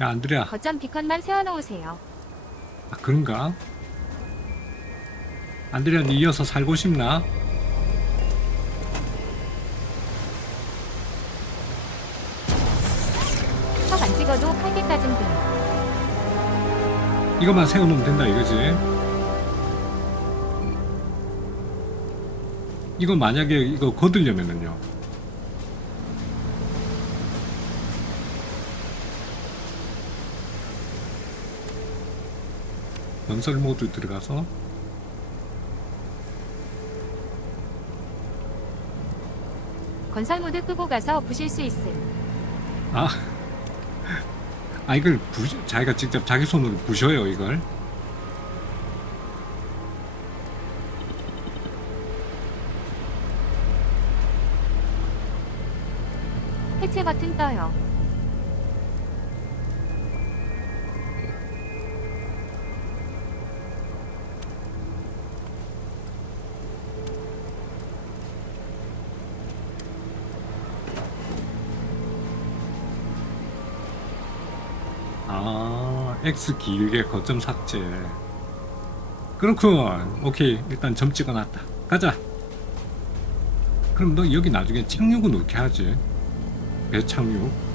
야, 안드레아. 거점 비컨만 세워놓으세요. 아, 그런가? 안드레아, 니 이어서 살고 싶나? 턱 안 찍어도 8개까진 돼. 이것만 세워놓으면 된다 이거지. 이거 만약에 이거 거들려면은요. 건설 모드 들어가서 건설 모드 끄고 가서 부실 수 있음. 아, 아 이걸 자기가 직접 자기 손으로 부셔요 이걸. 해체 버튼 떠요. 아, X 길게 거점 삭제. 그렇군. 오케이, 일단 점 찍어놨다. 가자. 그럼 너 여기 나중에 착륙은 어떻게 하지? 배착륙.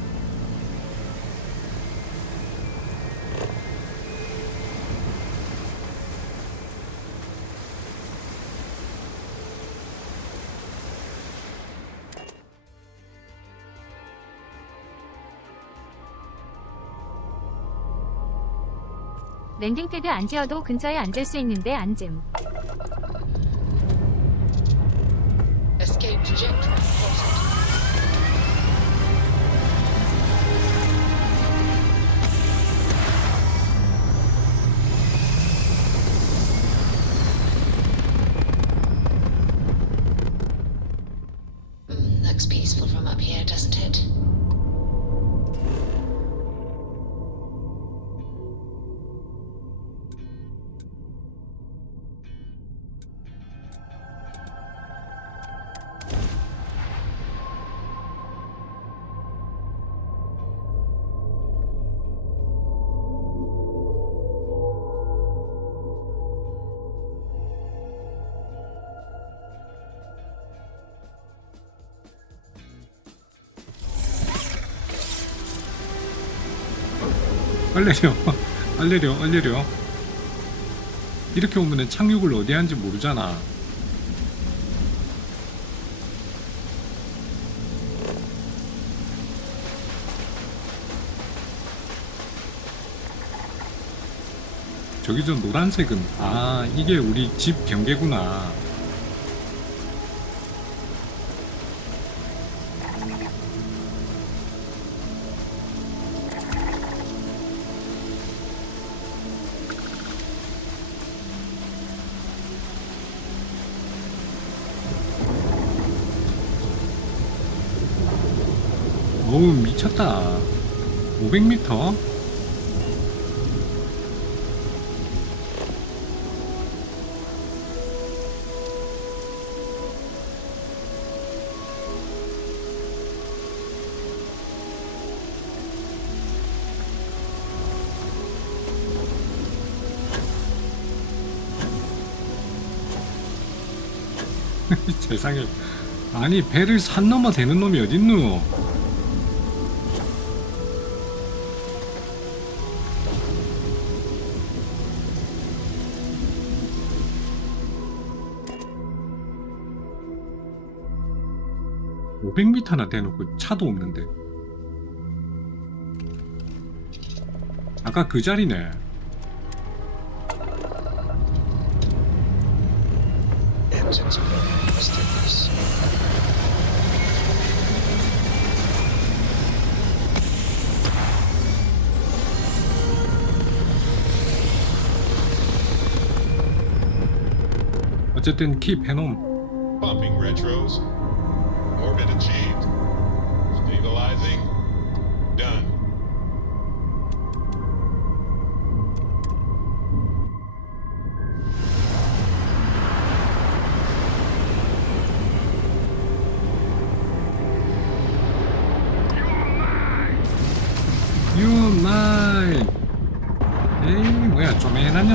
랜딩 패드 안 지어도 근처에 앉을 수 있는데 앉음. Escape trajectory plotted. Looks peaceful from up here, doesn't it? 얼레려. 얼레려, 얼레려. 이렇게 오면은 착륙을 어디 하는지 모르잖아. 저기 저 노란색은, 아, 이게 우리 집 경계구나. 어우, 미쳤다. 500m? 세상에. 아니, 배를 산 넘어 대는 놈이 어딨누? (500m나) 대놓고 차도 없는데. 아까 그 자리네. Engines running. Let's take this. 어쨌든 킵 해놈. Pumping retros. Orbit achieved. Stabilizing. Done. You mine.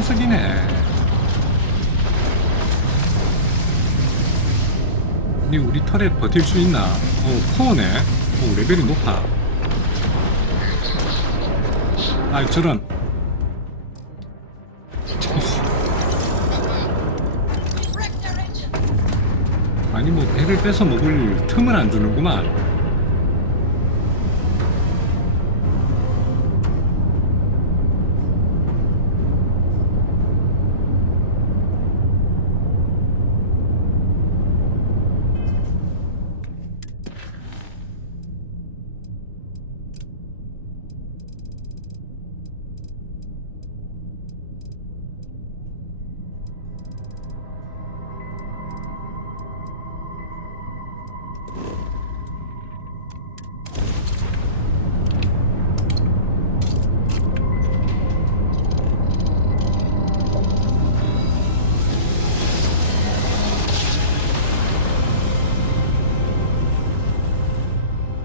녀석이네. 근데 우리 털에 버틸 수 있나? 코어네. 레벨이 높아. 아, 저런. 아니 뭐 배를 뺏어 먹을 틈을 안 주는구만.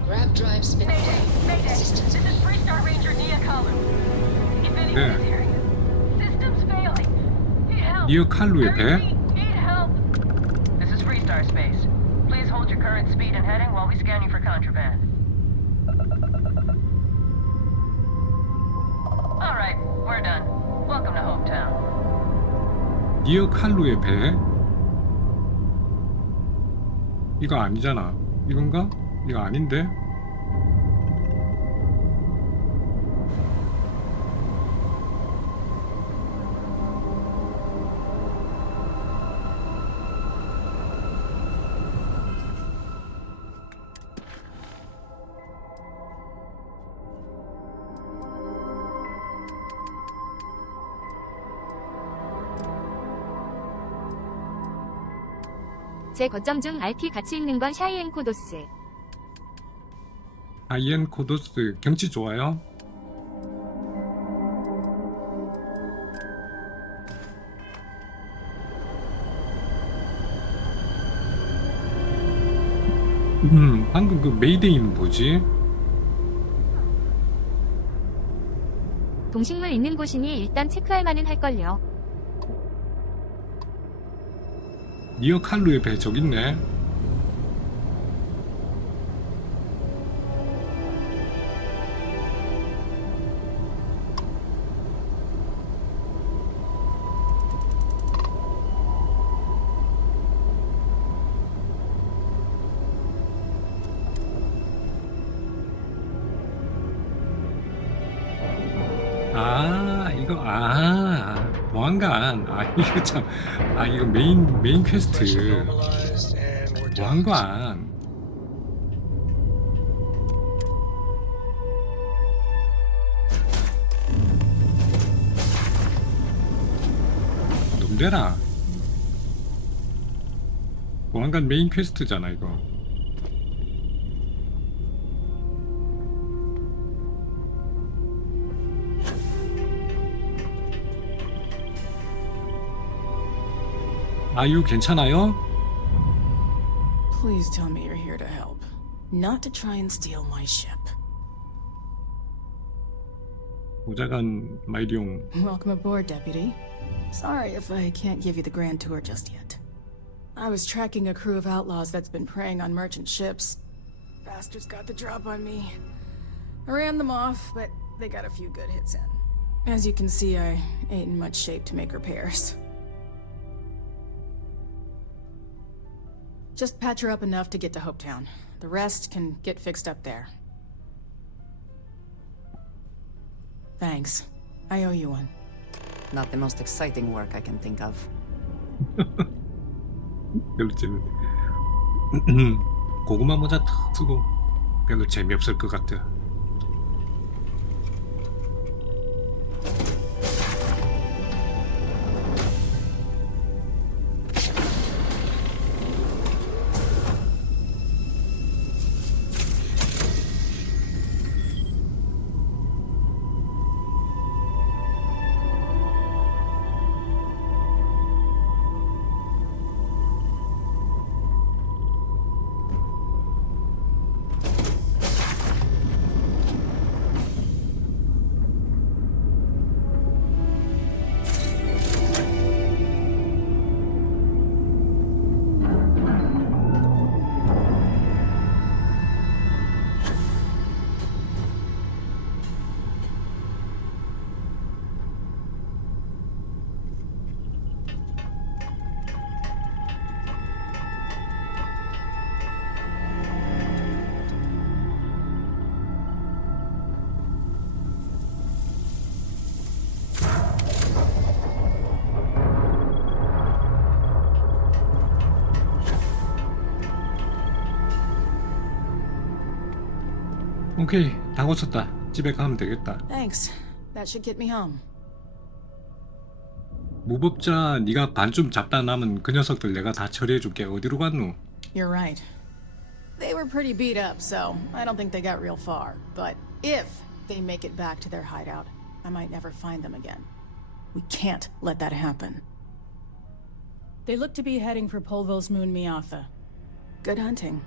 Grav drive spinning down. Mayday! Systems This is Freestar Ranger Nia Kalu. If anyone Yeah. is hearing it, systems failing. Need help. 니어 칼루의 I 배? repeat, need help. This is Freestar Space. Please hold your current speed and heading while we scan you for contraband. All right, we're done. Welcome to Hometown. 니어 칼루의 배? 이거 아니잖아. 이건가? 이거 아닌데? 제 거점 중 RP 같이 있는 건 샤이엔코도스. 아이엔 코도스 경치 좋아요? 방금 그 메이데이는 뭐지? 동식물 있는 곳이니 일단 체크할 만은 할걸요. 니어 칼루의 배 저기 있네. 보안관. 이거 참. 이거 메인 퀘스트. Pressure normalized, and we're done. 보안관. 놈대라. 보안관 메인 퀘스트잖아 이거. 아유 괜찮아요? Please tell me you're here to help, not to try and steal my ship. 보좌관 마이리온. Welcome aboard, Deputy. Sorry if I can't give you the grand tour just yet. I was tracking a crew of outlaws that's been preying on merchant ships. Bastards got the drop on me. I ran them off, but they got a few good hits in. As you can see, I ain't in much shape to make repairs. Just patch her up enough to get to Hopetown. The rest can get fixed up there. Thanks. I owe you one. Not the most exciting work I can think of. 별로 재밌네. 고구마 모자 탁 쓰고 별로 재미없을 것 같아. 오케이, 다 고쳤다. 집에 가면 되겠다. Thanks. That should get me home. 무법자 네가 반쯤 잡다 남은 그 녀석들 내가 다 처리해줄게. 어디로 갔노? You're right. They were pretty beat up, so I don't think they got real far. But if they make it back to their hideout, I might never find them again. We can't let that happen. They look to be heading for Polvo's moon Miatha. Good hunting.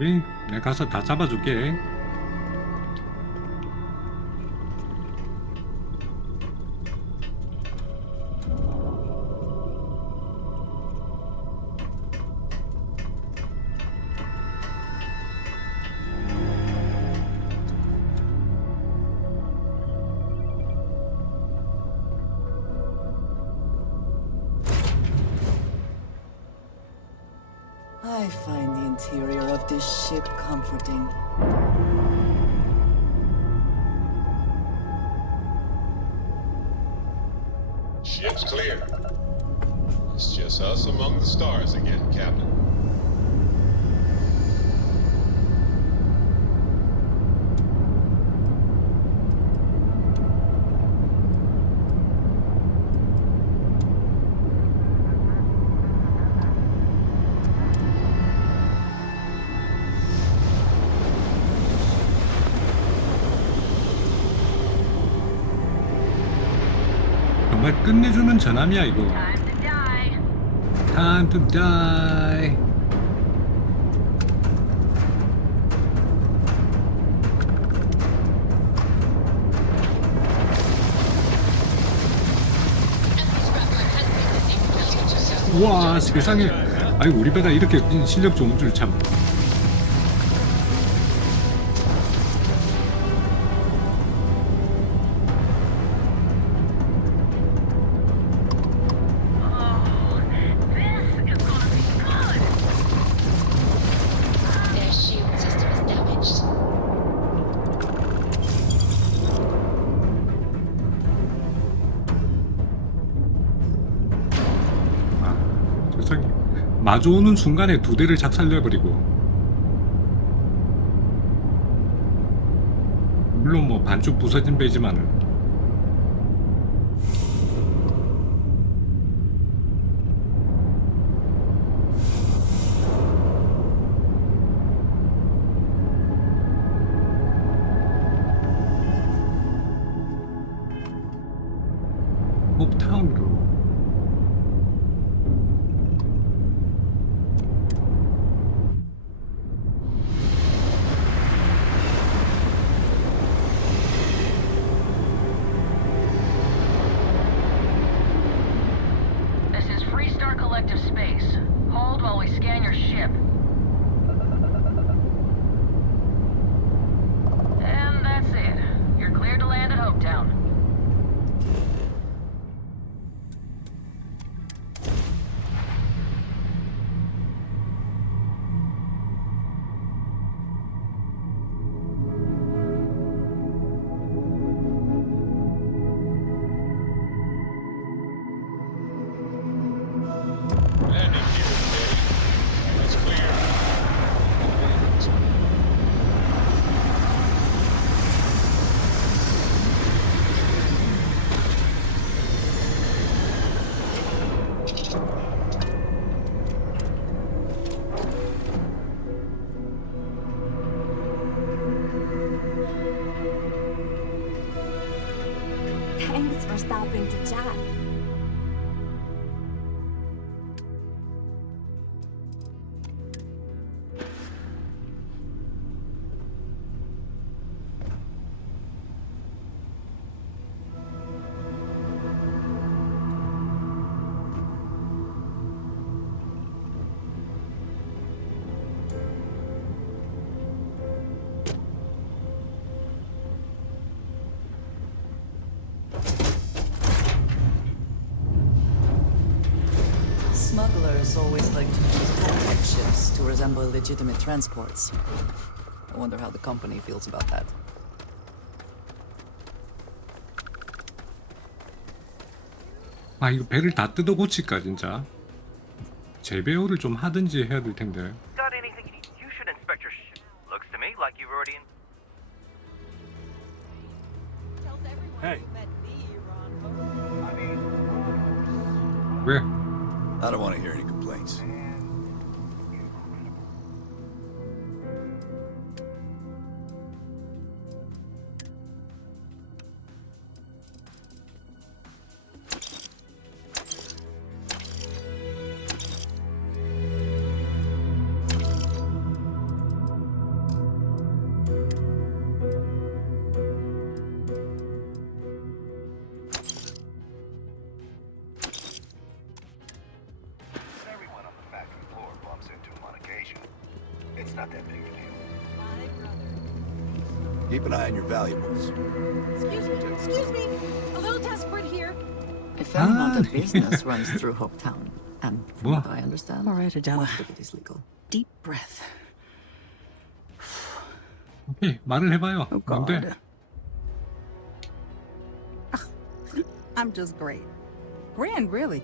에이, 내가 가서 다 잡아줄게. I find the interior of this ship comforting. Ship's clear. It's just us among the stars again, Captain. 정말 끝내주는 전함이야 이거. Time to die. Time to die. 우와 세상에. 아니 우리 배가 이렇게 실력 좋은 줄 참. Oh, this is gonna be good. Their shield system is damaged. 아 세상에. 마주오는 순간에 두 대를 작살내버리고. 물론 뭐 반쪽 부서진 배지만은. 홉타운으로. This is Freestar Collective Space. Hold while we scan your ship. And that's it. You're cleared to land at Hopetown. Landing gear ready. It's clear. Thanks for stopping to chat. Smugglers always like to use high-tech ships to resemble legitimate transports. I wonder how the company feels about that. 아 이거 배를 다 뜯어 고칠까 진짜. 재배율을 좀 하든지 해야 될 텐데. Got anything you should inspect your ship. Looks to me like like you've already. Hey. 왜? I don't want to hear any complaints. Everyone on the factory floor bumps into him on occasion. It's not that big a deal. Keep an eye on your valuables. Excuse me. A little desperate here. If any amount of business runs through Hopetown, and from What? what I understand, All right, Adela. most of it is legal. Deep breath. 오케이, 말을 해봐요. Oh 뭔데? God. I'm just great. Grand, really.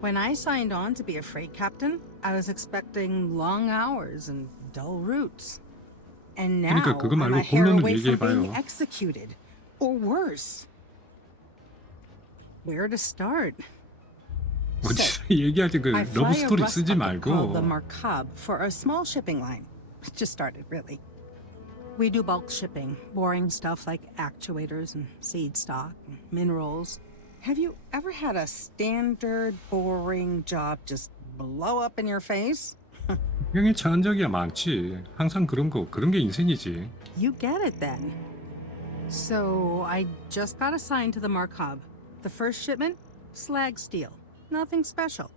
When I signed on to be a freight captain, I was expecting long hours and dull routes. And now 그러니까 그거 I'm 말고 a hair 본론을 away from 얘기해봐요. being executed, or worse. Where to start? 어디서 얘기하지 그 I 러브 fly a 스토리 rust 쓰지 bucket called the 말고. Marcab for a small shipping line. Just started, really. We do bulk shipping, boring stuff like actuators and seed stock and minerals. Have you ever had a standard boring job just blow up in your face? 형이 처한 적이야 많지. 항상 그런 게 인생이지. You get it then. So I just got assigned to the Marcab. The first shipment, slag steel. Nothing special.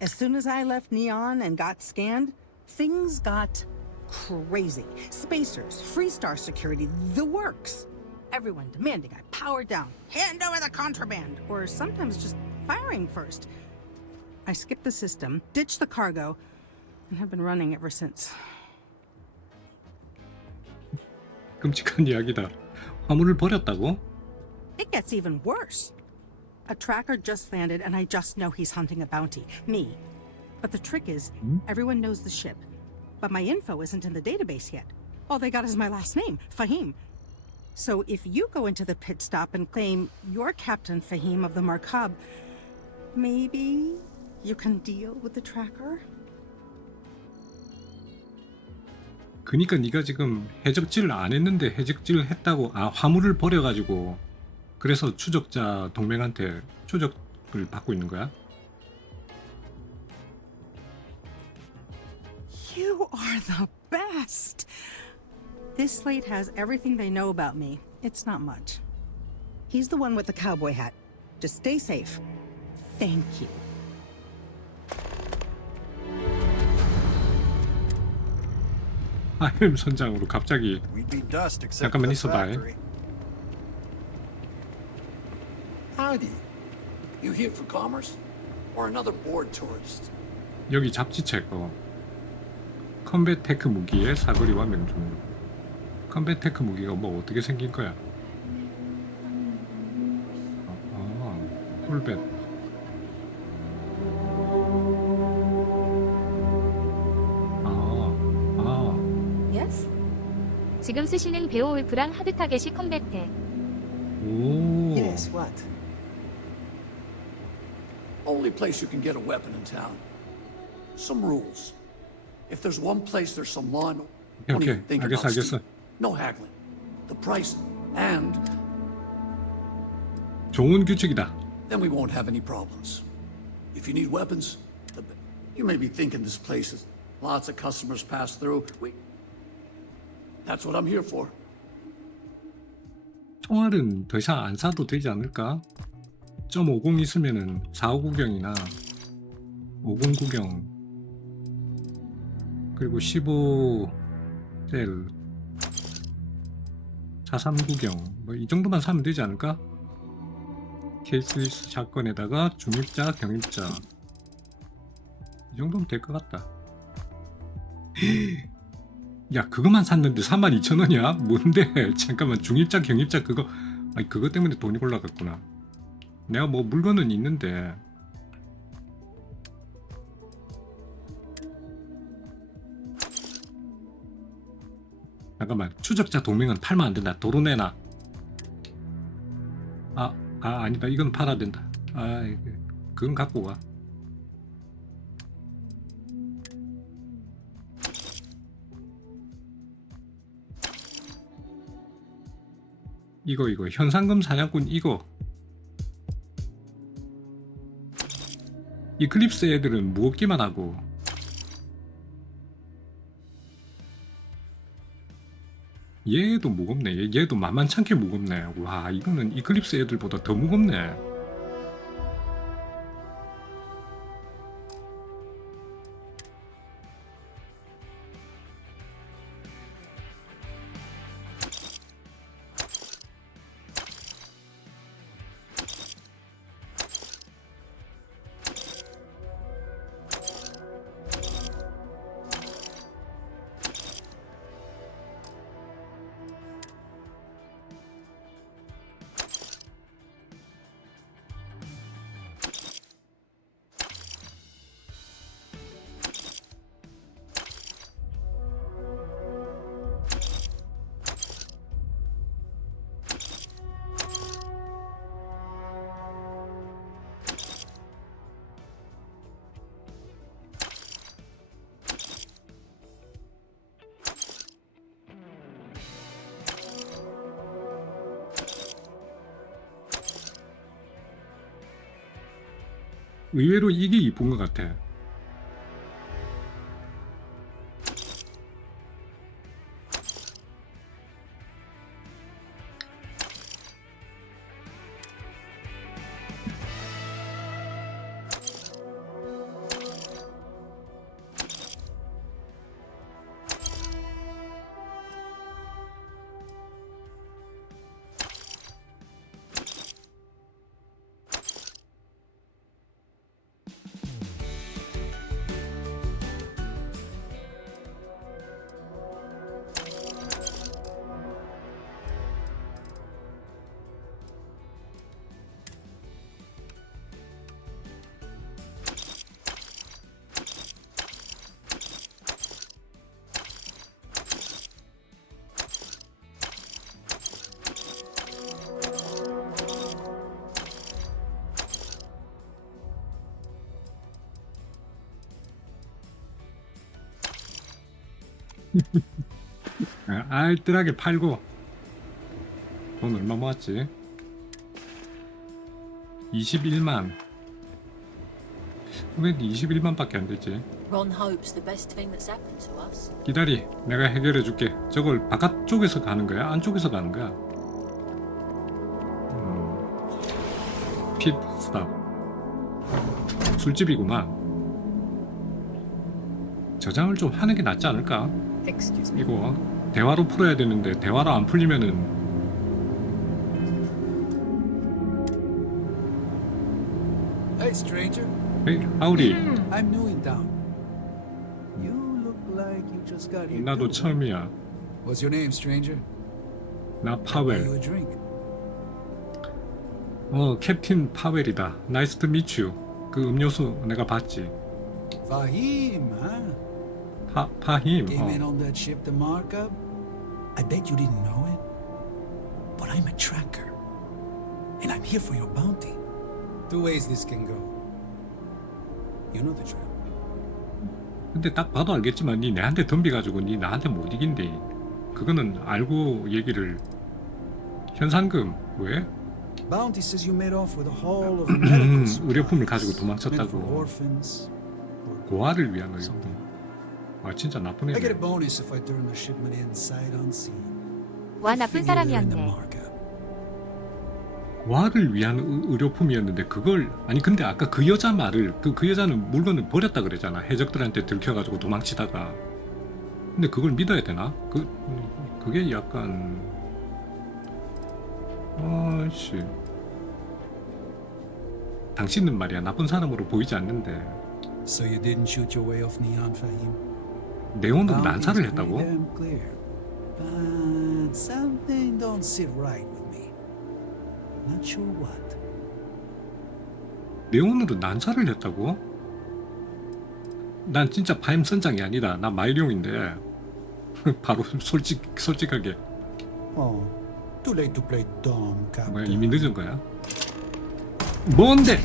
As soon as I left Neon and got scanned, things got crazy. Spacers, Freestar security, the works. Everyone demanding I power down, hand over the contraband, or sometimes just firing first. I skipped the system, ditched the cargo, and have been running ever since. 끔찍한 이야기다. 화물을 버렸다고? It gets even worse. A tracker just landed and I just know he's hunting a bounty. Me. But the trick is, everyone knows the ship. But my info isn't in the database yet. All they got is my last name, Fahim. So if you go into the pit stop and claim you're Captain Fahim of the Marcab, maybe you can deal with the tracker? 그니까 네가 지금 해적질을 안 했는데 해적질을 했다고. 아, 화물을 버려가지고 그래서 추적자 동맹한테 추적을 받고 있는 거야? You are the best! This slate has everything they know about me. It's not much. He's the one with the cowboy hat. Just stay safe. Thank you. 하임 선장으로 갑자기. We'd be dust except for 잠깐만 the 있어봐. factory. Howdy. You here for commerce? Or another bored tourist? 여기 잡지책. 컴뱃 테크 무기의 사거리와 명중. 컴뱃 테크 무기가 뭐 어떻게 생긴 거야? 풀벳. Yes? 지금 쓰시는 베오울프랑 하드 타겟이 컴뱃해. 오. Yes, what? Only place you can get a weapon in town. Some rules. If there's one place there's some law and don't 오케이. even think 알겠어, about 알겠어. stealing. No haggling. The price and 좋은 규칙이다. then we won't have any problems. If you need weapons, you may be thinking this place is lots of customers pass through. That's what I'm here for. 총알은 더 이상 안 사도 되지 않을까? .50 있으면은 459경이나 509경 그리고 15셀 439경 뭐 이 정도만 사면 되지 않을까? 케이스 샷건에다가 중입자, 경입자 이 정도면 될 것 같다. 야, 그거만 샀는데 42,000원이야? 뭔데? 잠깐만, 중입자, 경입자 그거 아니 그거 때문에 돈이 올라갔구나. 내가 뭐 물건은 있는데 잠깐만, 추적자 동맹은 팔면 안 된다. 도로 내놔. 아니다. 이건 팔아야 된다. 그건 갖고 가. 이거 현상금 사냥꾼 이거. 이클립스 애들은 무겁기만 하고. 얘도 무겁네. 얘도 만만찮게 무겁네. 와, 이거는 이클립스 애들보다 더 무겁네. 의외로 이게 이쁜 것 같아. 알뜰하게 팔고. 돈 얼마 모았지? 21만. 왜 21만밖에 안 되지? Ron hopes the best thing that's happened to us. 기다리, 내가 해결해 줄게. 저걸 바깥쪽에서 가는 거야? 안쪽에서 가는 거야? 핏 스탑. 술집이구만. 저장을 좀 하는 게 낫지 않을까? Excuse me. 이거 대화로 풀어야 되는데 대화로 안 풀리면은. Hey, stranger. 에이, 하우리. I'm new in town. You look like you just got here. 나도 too, 처음이야. right? What's your name, stranger? 나 Buy 파웰. you a drink. 캡틴 파웰이다. 나이스 투 미츄. 그 음료수 내가 봤지. Fahim, huh? 파힘. Came in on that ship to Markup. I bet you didn't know it. But I'm a tracker. And I'm here for your bounty. Two ways this can go. You know the drill. 근데 딱 봐도 알겠지만 니 내한테 덤비가지고 니 나한테 못 이긴대. 그거는 알고 얘기를. 현상금 왜? Bounty says you made off with a haul of medical supplies. 의료품을 가지고 Meant for 도망쳤다고. orphans. 고아를 위한 의료품. 아 진짜 나쁜 I get a 애네. bonus if I turn the shipment inside unseen. 와, I 나쁜 figure they're in the 사람이었네. markup. 고아를 위한 의료품이었는데 그걸 아니 근데 아까 그 여자 말을 그 여자는 물건을 버렸다 그랬잖아. 해적들한테 들켜가지고 도망치다가. 근데 그걸 믿어야 되나? 그게 약간 아씨. 당신은 말이야 나쁜 사람으로 보이지 않는데. So you didn't shoot your way off Neon, Fahim? 네온은 난사를 했다고? Damn clear. But something don't sit right with me. Not sure what. 네온으로 난사를 했다고? 난 진짜 파임 선장이 아니다. 나 마이리온인데. 바로 솔직하게. Oh, too late to play dumb, 뭐야, Captain. 이미 늦은 거야? 뭔데?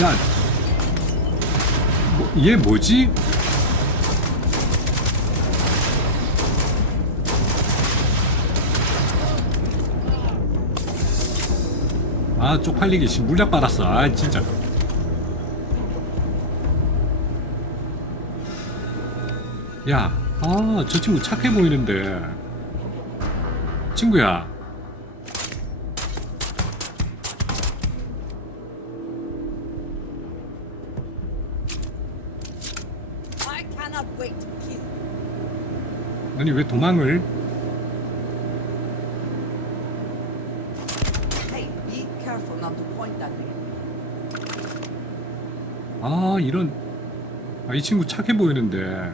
야, 얘 뭐지? 아, 쪽팔리기 씨 물약 받았어. 아, 진짜. 야, 아, 저 친구 착해 보이는데. 친구야. I cannot wait to kill. 아니, 왜 도망을? Hey, be careful not to point at me. 아, 이런. 아, 이 친구 착해 보이는데.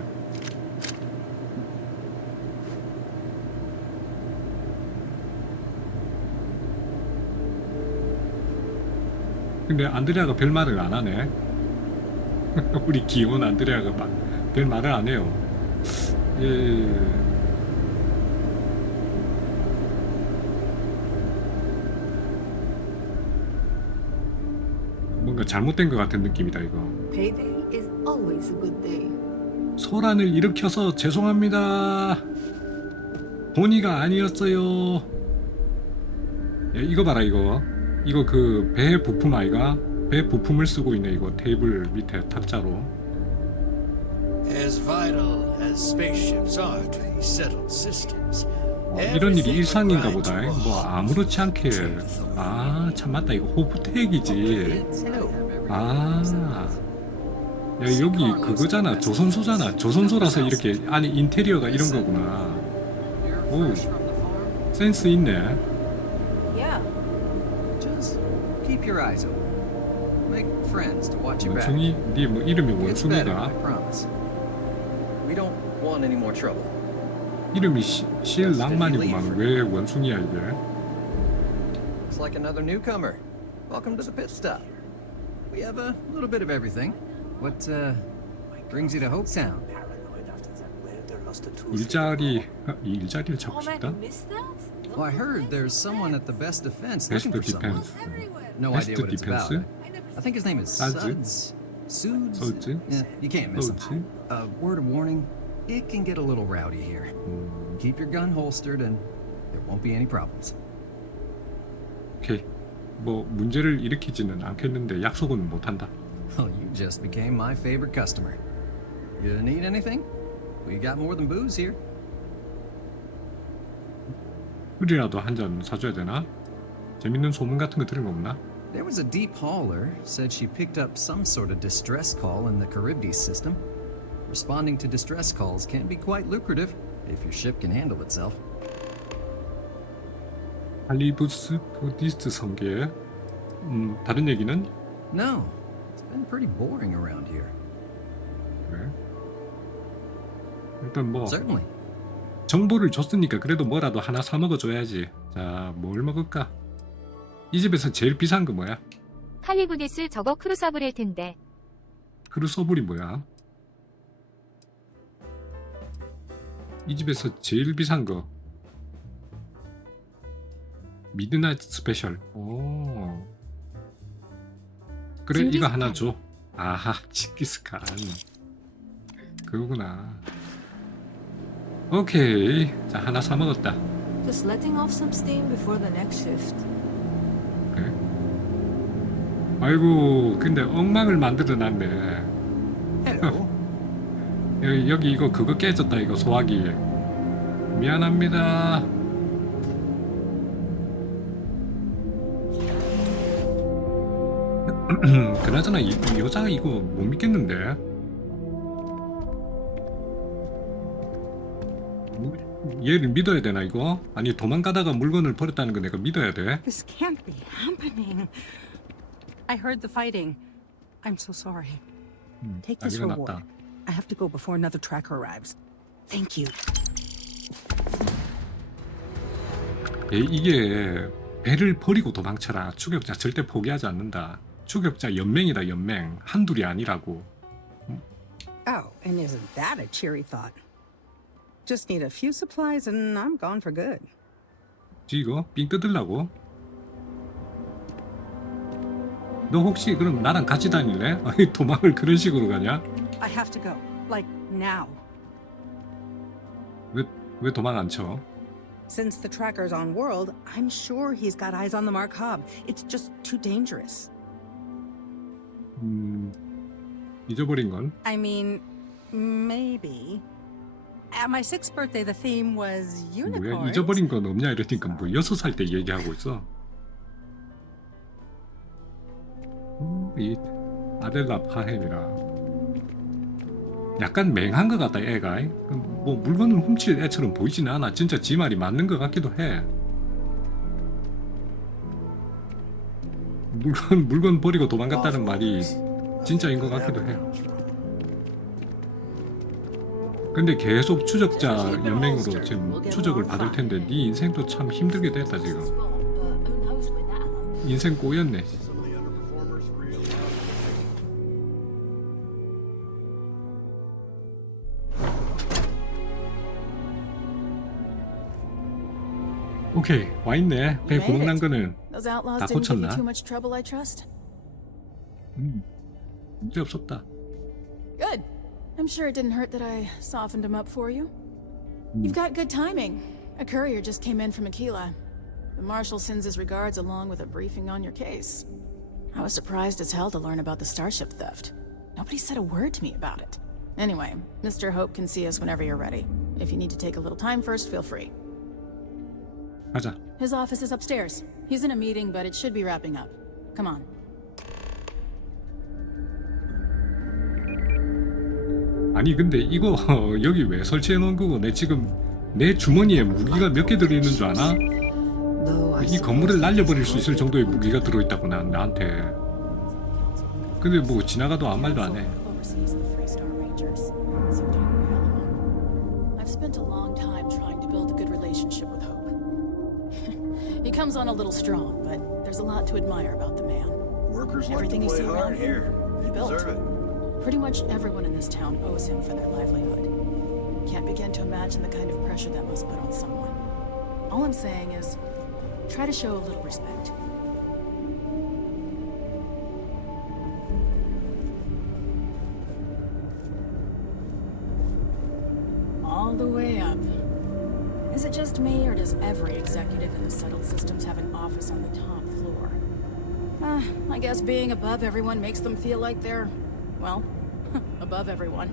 근데 안드레아가 별 말을 안 하네. 우리 귀여운 안드레아가 별 말을 안 해요. 예. 뭔가 잘못된 것 같은 느낌이다 이거. Payday is always a good day. 소란을 일으켜서 죄송합니다. 본의가 아니었어요. 야, 이거 봐라 이거. 이거 그 배 부품 아이가? 배 부품을 쓰고 있네 이거 테이블 밑에 탁자로. As vital as spaceships are to these settled systems. 이런 일이 일상인가 보다. 뭐 아무렇지 않게. 아, 참 맞다. 이거 호프텍이지. 아. 야, 여기 그거잖아. 조선소잖아. 조선소라서 이렇게 안에 인테리어가 이런 거구나. 오. 센스 있네. Yeah. Just keep your eyes open. Make friends to watch your back. 원숭이? 네 뭐 이름이 It's better, I 원숭이가? promise. We don't want any more trouble. 이름이 실낭만이구만. 왜 원숭이야 이게? Looks like another newcomer. Welcome to the pit stop. We have a little bit of everything. What brings you to Hopetown? 일자리를 찾고 싶다? Well, I heard there's someone at the Best Defense Best looking for someone. Defense. No Best idea what it's about. Defense? I think his name is Suds? Suds? Suds? Yeah, you can't miss him. Suds? Word of warning, it can get a little rowdy here. Keep your gun holstered and there won't be any problems. 오케이. 뭐 문제를 일으키지는 않겠는데 약속은 못한다. Well, you just became my favorite customer. You need anything? We got more than booze here. 술이라도 한 잔 사줘야 되나? 재밌는 소문 같은 거 들은 거 없나? There was a deep hauler said she picked up some sort of distress call in the Charybdis system. Responding to distress calls can be quite lucrative if your ship can handle itself. 할리부스 포디스트 성계. 다른 얘기는? No, it's been pretty boring around here. 그래. 일단 뭐 Certainly. 정보를 줬으니까 그래도 뭐라도 하나 사 먹어줘야지. 자, 뭘 먹을까? 이 집에서 제일 비싼 거 뭐야? 칼리부디스 저거 크루서블일 텐데. 크루서블이 뭐야? 이 집에서 제일 비싼 거 미드나잇 스페셜. 오. 그래, 이거 하나 줘. 아하, 징기스칸. 그거구나. 오케이. 자, 하나 사 먹었다. Just letting off some steam before the next shift. 그래. 아이고, 근데 엉망을 만들어 놨네. 여기 이거 그거 깨졌다. 이거 소화기. 미안합니다. 그나저나 이 여자가 이거 못 믿겠는데. 얘를 믿어야 되나 이거? 아니 도망가다가 물건을 버렸다는 거 내가 믿어야 돼? This can't be happening. I heard the fighting. I'm so sorry. Take this 난리가 reward. 났다. I have to go before another tracker arrives. Thank you. 이게 배를 버리고 도망쳐라. 추격자 절대 포기하지 않는다. 추격자 연맹이다 연맹. 한둘이 아니라고. Oh, and isn't that a cheery thought? Just need a few supplies and I'm gone for good. 이거 삥 뜯으려고? 너 혹시 그럼 나랑 같이 다닐래? 아니 도망을 그런 식으로 가냐? I have to go. Like now. 왜 도망 안 쳐? Since the tracker's on world, I'm sure he's got eyes on the Mark Hub. It's just too dangerous. 잊어버린 건? I mean, maybe. At my 6th birthday, the theme was unicorns. 뭐야 잊어버린 건 없냐 이러니까 뭐 6살 때 얘기하고 있어. 이 아델라 파햄이라 약간 맹한 것 같다 애가. 뭐 물건을 훔칠 애처럼 보이지는 않아. 진짜 지 말이 맞는 것 같기도 해. 물건 버리고 도망갔다는 말이 진짜인 것 같기도 해. 근데 계속 추적자 연맹으로 지금 추적을 받을 텐데 네 인생도 참 힘들게 됐다 지금. 인생 꼬였네. 오케이 와 있네. 배 구멍 난 거는 Those outlaws 다 didn't give you 고쳤나? too much trouble, I trust. 문제 없었다. Good. I'm sure it didn't hurt that I softened him up for you. You've got good timing. A courier just came in from Aquila. The marshal sends his regards along with a briefing on your case. I was surprised as hell to learn about the starship theft. Nobody said a word to me about it. Anyway, Mr. Hope can see us whenever you're ready. If you need to take a little time first, feel free. 가자. His office is upstairs. He's in a meeting, but it should be wrapping up. Come on. 아니 근데 이거 여기 왜 설치해 놓은 거고 내 지금 내 주머니에 무기가 몇 개 들어있는 줄 아나? 이 건물을 날려버릴 수 있을 정도의 무기가 들어있다고 나한테. 근데 뭐 지나가도 아무 말도 안 해. I've spent a long time trying to build a good relationship with Hope. He comes on a little strong, but there's a lot to admire about the man. Workers Everything like you to see play around hard here. he They built. deserve it. Pretty much everyone in this town owes him for their livelihood. Can't begin to imagine the kind of pressure that must put on someone. All I'm saying is, try to show a little respect. All the way up. Is it just me, or does every executive in the settled systems have an office on the top floor? I guess being above everyone makes them feel like they're, well, above everyone.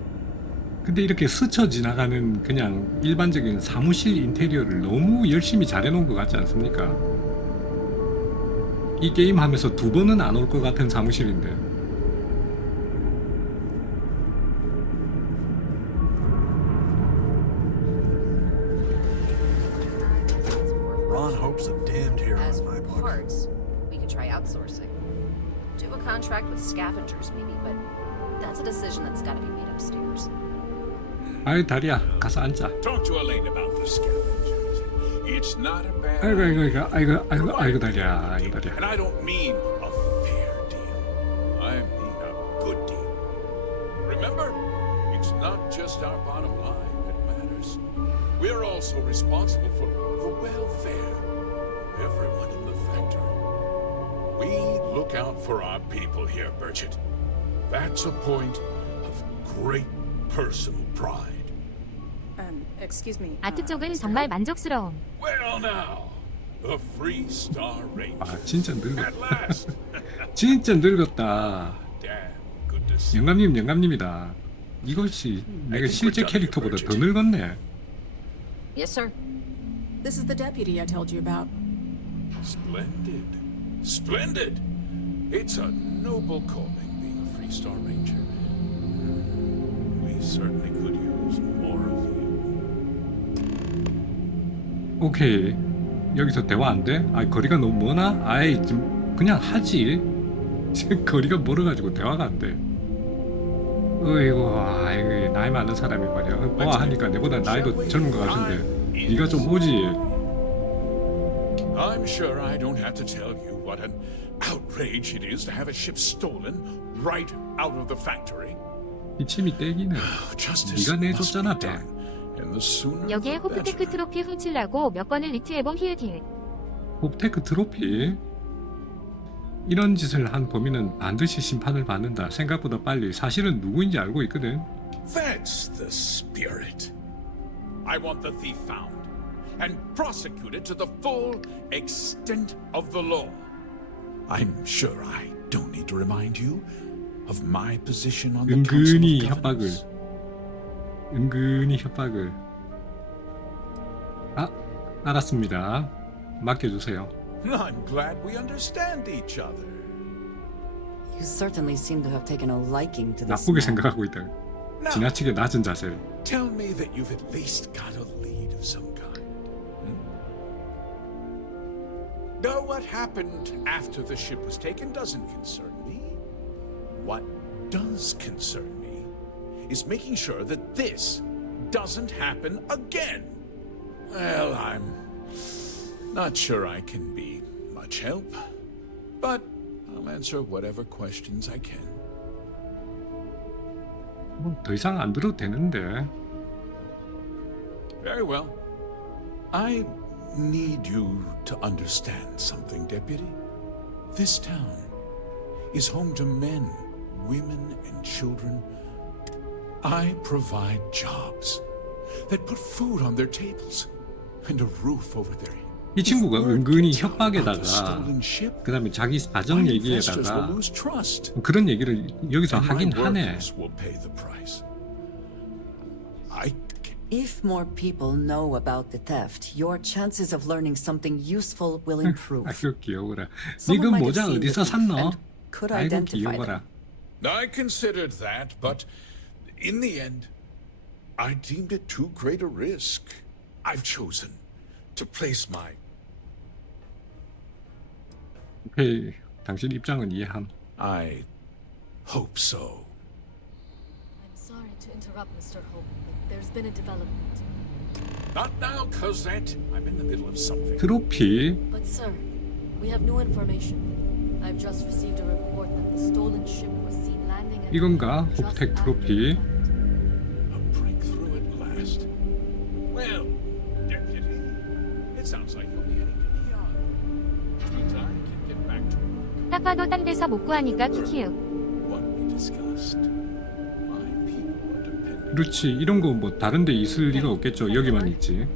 근데 이렇게 스쳐 지나가는 그냥 일반적인 사무실 인테리어를 너무 열심히 잘 해놓은 것 같지 않습니까? 이 게임 하면서 2번은 안 올 것 같은 사무실인데. Ron Hope's a damned hero As in my for book. parts, we could try outsourcing. Do a contract with scavengers, maybe, but that's a decision that's got to be made upstairs. 아이 다리야 가서 앉아. Talk to Elaine about the scavengers. It's not a bad 아이고 다리야 아이고 다리야. And I don't mean a fair deal. I mean a good deal. Remember, it's not just our bottom line that matters. We're also responsible for the welfare of everyone in the factory. We look out for our people here, Burchett. That's a point of great personal pride. Excuse me. 아트 쪽은 정말 만족스러움. Well now, the Free Star Ranger. 아 진짜 At 늙었다. last. 진짜 늙었다. Damn good to see. 영감님이다. 이것이 내가 실제 캐릭터보다 더 늙었네. Yes, sir. This is the deputy I told you about. Splendid. Splendid. It's a noble calling being a Free Star Ranger. We certainly could use more of you. 오케이. 여기서 대화 안 돼? 아 거리가 너무 머나? 아이 좀 그냥 하지. 거리가 멀어가지고 대화가 안 돼. 어이구 아이고 나이 많은 사람이 말이야. 뭐 하니까 내보다 나이도 젊은 것 같은데 네가 좀 오지. I'm sure I don't have to tell you what an outrage it is to have a ship stolen right out of the factory. 기침이 떼기는 네가 내줬잖아 배. 여기에 호프테크 트로피 훔치려고 몇 번을 리트해봄 히읗히읗. 호프테크 트로피? 이런 짓을 한 범인은 반드시 심판을 받는다. 생각보다 빨리. 사실은 누구인지 알고 있거든. That's the spirit. I want the thief found and prosecuted to the full extent of the law. I'm sure I don't need to remind you of my position on the Council 은근히 of 협박을. Governors. 은근히 협박을. 아, 알았습니다. 맡겨주세요. I'm glad we understand each other. You certainly seem to have taken a liking to this 나쁘게 man. 생각하고 있다. 지나치게 낮은 자세를. Tell me that you've at least got a lead of some kind. Though what happened after the ship was taken doesn't concern me. What does concern me is making sure that this doesn't happen again. Well, I'm not sure I can be much help, but I'll answer whatever questions I can. 더 이상 안 들어도 되는데. Very well. I need you to understand something, Deputy. This town is home to men, women, and children. I provide jobs that put food on their tables and a roof over their heads. 이 친구가 은근히 협박에다가 그 다음에 자기 사정 얘기에다가 그런 얘기를 여기서 하긴 하네. If more people know about the theft, your chances of learning something useful will improve. 아이고 귀여워라. 니그 모자 어디서 샀노? 아이고 귀여워라. I considered that, but in the end, I deemed it too great a risk. I've chosen to place my... 오케이, 당신 입장은 이해함. I hope so. I'm sorry to interrupt, Mr. Hope, but there's been a development. Not now, Cosette. I'm in the middle of something. 트로피. But sir, we have new information. I've just received a report that the stolen ship was seen landing at 이건가? 호프텍 트로피. A breakthrough at last. Well, Deputy, it sounds like you'll be heading to Neon. Means I can get back to work. 딱 봐도 딴 데서 못 구하니까 키키윽. What we discussed. My people are dependent. 그렇지, 이런 거 뭐 다른 데 있을 리가 없겠죠. 여기만 있지.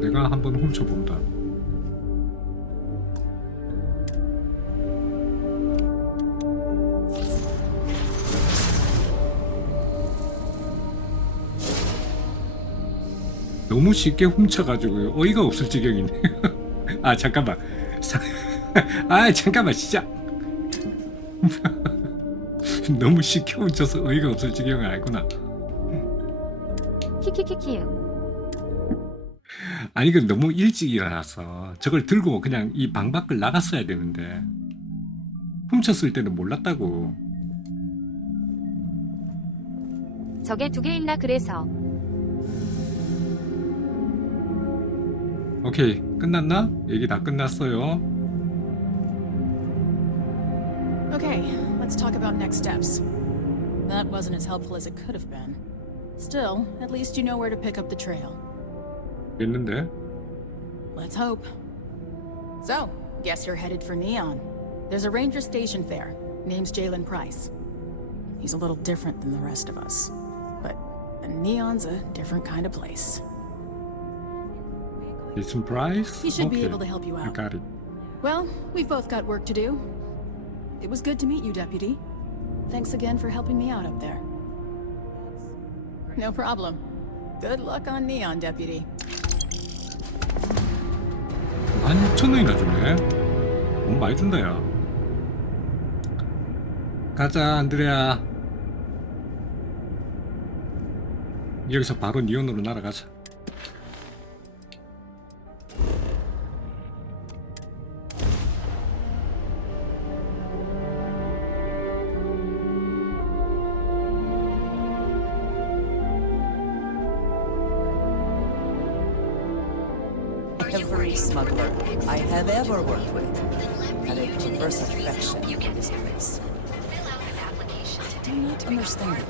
내가 한번 훔쳐본다. 너무 쉽게 훔쳐가지고 어이가 없을 지경이네. 아 잠깐만. 아 잠깐만 진짜. 너무 쉽게 훔쳐서 어이가 없을 지경은 아니구나. 키키키키윽. 아니 그 너무 일찍 일어나서 저걸 들고 그냥 이 방 밖을 나갔어야 되는데 훔쳤을 때는 몰랐다고. 저게 두 개 있나 그래서. 오케이 끝났나? 얘기 다 끝났어요. Okay, let's talk about next steps. That wasn't as helpful as it could have been. Still, at least you know where to pick up the trail. 됐는데? Let's hope. So, guess you're headed for Neon. There's a ranger stationed there. Name's Jalen Price. He's a little different than the rest of us. But Neon's a different kind of place. Jason Price? He should be Okay, able to help you I out. got it. Well, we've both got work to do. It was good to meet you, Deputy. Thanks again for helping me out up there. No problem. Good luck on Neon, Deputy. 16,000원이나 주네. 너무 많이 준다 야. 가자 안드레아. 여기서 바로 니온으로 날아가자. Every smuggler I have ever worked with had a perverse affection for this place. do not understand it.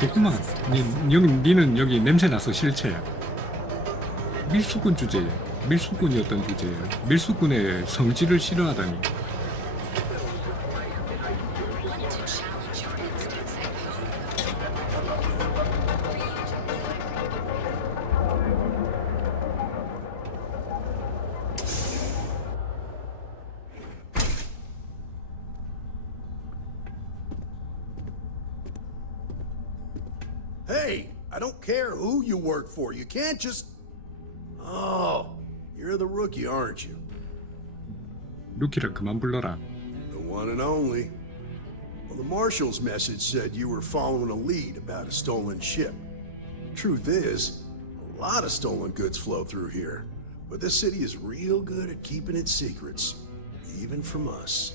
조금만. 니는 여기 냄새 나서 실체. 밀수꾼 주제에. 밀수꾼이었던 주제에. 밀수꾼의 성질을 싫어하다니. Hey, I don't care who you work for. You can't just... Oh, you're the rookie, aren't you? 루키라 그만 불러라. The one and only. Well, the marshal's message said you were following a lead about a stolen ship. Truth is, a lot of stolen goods flow through here. But this city is real good at keeping its secrets. Even from us.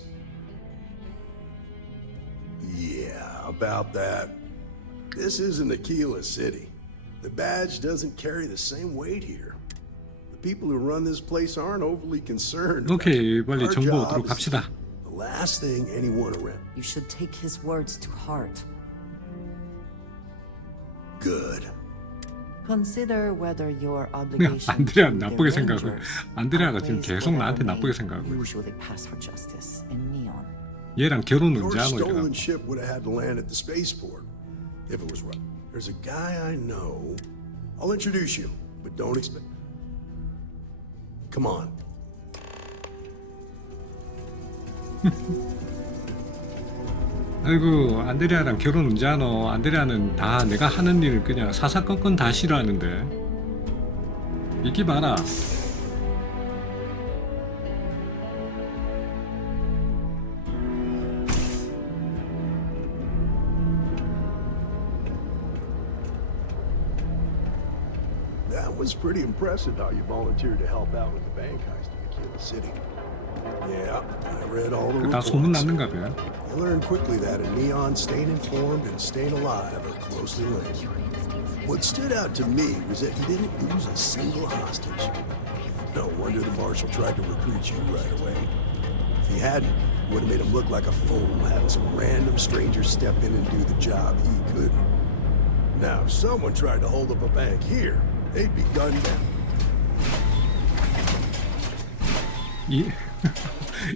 Yeah, about that. This isn't Aquila City. The badge doesn't carry the same weight here. The people who run this place aren't overly concerned. 오케이, 빨리 Our 정보 job 얻도록 is 갑시다. the last thing anyone around. You should take his words to heart. Good. Consider whether your 그냥 obligation 안드레아 to the 나쁘게 생각하고 Rangers 안드레아가 지금 outweighs 계속 나한테 whatever 나쁘게 may 생각하고 있어. usually pass for justice in Neon. 얘랑 결혼 Your 언제 하노 이래가. stolen ship would have had to land at the spaceport if it was right. There's a guy I know. I'll introduce you, but don't expect. Come on. 아이고 안드레아랑 결혼 언제 하노. 안드레아는 다 내가 하는 일 그냥 사사건건 다 싫어하는데. 믿기 마라. That was pretty impressive how you volunteered to help out with the bank heist in Aquila City. Yeah, I read all the 다 소문 reports. 났는가 봐. I learned quickly that in Neon, staying informed and staying alive are closely linked. What stood out to me was that you didn't lose a single hostage. No wonder the marshal tried to recruit you right away. If he hadn't, it would have made him look like a fool, having some random stranger step in and do the job he couldn't. Now, if someone tried to hold up a bank here, they'd be gunned down.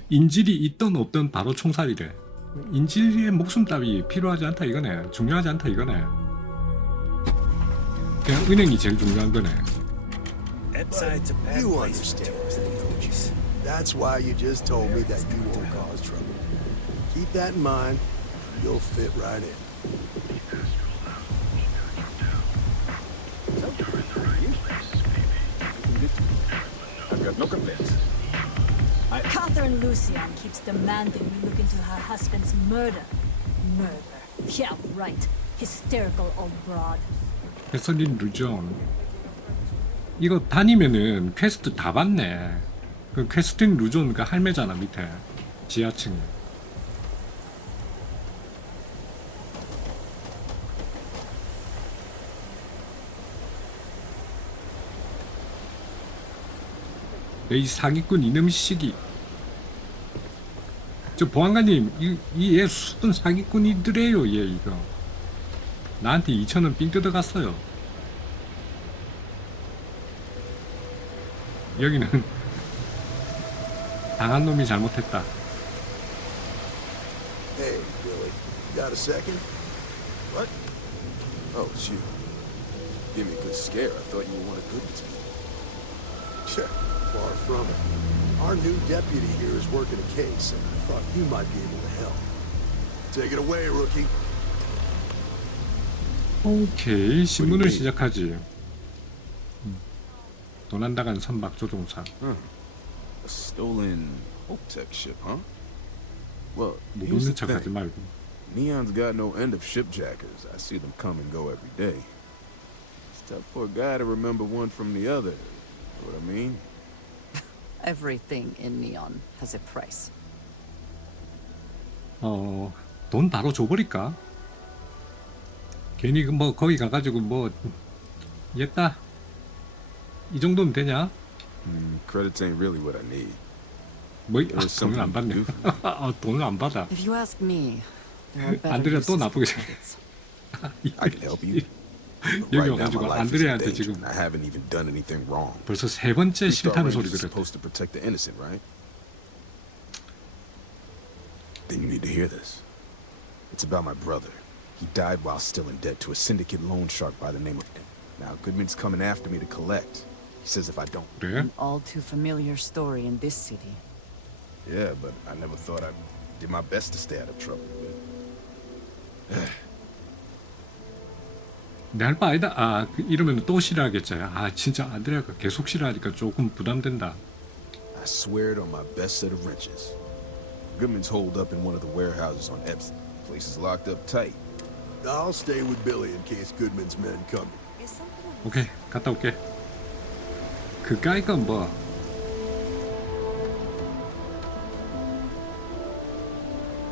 인질이 있던 없던 바로 총살이래. 인질의 목숨 따위 필요하지 않다 이거네. 중요하지 않다 이거네. 그냥 은행이 제일 중요한 거네. You understand, don't you? That's why you just told me that you won't cause trouble. Keep that in mind. You'll fit right in. I've got no complaints. Catherine Lucian keeps demanding we look into her husband's murder. Murder. Yeah, right. Hysterical old broad. 캐서린 루존. 이거 다니면은 퀘스트 다 받네. 그 캐스틴 루존 그 할매잖아 밑에 지하층. 이 사기꾼 이놈의 시기. 저 보안관님 이 얘 수은 사기꾼이더래요 얘 이거. 나한테 2,000원 삥 뜯어갔어요. 여기는 당한 놈이 잘못했다. Hey, Billy. Got a second? What? Oh, shoot. Give me a good scare. I thought you were one of Goodman's people. Sure, far from it. Our new deputy here is working a case, and I thought you might be able to help. Take it away, rookie. 오케이, 신문을 시작하지. 도난당한 선박 조종사. A stolen Hoptech ship, huh? Well, 모르는 here's the 척하지 thing. 말고. Neon's got no end of shipjackers. I see them come and go every day. It's tough for a guy to remember one from the other. Know what I mean? Everything in Neon has a price. 돈 바로 줘버릴까? 괜히 뭐 거기 가가지고 뭐 얘다 이 정도면 되냐? Credits ain't really what I need. 뭐 돈을 안 받네. 돈을 안 받아. If you ask me, there are better 안드레아 또 uses 나쁘게 for 생겼어. I can help you. 여기 Right now, my 와가지고 life is in 안드레아한테 danger, 지금 and I haven't even done anything wrong. 벌써 세 번째 Two-star 싫다는 소리 Rangers are 들었대. supposed to protect the innocent, right? Then you need to hear this. It's about my brother. He died while still in debt to a syndicate loan shark by the name of... Now, Goodman's coming after me to collect. He says if I don't... An all too familiar story in this city. Yeah, but I never thought I did my best to stay out of trouble. 내 할 바 아니다. 이러면 또 싫어하겠지. 진짜 안드레아가 계속 싫어하니까 조금 부담된다. I swear it on my best set of wrenches. Goodman's holed up in one of the warehouses on Epsom. Place is locked up tight. I'll stay with Billy in case Goodman's men come. 오케이, 갔다 올게. 그 가이가 뭐?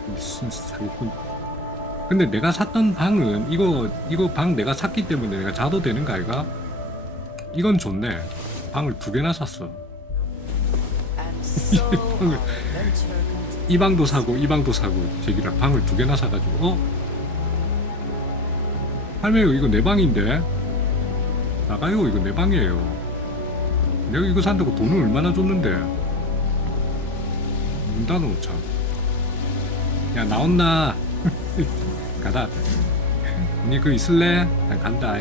무슨 사기꾼? 근데 내가 샀던 방은 이거 방 내가 샀기 때문에 내가 자도 되는 거 아이가? 이건 좋네. 방을 2개나 샀어. 이 방도 사고 이 방도 사고 저기랑 방을 2개나 사가지고 할매요 이거 내 방인데 나가요. 이거 내 방이에요. 내가 이거 산다고 돈을 얼마나 줬는데. 문 닫아놓자. 야 나온나. 가다. 언니 그 있을래? 난 간다.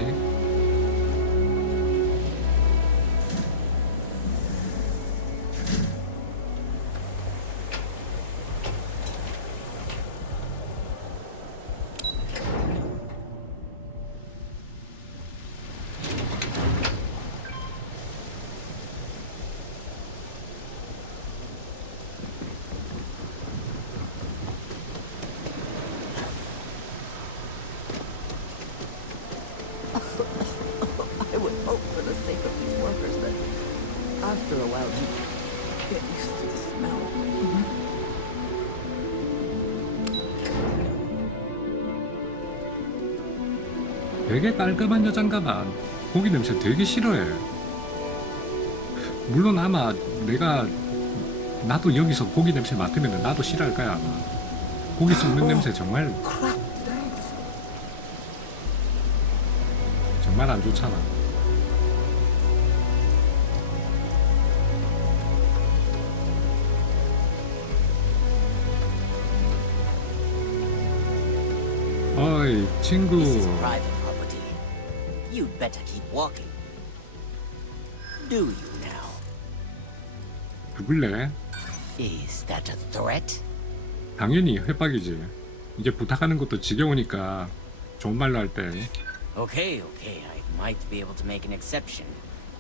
I would hope for the sake of these workers that after a while you get used to the smell. 되게 깔끔한 여잔가봐. 고기 냄새 되게 싫어해. 물론 아마 나도 여기서 고기 냄새 맡으면 나도 싫어할 거야 아마. 고기 썩는 냄새 정말 안 좋잖아. 어이 친구. This is private property. You'd better keep walking. Do you now? 죽을래? Is that a threat? 당연히 협박이지. 이제 부탁하는 것도 지겨우니까 좋은 말로 할 때. Okay, I might be able to make an exception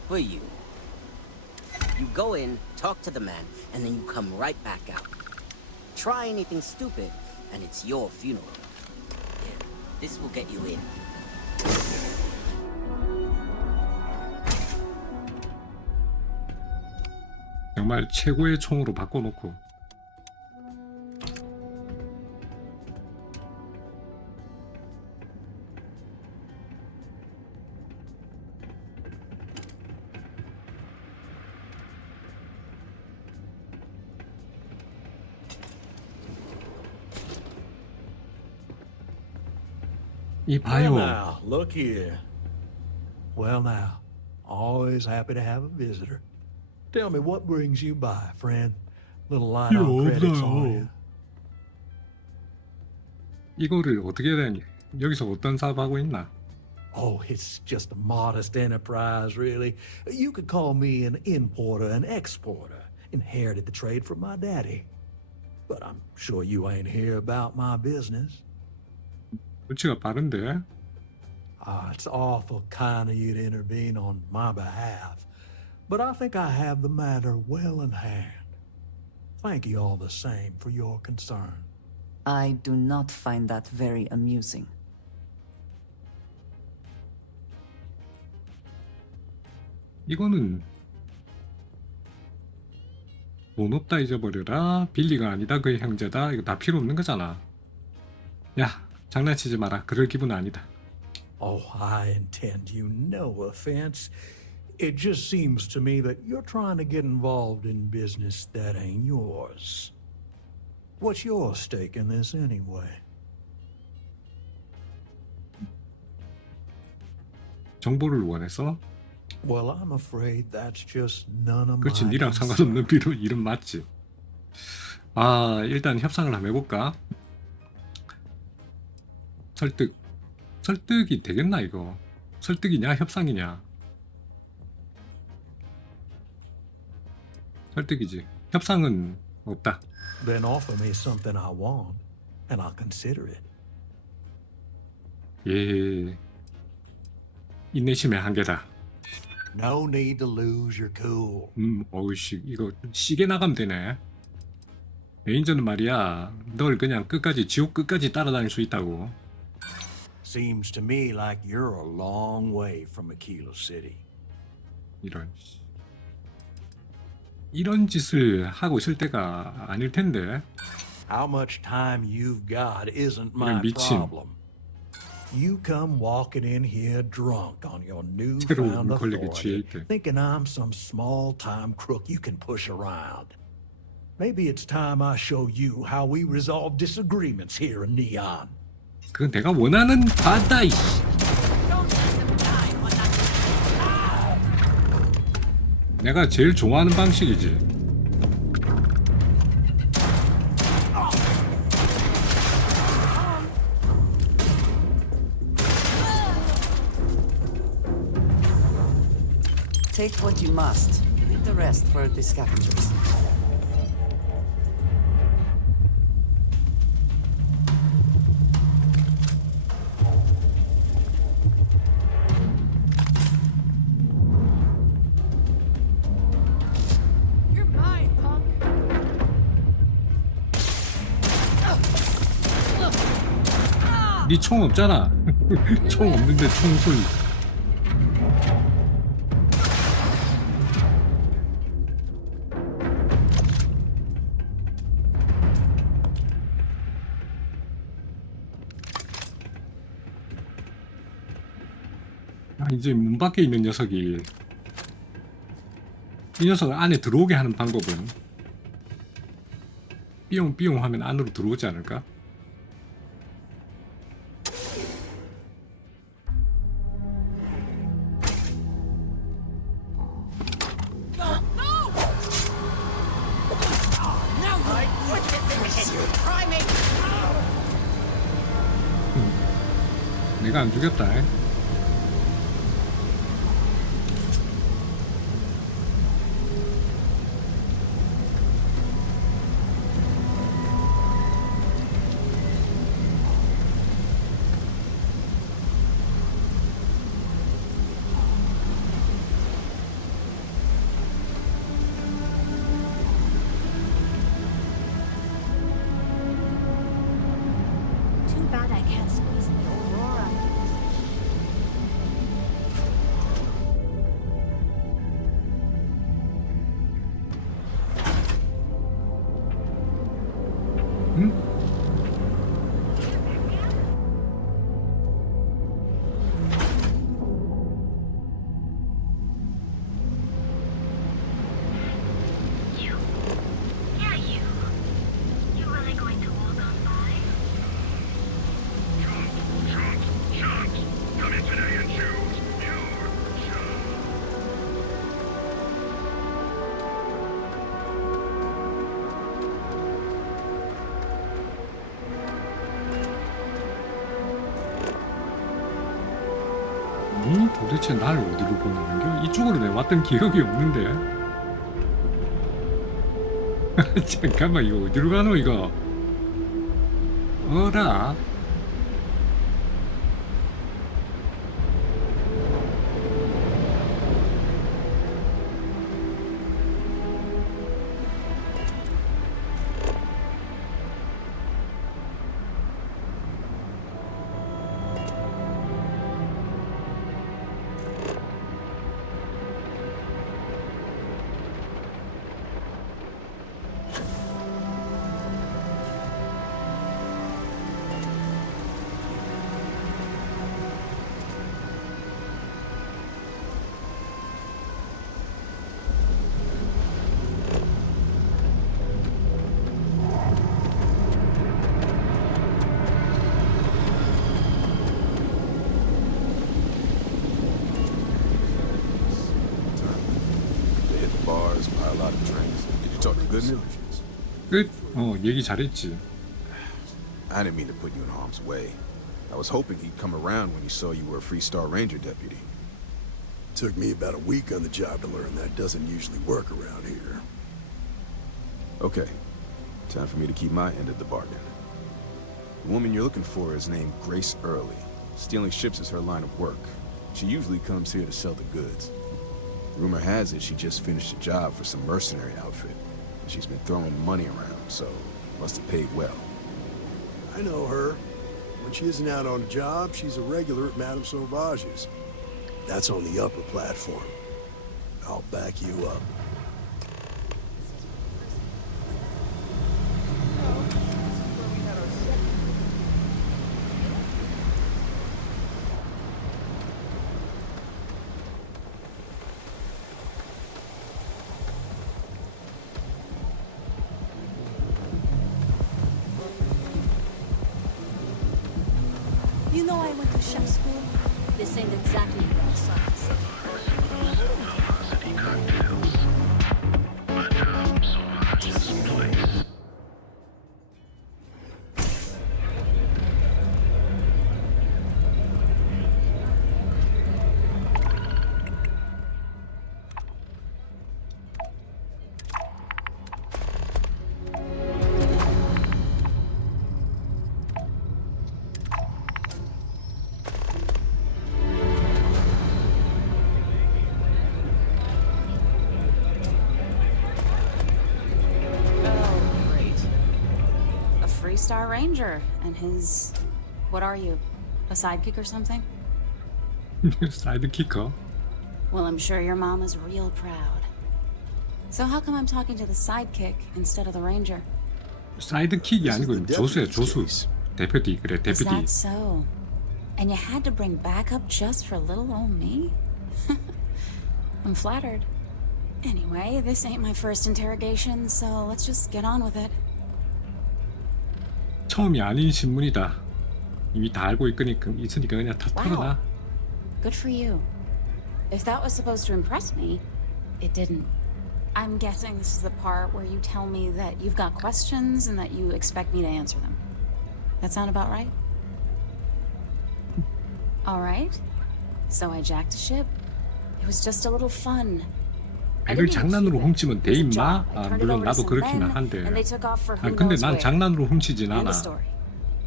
for you. You go in, talk to the man, and then you come right back out. Try anything stupid, and it's your funeral. Here, this will get you in. 정말 최고의 총으로 바꿔놓고. Well now, look here. Well now, always happy to have a visitor. Tell me what brings you by, friend. Little line on credits on you. 이거를 어떻게 해야 되니? 여기서 어떤 사업하고 있나? Oh, it's just a modest enterprise, really. You could call me an importer and exporter. Inherited the trade from my daddy. But I'm sure you ain't here about my business. 눈치가 빠른데? It's awful kind of you to intervene on my behalf. But I think I have the matter well in hand. Thank you all the same for your concern. I do not find that very amusing. 이거는 돈 없다 잊어버려라. 빌리가 아니다 그의 형제다. 이거 다 필요 없는 거잖아. 야 장난치지 마라. 그럴 기분 아니다. Oh, I intend you no offense. It just seems to me that you're trying to get involved in business that ain't yours. What's your stake in this anyway? 정보를 원해서? Well, I'm afraid that's just none of 그렇지, my 니랑 상관없는 비로 이름 맞지. 아, 일단 협상을 한번 해볼까? 설득이 되겠나 이거? 설득이냐 협상이냐? 설득이지. 협상은 없다. Then offer me something I want, and I'll consider it. 예. 인내심의 한계다. No need to lose your cool. 어우씨, 이거 시계 나가면 되네. 레인저는 말이야, 널 그냥 끝까지 지옥 끝까지 따라다닐 수 있다고. Seems to me like you're a long way from Aquila City. 이런 짓을 하고 있을 때가 아닐 텐데. How much time you've got isn't 이런 my 미친. problem. You come walking in here drunk on your 새로운 newfound 권력에 취해 authority, 있대. thinking I'm some small-time crook you can push around. Maybe it's time I show you how we resolve disagreements here in Neon. 그건 내가 원하는 바다. 내가 제일 좋아하는 방식이지. Take what you must. Leave the rest for the scavengers. You're mine, punk. 니 총 없잖아. 총 없는데 총 소리. 아, 이제 문 밖에 있는 녀석이 이 녀석을 안에 들어오게 하는 방법은 삐용삐용 하면 안으로 들어오지 않을까? 내가 안 죽였다. Too bad I can't squeeze the Aurora. 응? 도대체 날 어디로 보내는겨? 이쪽으로 내왔던 기억이 없는데. 잠깐만, 이거 어디로 가노 이거? 어라? assumptions. 끝. 얘기 잘했지. I didn't mean to put you in harm's way. I was hoping he'd come around when he saw you were a Freestar Ranger deputy. Took me about a week on the job to learn that doesn't usually work around here. Okay, time for me to keep my end of the bargain. The woman you're looking for is named Grace Early. Stealing ships is her line of work. She usually comes here to sell the goods. Rumor has it she just finished a job for some mercenary outfit. She's been throwing money around, so must have paid well. I know her. When she isn't out on a job, she's a regular at Madame Sauvage's. That's on the upper platform. I'll back you up. You know I went to chef school. This ain't exactly rock science. Velocity cocktails. Madame Sauvage's place. Freestar Ranger and his... What are you? A sidekick or something? 사이드키커. Well, I'm sure your mom is real proud. So how come I'm talking to the sidekick instead of the ranger? 사이드킥이 아니고 조수야, 조수. 데프티, 그래, Is 데프티. that so? And you had to bring backup just for little old me? I'm flattered. Anyway, this ain't my first interrogation, so let's just get on with it. 처음이 아닌 신문이다. 이미 다 알고 있으니까 그냥 다 털어놔. Good for you. If that was supposed to impress me, it didn't. I'm guessing this is the part where you tell me that you've got questions and that you expect me to answer them. That sound about right? All right. So I jacked a ship. It was just a little fun. 배를 장난으로 훔치면 돼 임마? 물론 나도 그렇긴 한데. 근데 난 장난으로 훔치진 않아.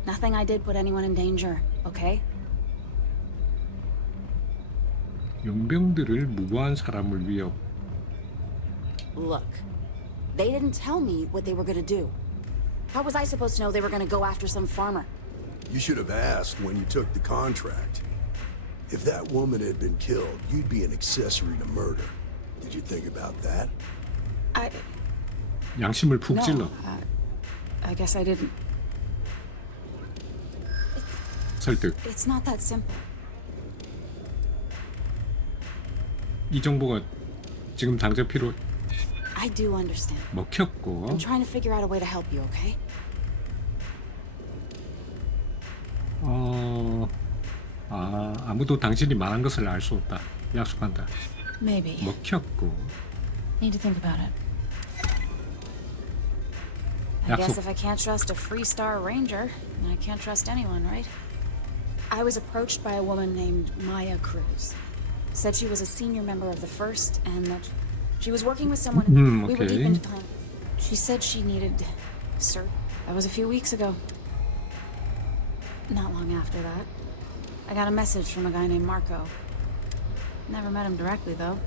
Nothing I did put anyone in danger, okay? 용병들을 무고한 사람을 위협. Look, they didn't tell me what they were gonna do. How was I supposed to know they were gonna go after some farmer? You should have asked when you took the contract. If that woman had been killed, you'd be an accessory to murder. Did you think about that? 양심을 푹 찔러. I guess I didn't. 설득. It's not that simple. 이 정보가 지금 당장 필요. I do understand. 먹혔고. I'm trying to figure out a way to help you, okay? 아무도 당신이 말한 것을 알 수 없다. 약속한다. Maybe. 먹혔고. Need to think about it. I guess if I can't trust a Freestar Ranger, then I can't trust anyone, right? I was approached by a woman named Maya Cruz. Said she was a senior member of the First and that she was working with someone. We were deep into planning. She said she needed cert. That was a few weeks ago. Not long after that, I got a message from a guy named Marco. Never met him directly, though.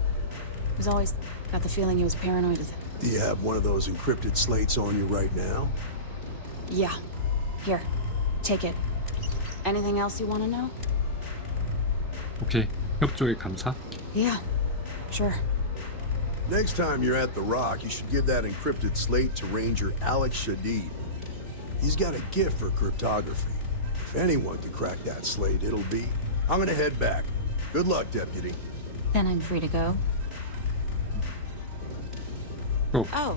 Was always got the feeling he was paranoid. Do you have one of those encrypted slates on you right now? Yeah. Here. Take it. Anything else you want to know? 오케이. 협조에 감사. Yeah. Sure. Next time you're at the Rock, you should give that encrypted slate to Ranger Alex Shadid. He's got a gift for cryptography. If anyone can crack that slate, it'll be... I'm gonna head back. Good luck, Deputy. Then I'm free to go. Oh.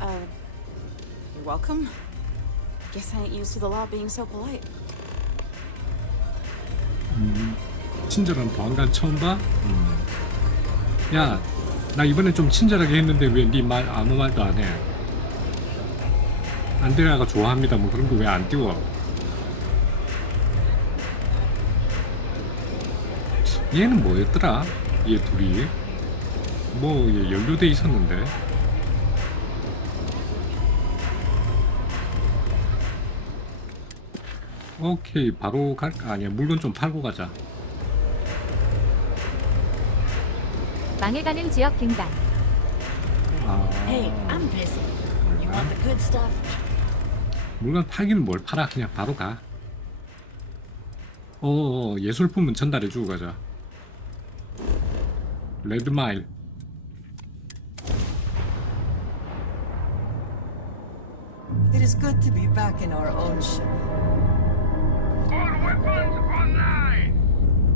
You're welcome. Guess I ain't used to the law being so polite. 친절한 보안관 처음 봐? 야, 나 이번엔 좀 친절하게 했는데 왜 네 말 아무 말도 안 해? 안드레아가 좋아합니다 뭐 그런 거 왜 안 띄워? 얘는 뭐였더라? 얘 둘이 뭐 얘 연루돼 있었는데. 오케이 바로 갈까? 아니야 물건 좀 팔고 가자. 망해가는 지역 갱단. Hey, I'm busy. You want the good stuff? 물건 팔기는 뭘 팔아 그냥 바로 가. 예술품은 전달해주고 가자. 레드마일. It is good to be back in our own ship.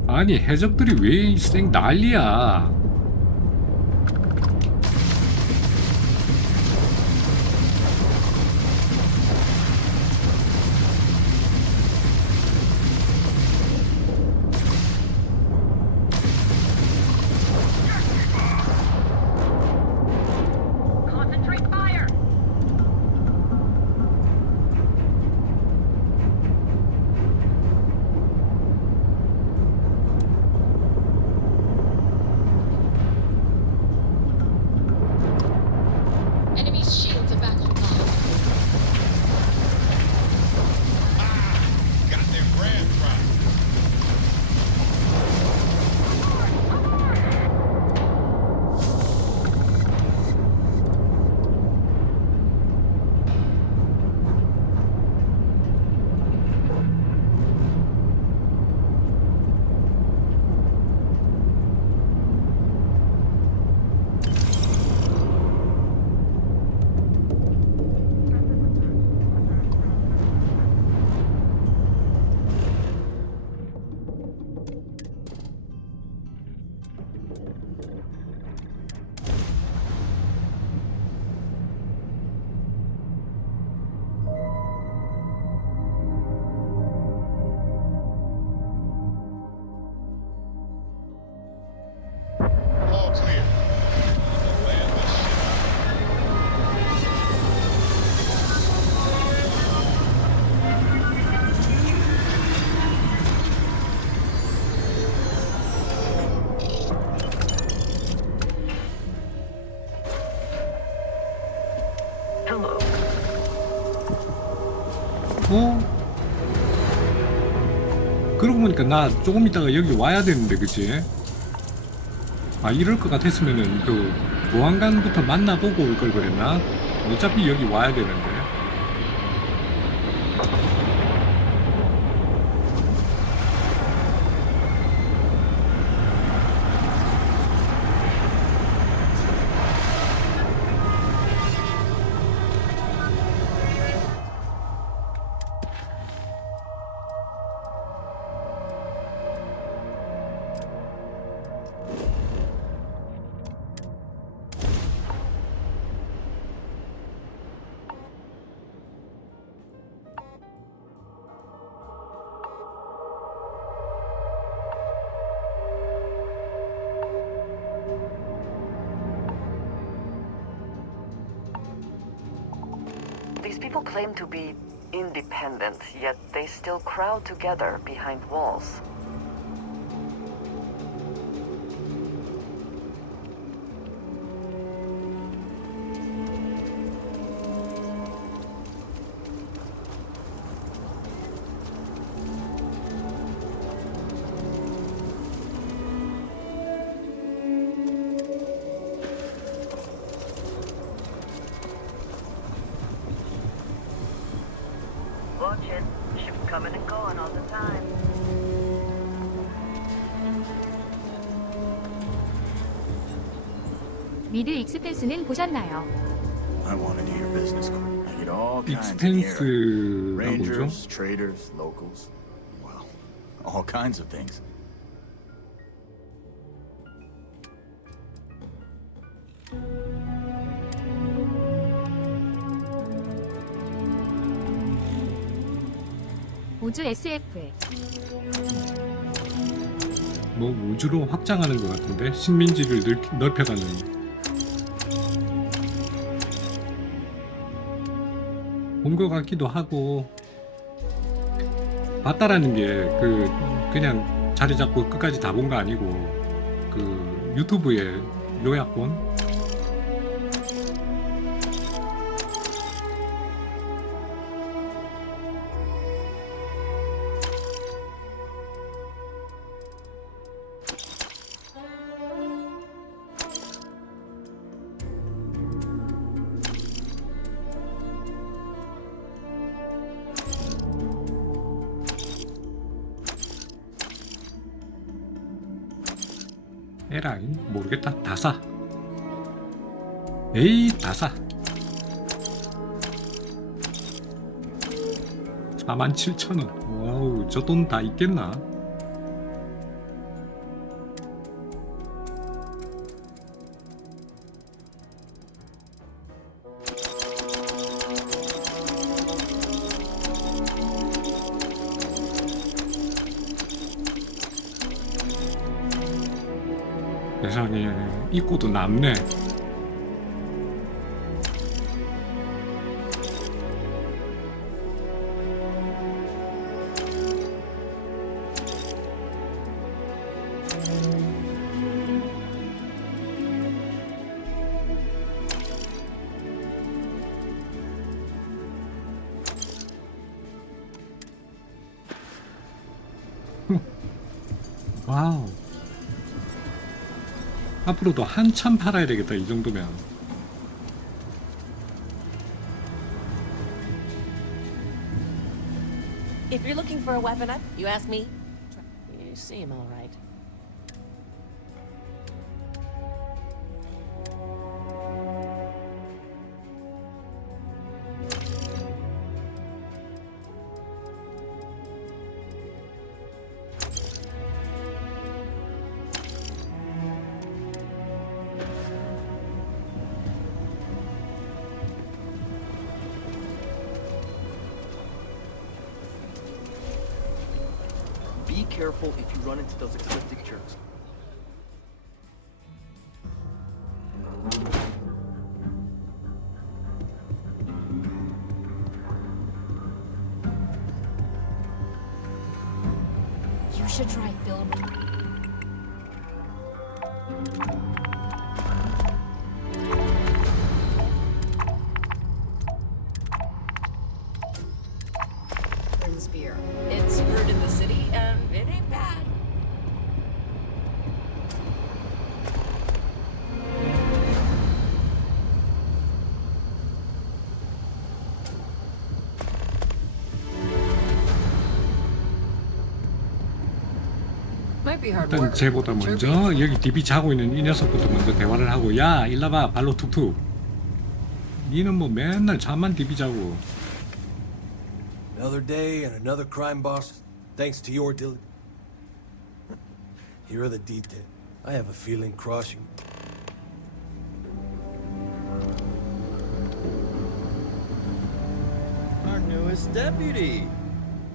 아니 해적들이 왜 쌩 난리야. Concentrate fire! Enemy shields are back online. Got their brand right. All clear. We'll land this ship. Hello. 그러고 보니까 나 조금 있다가 여기 와야 되는데 그치? 아 이럴 것 같았으면은 그 보안관부터 만나보고 올 걸 그랬나? 어차피 여기 와야 되는데. These people claim to be independent, yet they still crowd together behind walls. Watch it. Ships coming and going all the time. 미드 익스펜스는 보셨나요? I wanted to hear business. I get all kinds in here. 익스펜스가 뭐죠? Rangers, traders, locals. Well, all kinds of things. 우주 SF. 뭐 우주로 확장하는 것 같은데 식민지를 넓혀가는 본 것 같기도 하고 봤다라는 게 그냥 자리 잡고 끝까지 다 본 거 아니고 그 유튜브에 요약본. 에라이 모르겠다. 다 사. 에이 다 사. 47,000원. 와우 저 돈 다 있겠나? 세상에 입고도 남네. 와우. 앞으로도 한참 팔아야 되겠다 이 정도면. If you're looking for a weapon up, you ask me. You seem all right. Be careful if you run into those eclectic jerks. You should try filming. Beer. It's brewed in the city, and it ain't bad. 일단 쟤보다 먼저 여기 DB 자고 있는 이 녀석부터 먼저 대화를 하고, 야 일나봐 발로 툭툭. 니는 뭐 맨날 잠만 DB 자고. Another day and another crime boss, thanks to your diligence. Here are the details. I have a feeling crossing. Our newest deputy.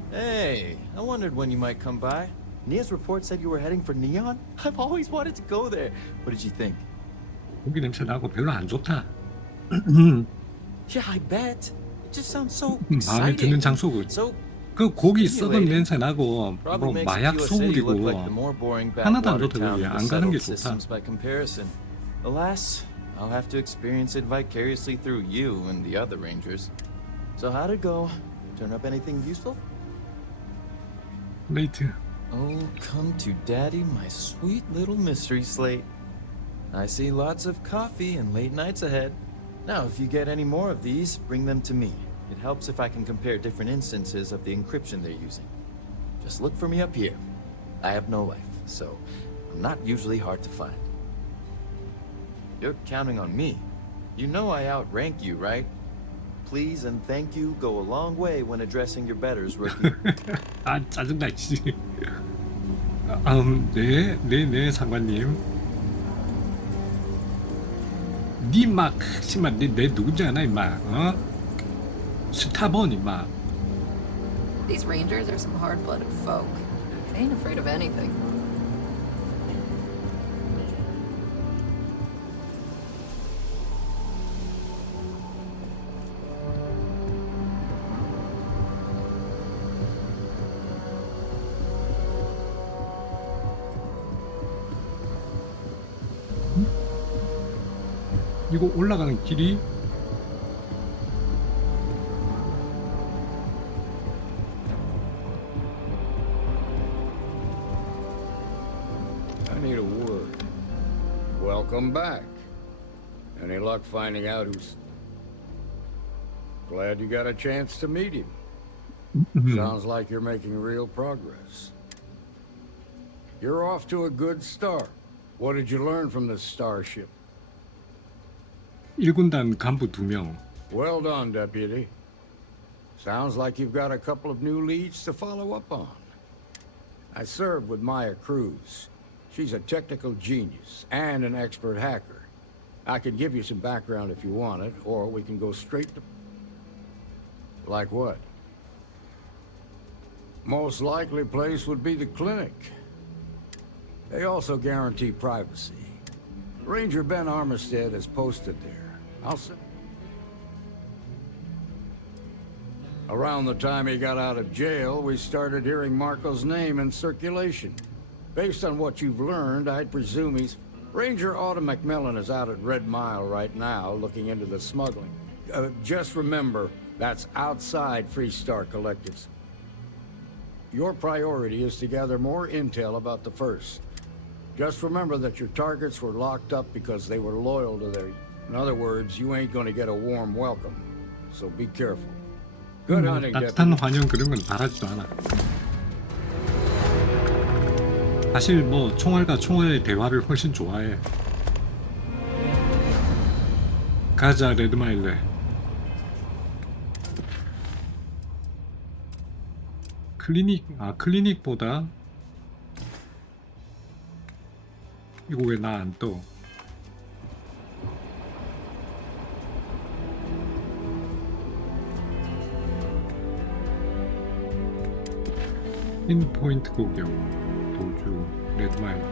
Hey, I wondered when you might come by. Nia's report said you were heading for Neon? I've always wanted to go there. What did you think? 고기 냄새 나고 별로 안 좋다. Yeah, I bet. It just sounds so 마음에 드는 exciting. 장소고. 그 고기 썩은 냄새 나고 뭐 마약 소굴이고 하나도 안 좋다. 그게 안 가는 게 좋다. By comparison. Alas, I'll have to experience it vicariously through you and the other rangers. So how'd it go? Turn up anything useful? 레이트. Oh, come to daddy, my sweet little mystery slate. I see lots of coffee and late nights ahead. Now, if you get any more of these, bring them to me. It helps if I can compare different instances of the encryption they're using. Just look for me up here. I have no life, so I'm not usually hard to find. You're counting on me. You know I outrank you, right? Please and thank you go a long way when addressing your betters, rookie. 아 짜증나 씨. 네 상관님. 니막 씨발 내 누군지 아나 임마. 어? 스타번 임마. These rangers are some hard-blooded folk. They ain't afraid of anything. 이거 올라가는 길이 I need a word. Welcome back. Any luck finding out who's... Glad you got a chance to meet him. Sounds like you're making real progress. You're off to a good start. What did you learn from this starship? 1군단 간부 2명. Well done, Deputy. Sounds like you've got a couple of new leads to follow up on. I served with Maya Cruz. She's a technical genius and an expert hacker. I could give you some background if you want it, or we can go straight to... Like what? Most likely place would be the clinic. They also guarantee privacy. Ranger Ben Armistead is posted there. I'll send... Around the time he got out of jail, we started hearing Marco's name in circulation. Based on what you've learned, I'd presume he's... Ranger Autumn McMillan is out at Red Mile right now, looking into the smuggling. Just remember, that's outside Freestar Collectives. Your priority is to gather more intel about the First. Just remember that your targets were locked up because they were loyal to their... In other words, you ain't gonna get a warm welcome. So be careful. Good hunting, 따뜻한 Deputy. 환영 그런 건 바라지도 않아. 사실 뭐 총알과 총알의 대화를 훨씬 좋아해. 가자 레드마일레. 클리닉보다 이거 왜 나 안 떠? 인포인트 구경 도주 레드마일.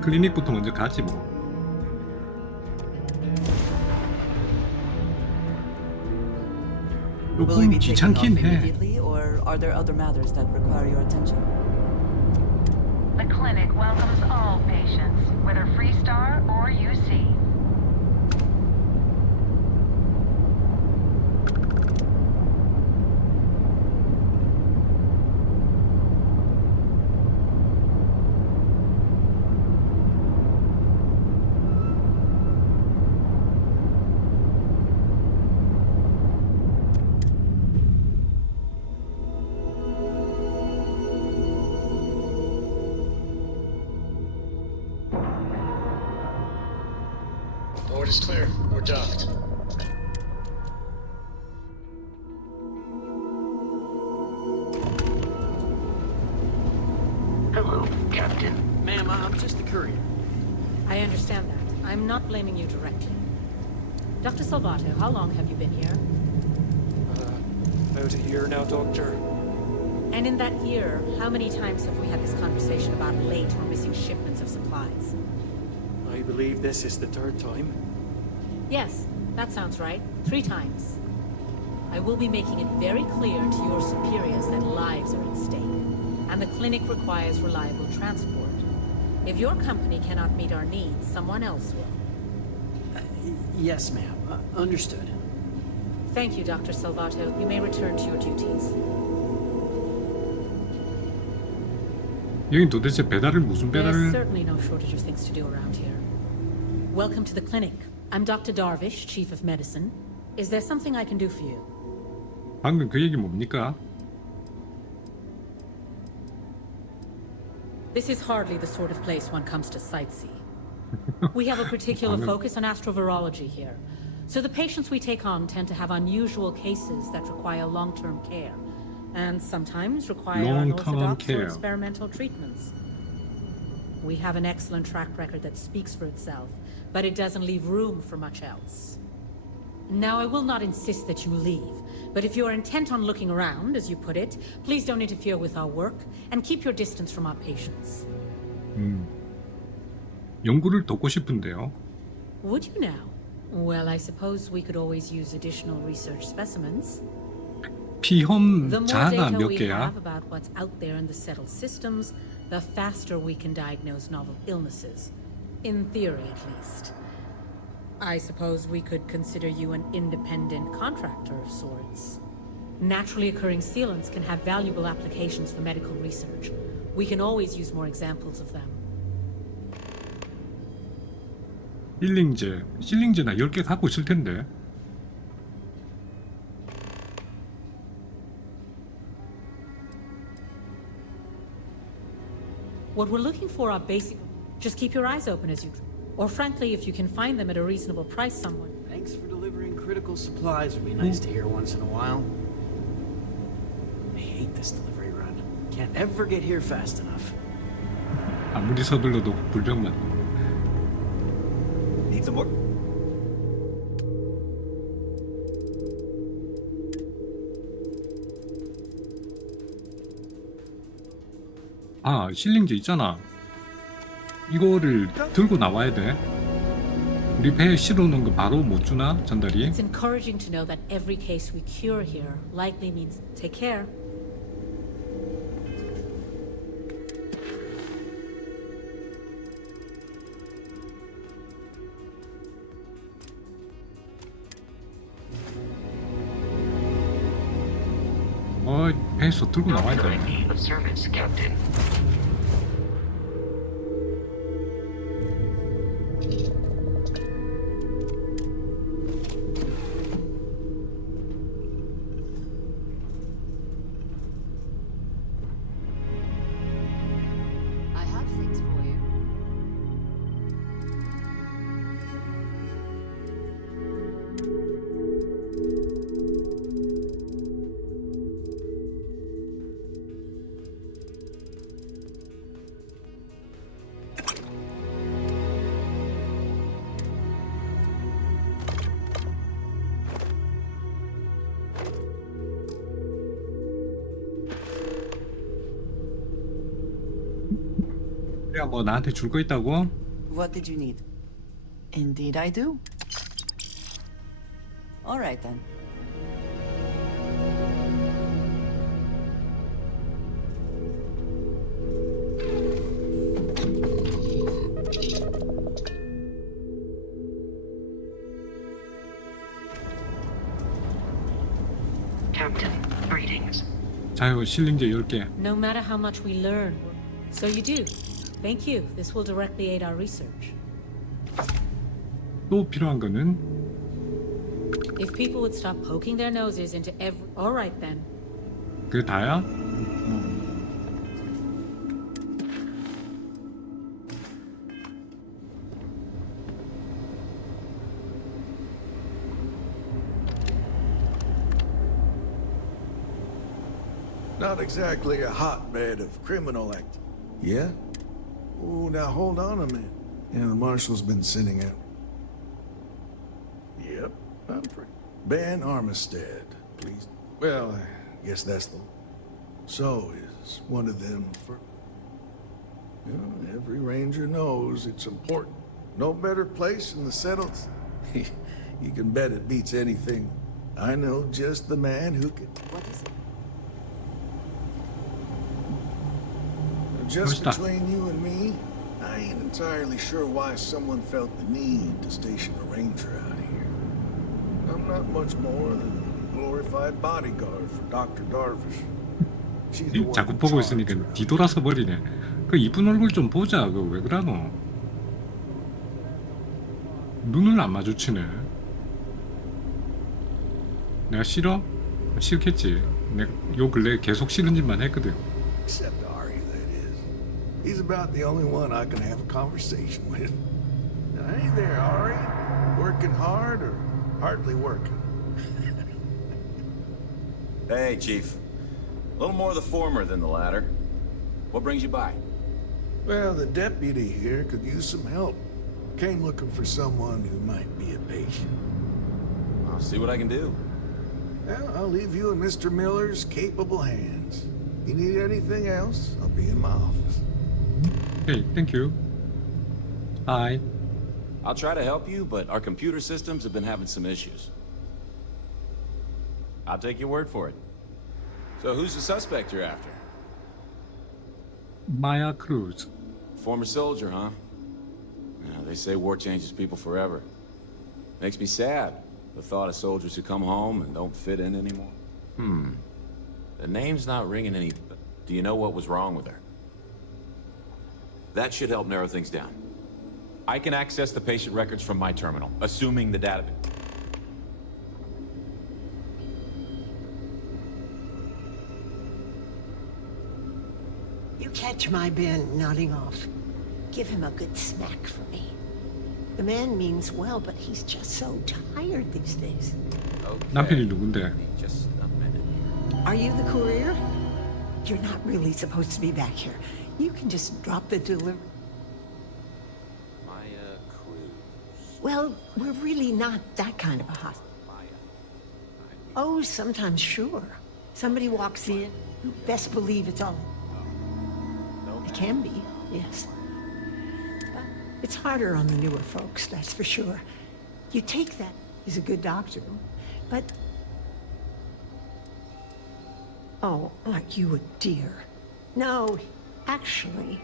클리닉부터 먼저 가지 뭐. Will we be 조금 taking off 귀찮긴 해. immediately, or are there other matters that require your attention? The clinic welcomes all patients, whether Freestar or UC. Board is clear. We're docked. Hello, Captain. Ma'am, I'm just a courier. I understand that. I'm not blaming you directly. Dr. Salvato, how long have you been here? About a year now, Doctor. And in that year, how many times have we had this conversation about late or missing shipments of supplies? I believe this is the third time. Yes, that sounds right. 3 times. I will be making it very clear to your superiors that lives are at stake, and the clinic requires reliable transport. If your company cannot meet our needs, someone else will. Yes, ma'am. Understood. Thank you, Dr. Salvato. You may return to your duties. 여긴 도대체 배달을 무슨 There's 배달을? certainly no shortage of things to do around here. Welcome to the clinic. I'm Dr. Darvish, Chief of Medicine. Is there something I can do for you? 방금 그 얘기 뭡니까? This is hardly the sort of place one comes to sightsee. We have a particular focus on astrovirology here. So the patients we take on tend to have unusual cases that require long-term care, and sometimes require Long-term unorthodox care. or experimental treatments. We have an excellent track record that speaks for itself, but it doesn't leave room for much else. Now, I will not insist that you leave, but if you are intent on looking around, as you put it, please don't interfere with our work, and keep your distance from our patients. 연구를 돕고 싶은데요. Would you now? Well, I suppose we could always use additional research specimens. 피험 The more 자가 data 몇 we 개야? have about what's out there in the settled systems, the faster we can diagnose novel illnesses. In theory, at least. I suppose we could consider you an independent contractor of sorts. Naturally occurring sealants can have valuable applications for medical research. We can always use more examples of them. 실링제 나 10개 갖고 있을 텐데. What we're looking for are basic... Just keep your eyes open as you... Or frankly, if you can find them at a reasonable price somewhere. Thanks for delivering critical supplies. Would be nice to hear once in a while. I hate this delivery run. Can't ever get here fast enough. 아무리 서둘러도 불평만. Need some more? 아, 실링제 있잖아. 이거를 들고 나와야 돼. 우리 배에 실어놓은 거 바로 못 주나? 전달이? It's encouraging to know that every case we cure here likely means take care. 배에서 들고 나와야 돼. Service, Captain. I have things for you. 야, 뭐 나한테 줄 거 있다고? What did you need? Indeed I do. All right then. Captain, greetings. 자요, 실링제 10개. No matter how much we learn, so you do. Thank you. This will directly aid our research. 또 필요한 거는? If people would stop poking their noses into every... All right then. 그게 다야? Not exactly a hotbed of criminal act. Yeah? Oh, now hold on a minute. Yeah, the marshal's been sending out. Yep, I'm pretty. Ben Armistead, please. Well, I guess that's the. So is one of them for. You know, every ranger knows it's important. No better place in the settled. You can bet it beats anything. I know just the man who can. What is it? Just between you and me, I ain't entirely sure why someone felt the need to station a ranger out here. I'm not much more than a glorified bodyguard for Dr. Darvish. She's the one 자꾸 in 보고 charge 있으니까 around 뒤돌아서 버리네. 그 이쁜 얼굴 좀 보자. 그거 왜 그러노? 눈을 안 마주치네. 내가 싫어? 싫겠지. 내가 요 근래 계속 싫은 짓만 했거든. Except Ari, that is. He's about the only one I can have a conversation with. Now, hey there, Ari. Working hard or hardly working? Hey, Chief. A little more the former than the latter. What brings you by? Well, the deputy here could use some help. Came looking for someone who might be a patient. I'll see what I can do. Well, I'll leave you in Mr. Miller's capable hands. You need anything else, I'll be in my office. Hey, thank you. Hi. I'll try to help you, but our computer systems have been having some issues. I'll take your word for it. So who's the suspect you're after? 마야 크루즈. Former soldier, huh? Yeah, they say war changes people forever. Makes me sad, the thought of soldiers who come home and don't fit in anymore. The name's not ringing any... Do you know what was wrong with her? That should help narrow things down. I can access the patient records from my terminal, assuming the database... You catch my Ben nodding off. Give him a good smack for me. The man means well, but he's just so tired these days. 남편이 누군데? Just a minute. Are you the courier? You're not really supposed to be back here. You can just drop the delivery. Well, we're really not that kind of a hospital. Oh, sometimes, sure. Somebody walks in, you best believe it's all. It can be, yes. But it's harder on the newer folks, that's for sure. You take that, he's a good doctor, but... Oh, aren't you a dear? No, actually,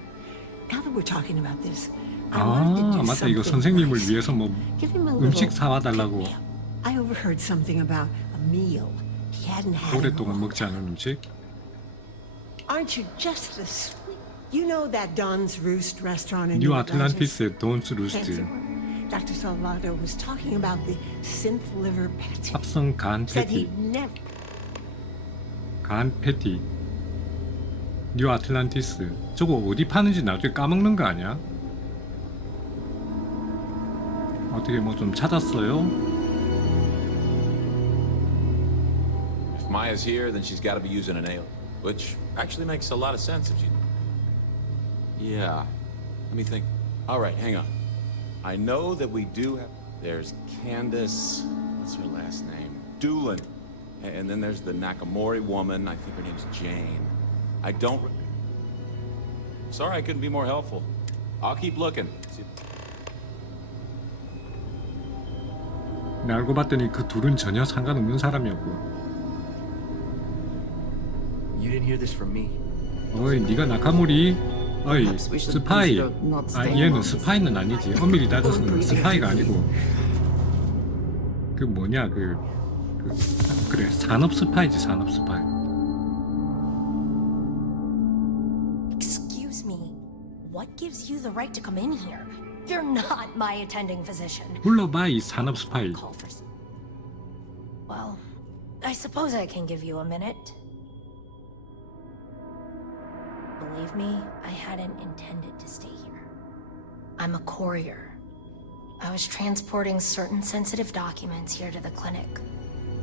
now that we're talking about this, 아, 맞다. 이거 선생님을 위해서 뭐 음식 사와 달라고. I overheard something about a meal he hadn't had. 오랫동안 먹지 않은 음식. Aren't you just the sweet? You know that Don's Roost restaurant in New Atlantis의 Don's Roost. Dr. Salvato was talking about the synth liver patty. 합성 간 Said 패티. he'd never. 간 패티. 뉴 아틀란티스. 저거 어디 파는지 나중에 까먹는 거 아니야? 어떻게 뭐 좀 찾았어요? If Maya's here, then she's got to be using an ale, which actually makes a lot of sense if she... Yeah. Let me think. All right, hang on. I know that we do have... There's Candace... What's her last name? Doolin. And then there's the Nakamori woman. I think her name's Jane. I don't... Sorry I couldn't be more helpful. I'll keep looking. 네, 알고 봤더니 그 둘은 전혀 상관없는 사람이었고. You didn't hear this from me. 어이, 네가 나카모리? 어이, 스파이. 아, 얘는 스파이는 아니지. 엄밀히 따져서는 스파이가 아니고. 그 뭐냐, 그래, 산업 스파이지, 산업 스파이. Excuse me. What gives you the right to come in here? You're not my attending physician. 불러봐, 이 산업 스파이. Well, I suppose I can give you a minute. Believe me, I hadn't intended to stay here. I'm a courier. I was transporting certain sensitive documents here to the clinic.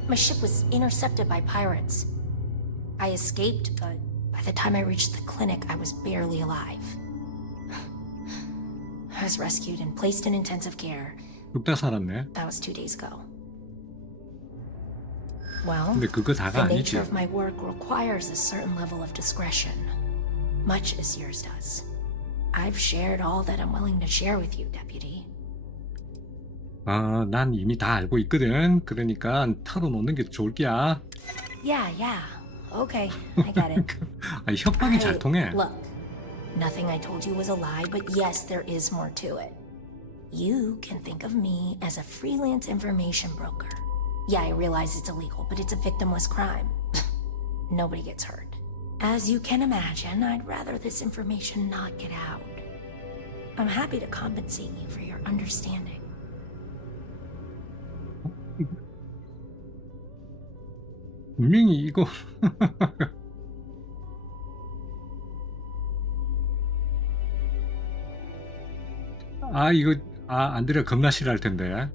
My ship was intercepted by pirates. I escaped, but by the time I reached the clinic, I was barely alive. I was rescued and placed in intensive care. 눕다 살았네. That was 2 days ago. Well, 근데 그거 다가 the 아니지. nature of my work requires a certain level of discretion, much as yours does. I've shared all that I'm willing to share with you, Deputy. 아, 난 이미 다 알고 있거든. 그러니까 털어놓는 게 좋을 게야. Yeah. Okay, I get it. 아, 협박이 잘 통해. Look, nothing I told you was a lie, but yes, there is more to it. You can think of me as a freelance information broker. Yeah, I realize it's illegal, but it's a victimless crime. Nobody gets hurt. As you can imagine, I'd rather this information not get out. I'm happy to compensate you for your understanding. 분명히 이거 아, 이거 안드레아 겁나 싫어할 텐데.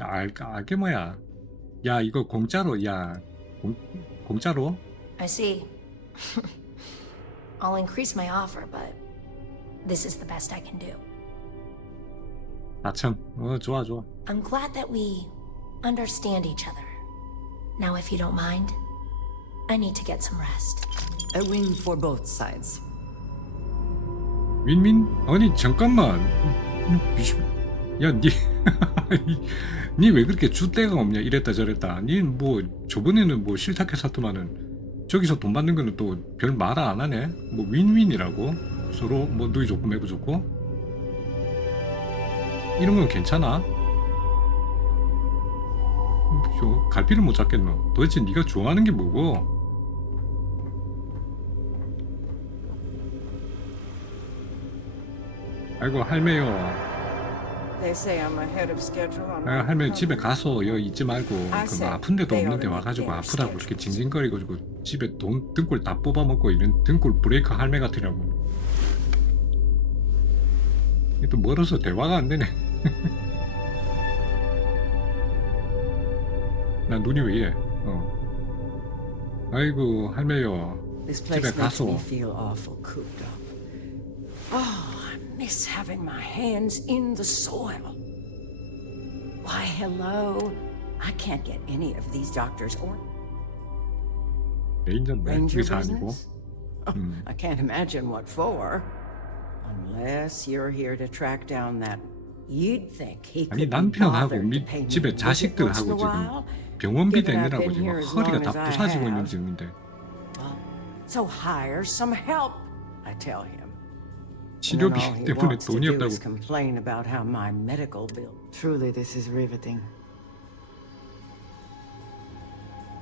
알게 뭐야. 야, 이거 공짜로. 야, 공짜로? I see. I'll increase my offer, but this is the best I can do. 아참. 좋아. I'm glad that we understand each other. Now, if you don't mind, I need to get some rest. A win for both sides. 윈윈? 아니, 잠깐만. 야, 니 왜 그렇게 주 데가 없냐? 이랬다 저랬다. 니 뭐 저번에는 뭐 싫다게 샀더만은 저기서 돈 받는 거는 또 별 말 안 하네. 뭐 윈윈이라고 서로 뭐 누이 좋고 매부 좋고 이런 건 괜찮아. 갈피를 못 잡겠노. 도대체 네가 좋아하는 게 뭐고? 아이고 할매요. 할머니 집에 가서 여기 있지 말고 그 아픈 데도 없는데 와가지고 아프다고 이렇게 징징거리고 집에 돈 등골 다 뽑아먹고 이런 등골 브레이크 할매 같으라고. 이게 또 멀어서 대화가 안 되네. 나 눈이 왜 이래? 아이고 할매요. 집에 가서. Miss having my hands in the soil. Why, hello. I can't get any of these doctors or 레인저인데 의사 아니고. I can't imagine what for. Unless you're here to track down that you'd think he 아니 could be 남편하고 bothered to pay me 집에 a visit 자식들하고 once in a 지금 while. 병원비 Given I've 내느라고 been 지금 here as 허리가 long 다 as I 부사지고 있는 have. 중인데. So hire some help, I tell him. 치료비 And then all he 때문에 wants to 돈이 do 없다고. is complain about how my medical bill. Truly, this is riveting.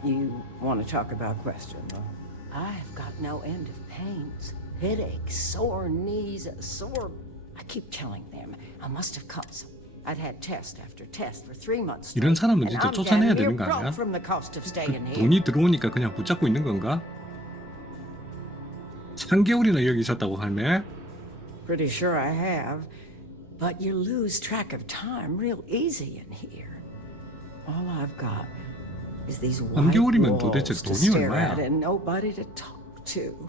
You want to talk about questions? I've got no end of pains, headaches, sore knees, sore. I keep telling them I must have caught some. I'd had test after test for 3 months. 이런 사람은 and 진짜 I'm 쫓아내야 damn 되는 near 거 아니야? broke from the cost of staying here. 돈이 들어오니까 그냥 붙잡고 있는 건가? 3개월이나 여기 있었다고 할매? Pretty sure I have, but you lose track of time real easy in here. All I've got is these white 3개월이면 도대체 walls to 돈이 stare 얼마야? at and nobody to talk to.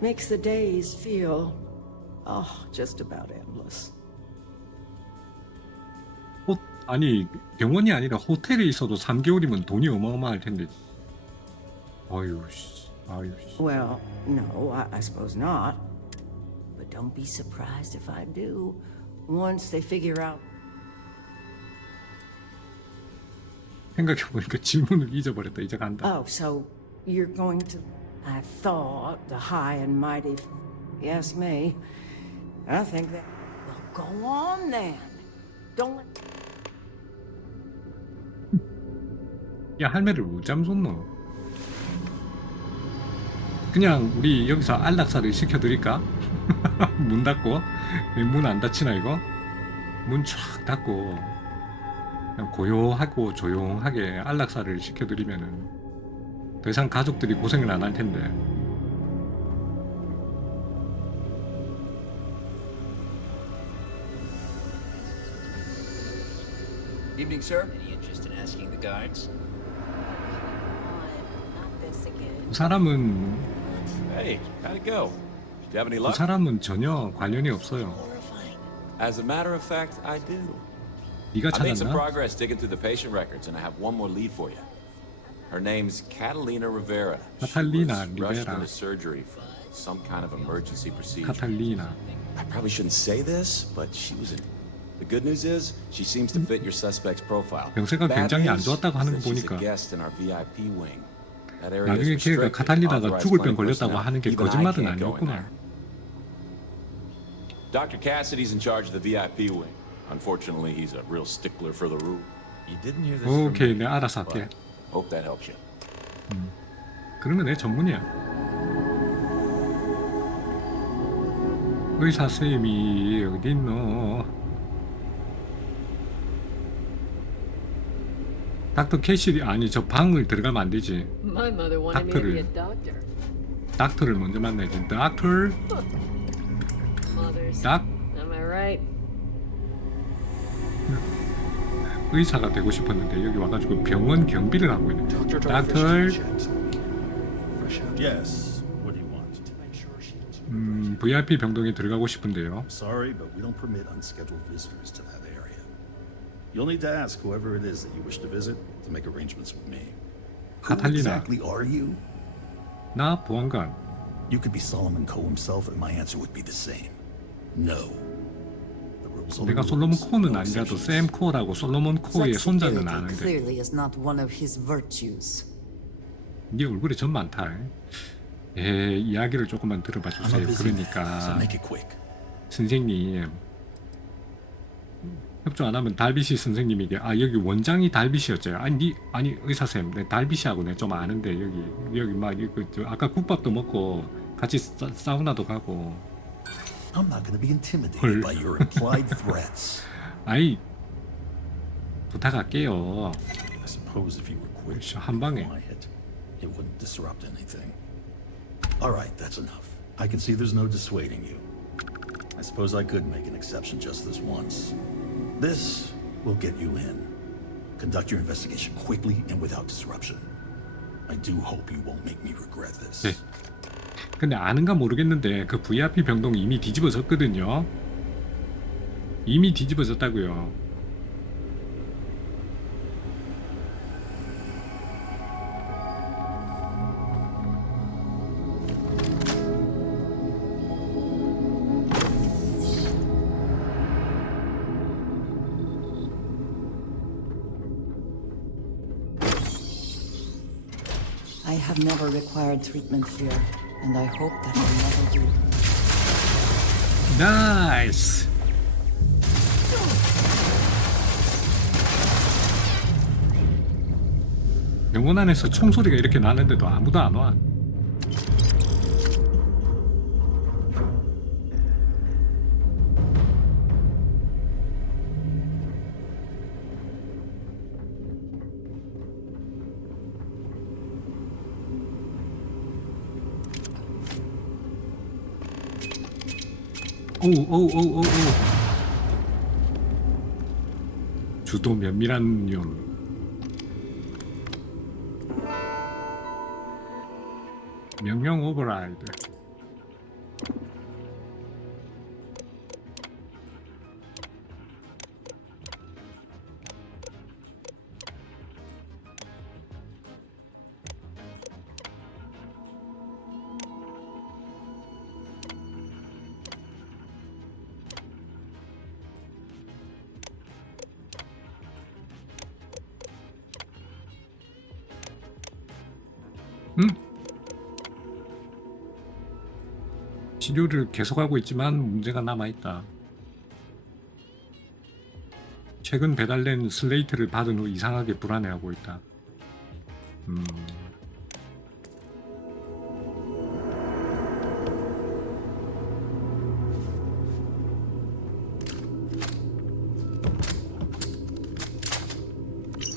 Makes the days feel, just about endless. 아니 병원이 아니라 호텔에 있어도 3개월이면 돈이 어마어마할 텐데. 아유 씨. 아유 씨. Well, no, I suppose not. But don't be surprised if I do. Once they figure out. 생각해보니까 질문을 잊어버렸다. 이제 간다. Oh, so you're going to... I thought the high and mighty... Yes, me. I think that... Well, go on then. Don't let... 야 할매를 못 잠궜노. 그냥 우리 여기서 안락사를 시켜드릴까? 문 닫고. 문 안 닫히나 이거? 문 쫙 닫고 그냥 고요하고 조용하게 안락사를 시켜드리면은 더 이상 가족들이 고생을 안 할 텐데. Evening, sir. Any interest in asking the guards? 그 사람은 Hey, how'd it go? Do you have any 그 luck? 사람은 전혀 관련이 없어요. As a matter of fact, I do. 네가 I made some 찾았나? progress digging through the patient records, and I have one more lead for you. Her name's Catalina Rivera. Catalina She was rushed Rivera. into surgery for some kind of emergency procedure. 카탈리나. I probably shouldn't say this, but she was in. The good news is she seems to fit your suspect's profile. 병세가 Bad 굉장히 안 news 좋았다고 하는 거 is that she's 보니까 a guest in our VIP wing. That area 나중에 is 걔가 restricted. 카탈리나가 Authorized 죽을 병 clinic 걸렸다고 personnel. 하는 게 Even I 거짓말은 can't go in 아니었구나. there. Dr. Cassidy's in charge of the VIP wing. Unfortunately, he's a real stickler for the rule. You didn't hear this from 오케이, me. 내가 알아서 할게. Hope that helps you. 그런 건 내 전문이야. 의사 선생님이 어디 있노? 닥터 캐시디 아니 저 방을 들어가면 안 되지. My mother wanted me to be a 닥터를 doctor. 닥터를 먼저 만나야지. 닥터. Mothers. 닥 Am I right? 의사가 되고 싶었는데 여기 와가지고 병원 경비를 하고 있네. 닥터. Yes. What do you want? VIP 병동에 들어가고 싶은데요. Sorry, but we don't permit unscheduled visitors to that area. You'll need to ask whoever it is that you wish to visit to make arrangements with me. Who 카탈리나. exactly are you? 나 보안관. You could be Solomon Coe himself, and my answer would be the same. No. The rules are the 내가 rules. 솔로몬 코어는 No 아니라도 exceptions. 샘 코어라고 솔로몬 코어의 손자는 Flexibility 아는데. clearly is not one of his virtues. 네 얼굴에 점 많다. 예, 이야기를 조금만 들어봐 주세요. 그러니까 선생님 협조 안 하면 달비시 선생님에게 여기 원장이 달비시였죠. 아니 의사쌤, 내 달비시하고 내 좀 아는데 여기 막 이거 아까 국밥도 먹고 같이 사우나도 가고. I'm not going to be intimidated by your implied threats. 아이 부탁할게요. I suppose if you were quick, 한 방에. quiet, it wouldn't disrupt anything. All right, that's enough. I can see there's no dissuading you. I suppose I could make an exception just this once. This will get you in. Conduct your investigation quickly and without disruption. I do hope you won't make me regret this. 네. 근데 아는가 모르겠는데 그 VIP 병동 이미 뒤집어졌거든요. 이미 뒤집어졌다고요. I have never required treatment here, and I hope that I never do. 나이스. 병원 안에서 총소리가 이렇게 나는데도 아무도 안 와. 오오오오오 주도 면밀한 년. 명령 오버라이드. 치료를 계속하고 있지만 문제가 남아있다. 최근 배달된 슬레이트를 받은 후 이상하게 불안해하고 있다.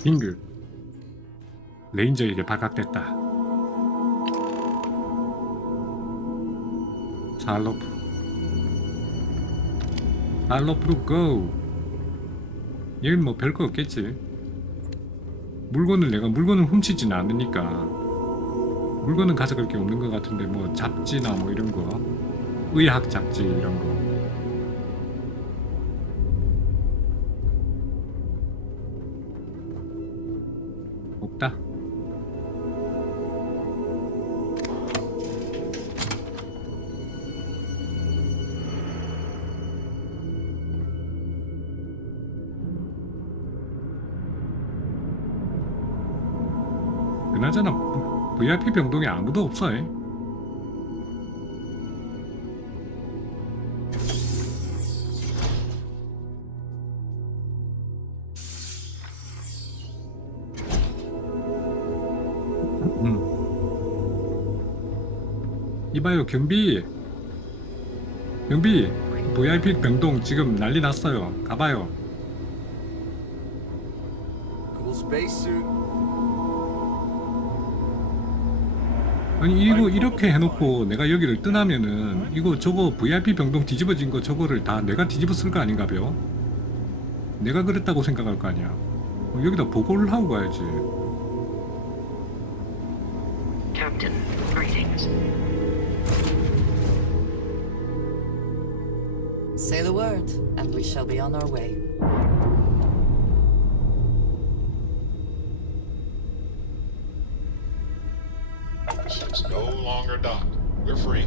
빙글 레인저에게 발각됐다. 알로프로 고. 여긴 뭐 별거 없겠지. 내가 물건을 훔치지는 않으니까 물건은 가져갈 게 없는 것 같은데 뭐 잡지나 뭐 이런 거, 의학 잡지 이런 거 없다. 그나저나 VIP 병동에 아무도 없어. 이봐요 경비 VIP 병동 지금 난리 났어요. 가봐요. 아니 이거 이렇게 해놓고 내가 여기를 떠나면은 이거 저거 VIP 병동 뒤집어진 거 저거를 다 내가 뒤집었을 거 아닌가벼? 내가 그랬다고 생각할 거 아니야. 여기다 보고를 하고 가야지. Captain, greetings. Say the word, and we shall be on our way. Ship's no longer docked. We're free.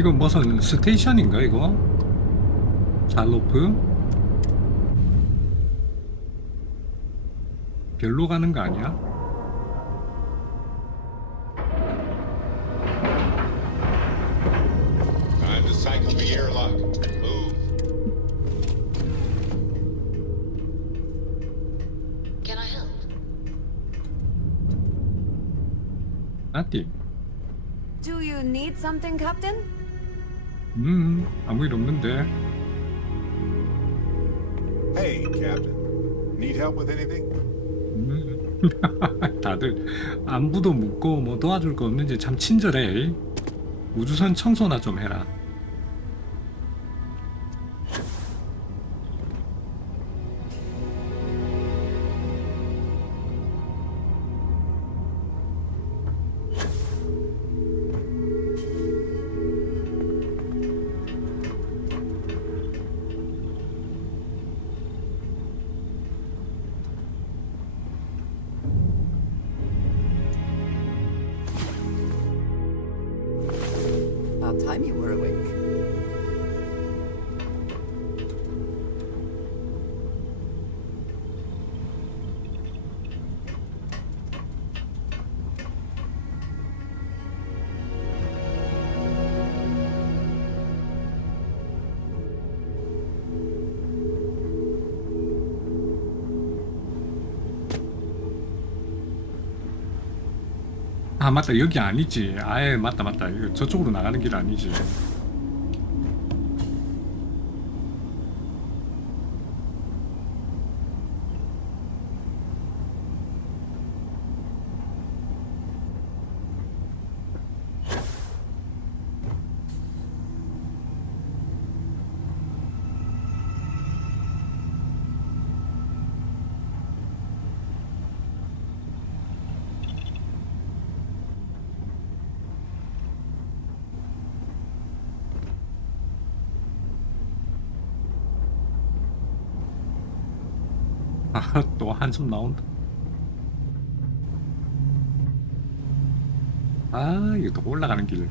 이거 무슨 스테이션인가 이거? 잘로프? 별로 가는 거 아니야? Time to cycle the airlock. Move. Can I help? 나띠. Do you need something, Captain? 아무 일 없는데. Hey, Captain. Need help with anything? 다들 안부도 묻고 뭐 도와줄 거 없는지 참 친절해. 우주선 청소나 좀 해라. About time you were awake. 아 맞다 여기 아니지. 아예 맞다 이거 저쪽으로 나가는 길 아니지. 아, 또 한숨 나온다. 아, 이거 또 올라가는 길.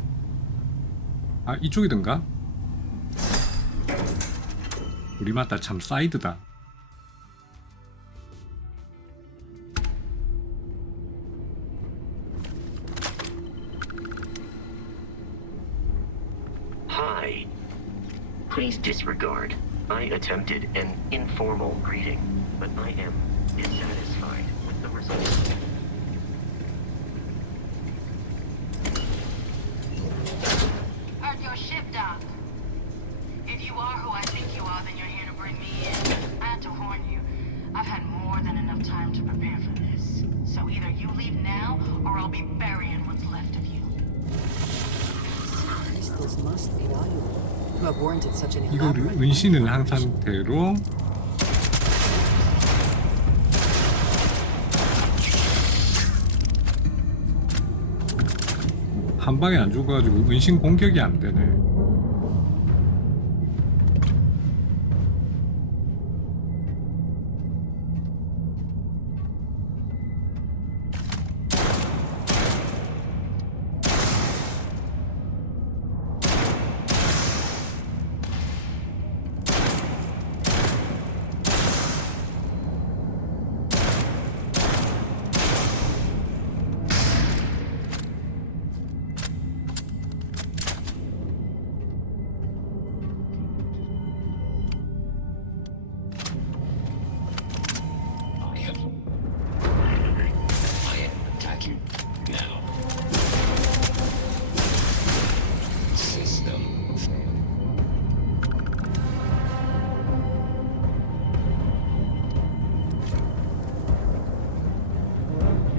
아, 이쪽이던가? 우리 맞다, 참 사이드다. Hi. Please disregard. I attempted an informal greeting, but I am dissatisfied with the result. Heard your ship, Doc. If you are who I think you are, then you're here to bring me in. I had to warn you. I've had more than enough time to prepare for this. So either you leave now, or I'll be burying what's left of you. Crystals must be valuable. To have warranted such an 이거를 elaborate 은신을 한 상태로 한 방에 안 죽어가지고 은신 공격이 안 되네.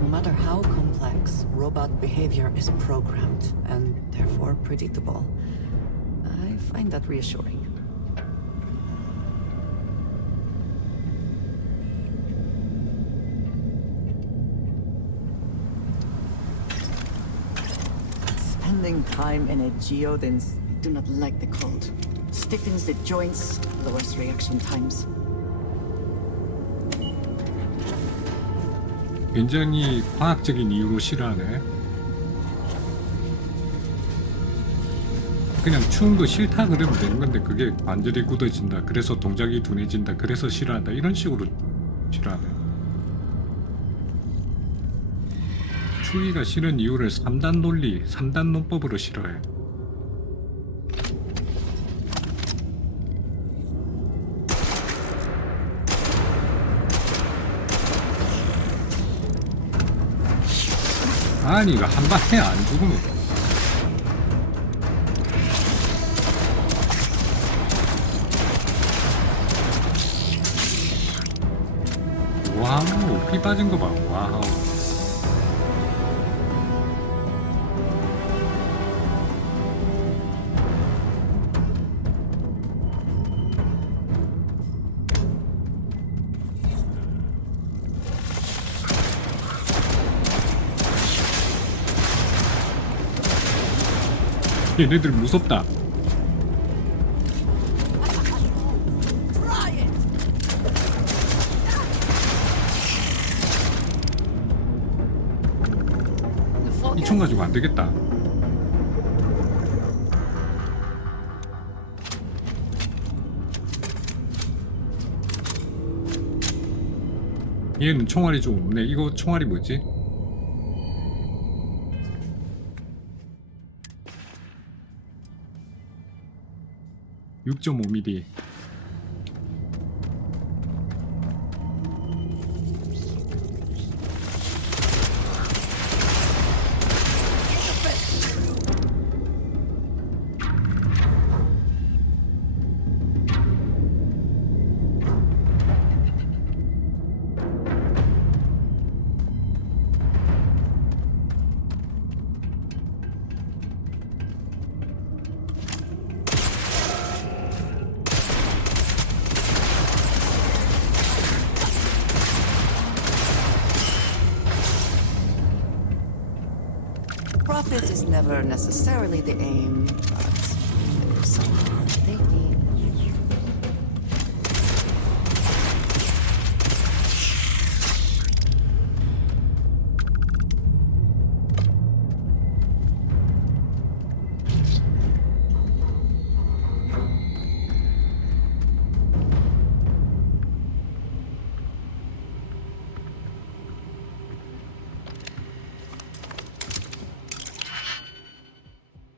No matter how complex, robot behavior is programmed and therefore predictable. I find that reassuring. Spending time in a geodins. I do not like the cold. Stiffens the joints, lowers reaction times. 굉장히 과학적인 이유로 싫어하네. 그냥 추운 거 싫다 그러면 되는 건데 그게 관절이 굳어진다, 그래서 동작이 둔해진다, 그래서 싫어한다, 이런 식으로 싫어하네. 추위가 싫은 이유를 3단 논리, 3단 논법으로 싫어해. 아니 이거 한 방에 안 죽으면 와우, 피 빠진 거 봐. 와우. 얘네들 무섭다. 이 총 가지고 안 되겠다. 얘는 총알이 좀 없네. 이거 총알이 뭐지? (6.5mm) Profit is never necessarily the aim, but somehow they need.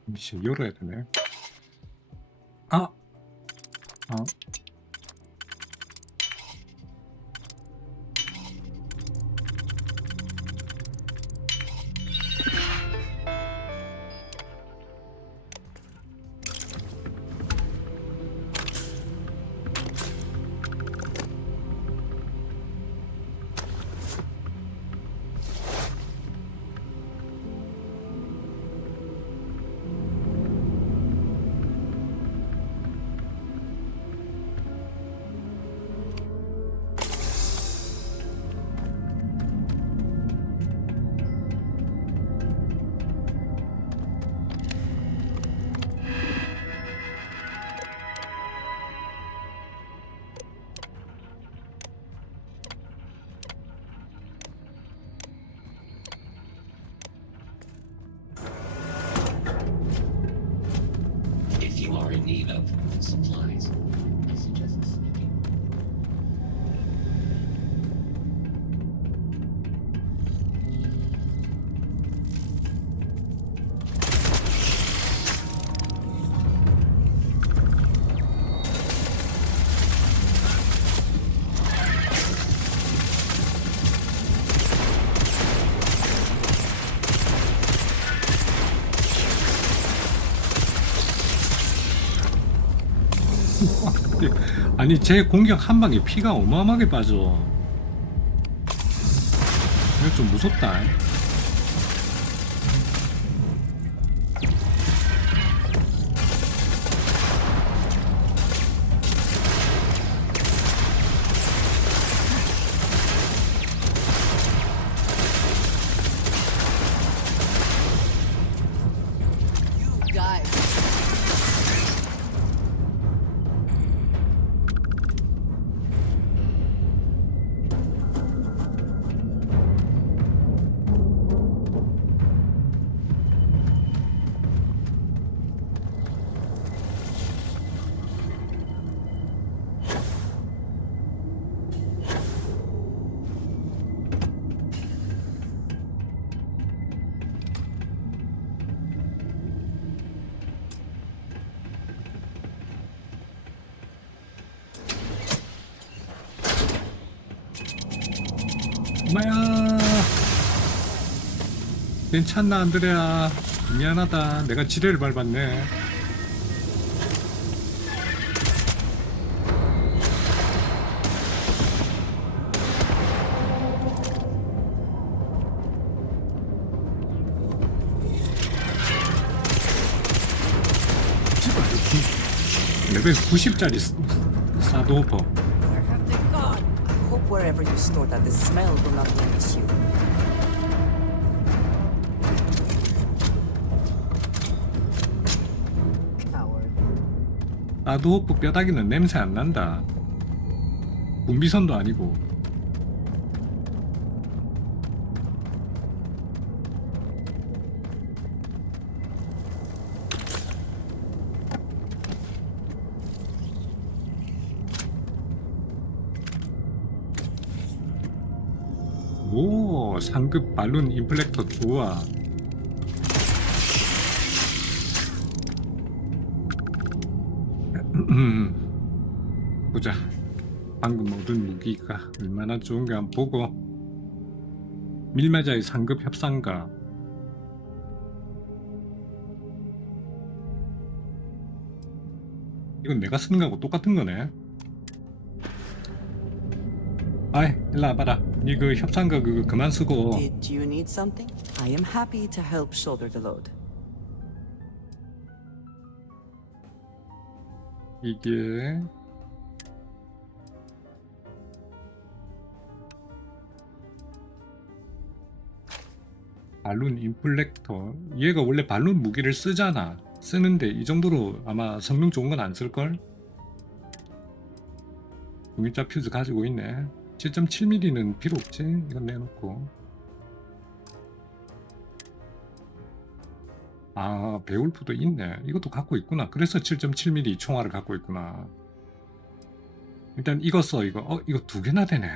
미션 열어야 되네. 아! If you are in need of supplies, I suggest sneaking. 아니 제 공격 한 방에 피가 어마어마하게 빠져. 이거 좀 무섭다. You guys. 엄마야. 괜찮나 안드레야. 미안하다. 내가 지뢰를 밟았네. 레벨 90짜리 사도퍼. Where have they gone? I hope wherever you store that, the smell will not notice you. 사도퍼 뼈다귀는 냄새 안 난다. 분비선도 아니고. 오, 상급 발룬 인플렉터 좋아. 보자. 방금 얻은 무기가 얼마나 좋은가 한번 보고. 밀마자의 상급 협상가. 이건 내가 쓰는 거하고 똑같은 거네. 아이, 일로 와봐라. 니 그 협상가 그거 그만 쓰고. Did you need something? I am happy to help shoulder the load. 이게 발룬 인플렉터. 얘가 원래 발룬 무기를 쓰잖아. 쓰는데 이 정도로 아마 성능 좋은 건 안 쓸걸? 중립자 퓨즈 가지고 있네. 7.7mm는 필요 없지. 이건 내놓고. 아, 베울프도 있네. 이것도 갖고 있구나. 그래서 7.7mm 총알을 갖고 있구나. 일단 이거 써. 이거 이거 두 개나 되네.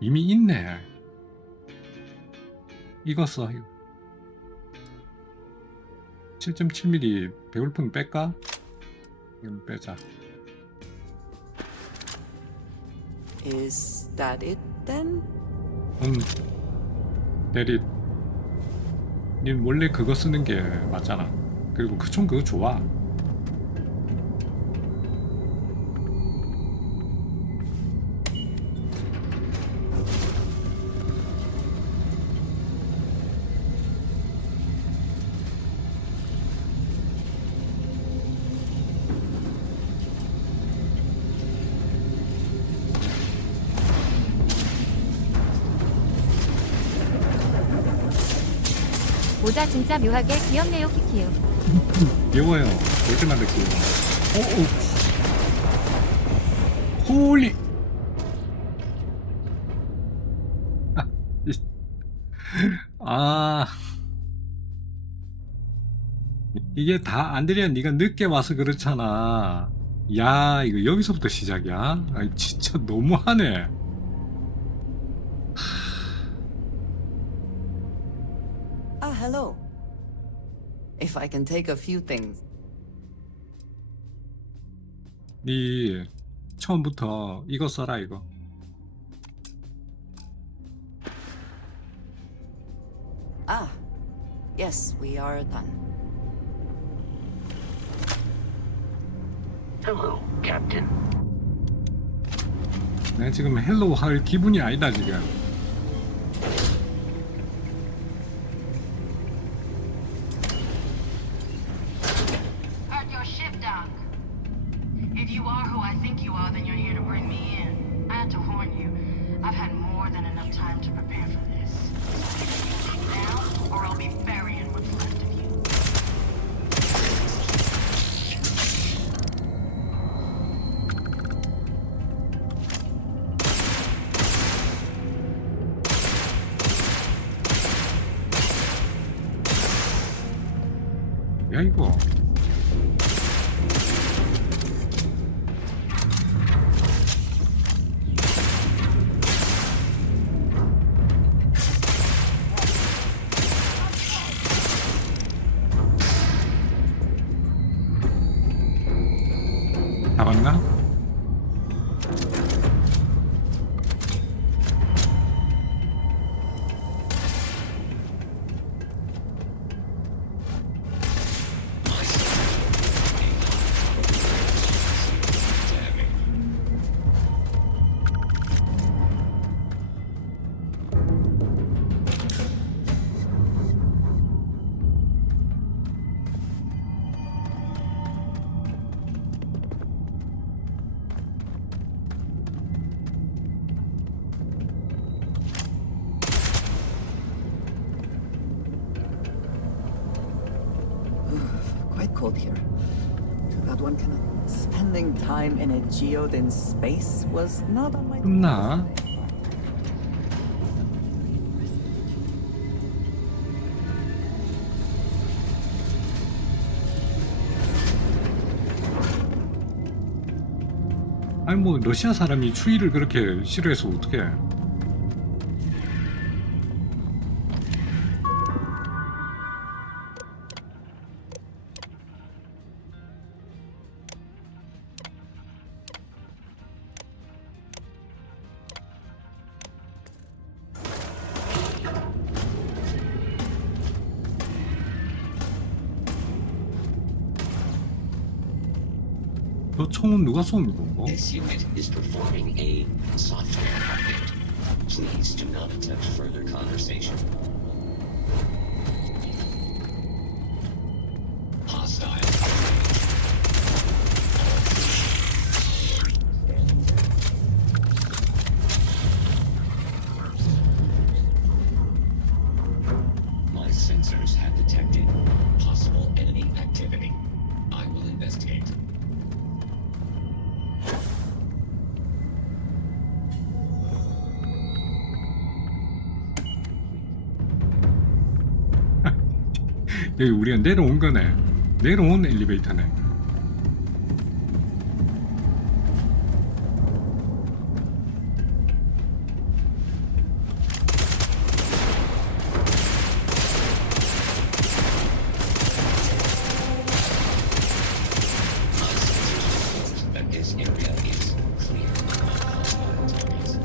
이미 있네. 이거 써. 7.7mm 베울프는 뺄까? 이건 빼자. Is that it then? 대리. 님 원래 그거 쓰는 게 맞잖아. 그리고 그 총 그거 좋아. 모자 진짜 묘하게 귀엽네요, 키키요. 귀여워요. 볼 때마다 귀여워. 홀리. 아, 이게 다 안드레아 네가 늦게 와서 그렇잖아. 야, 이거 여기서부터 시작이야? 아니, 진짜 너무하네. Hello. If I can take a few things. 네 처음부터 이거 써라 이거. Ah, yes, we are done. Hello, Captain. 내가 지금 헬로우 할 기분이 아니다 지금. If you are who I think you are, then you're here to bring me in. I had to warn you. I've had more than enough time to prepare for this. So leave now, or I'll be burying what's left of you. 야 이거. 잡았나? cold here. Too bad one cannot. Spending time in a geode in space was not on my. 끝나? 아니 뭐 러시아 사람이 추위를 그렇게 싫어해서 어떡해. 저 총은 누가 쏘는 건가? This unit is performing a software update. Please do not attempt further conversation. Hostile. My sensors have detected possible enemy activity. I will investigate. 여기 우리가 내려온 거네. 내려온 엘리베이터네. That this area is clear of hostile activities.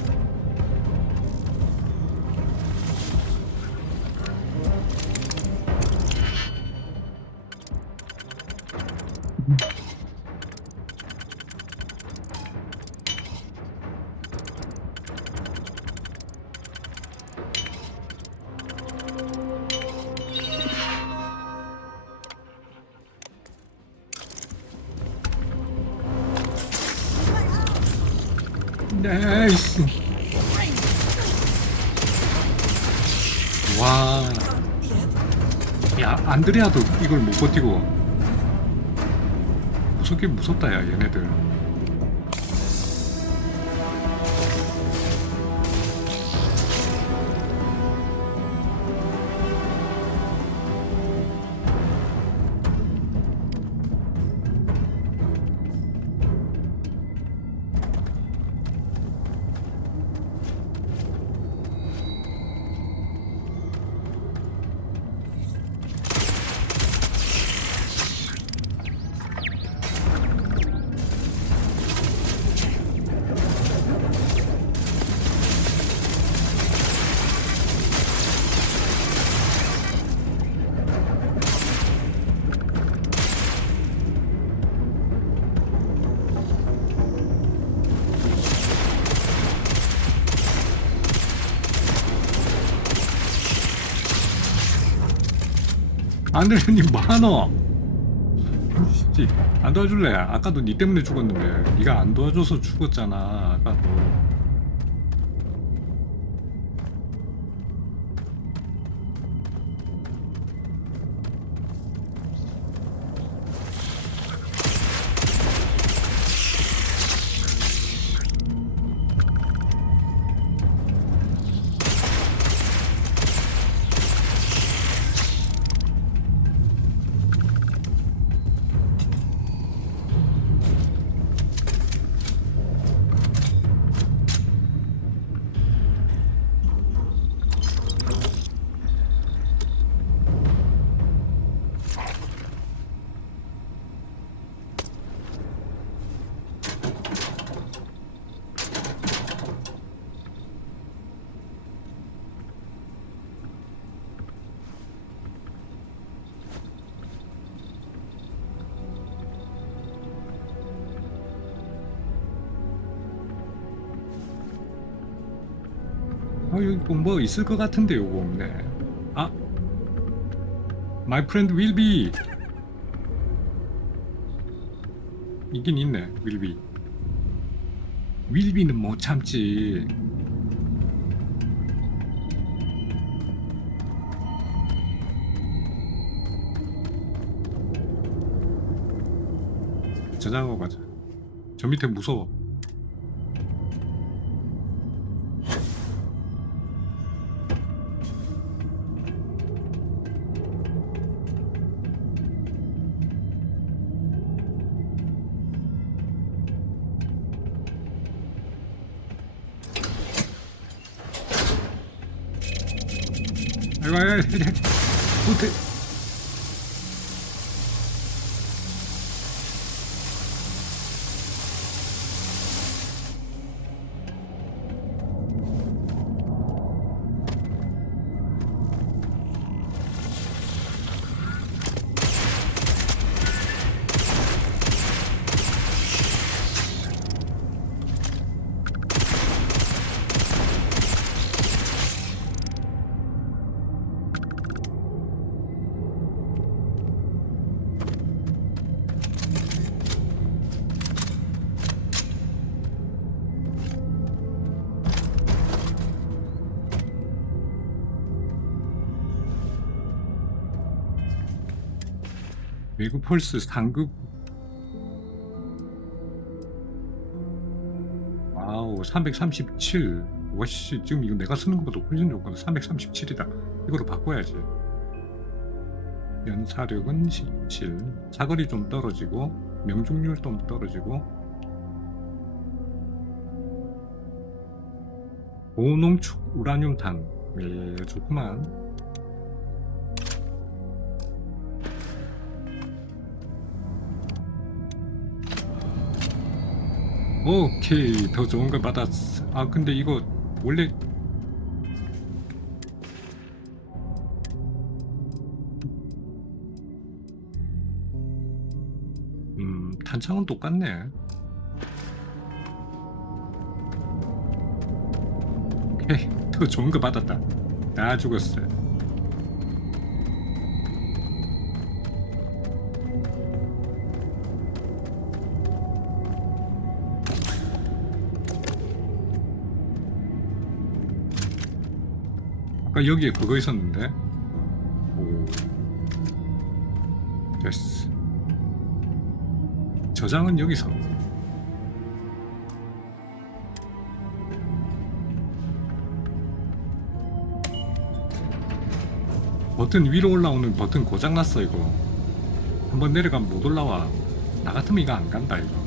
나이스. 와. 야, 안드레아도 이걸 못 버티고. 무섭긴 무섭다, 야, 얘네들. 안드레님 뭐하노? 진짜 안 도와줄래? 아까도 니 때문에 죽었는데. 니가 안 도와줘서 죽었잖아 아까도. 여기 뭐 있을 것 같은데 요거 없네. 아, My friend will be. 있긴 있네. will be. will be는 못 참지. 저장하고 가자. 저 밑에 무서워. 아이고 못해. 외국 펄스 상급. 와우 337. 와씨 지금 이거 내가 쓰는 것보다 훨씬 좋거든. 337이다. 이거로 바꿔야지. 연사력은 17. 사거리 좀 떨어지고 명중률 좀 떨어지고 고농축 우라늄탄. 예, 좋구만. 오케이, 더 좋은 걸 받았어. 아 근데 이거 원래 탄창은 똑같네. 오케이, 더 좋은 거 받았다. 다 죽었어. 아까 여기에 그거 있었는데. 오. 됐어. 저장은 여기서. 버튼 위로 올라오는 버튼 고장났어 이거. 한번 내려가면 못 올라와. 나 같으면 이거 안 간다 이거.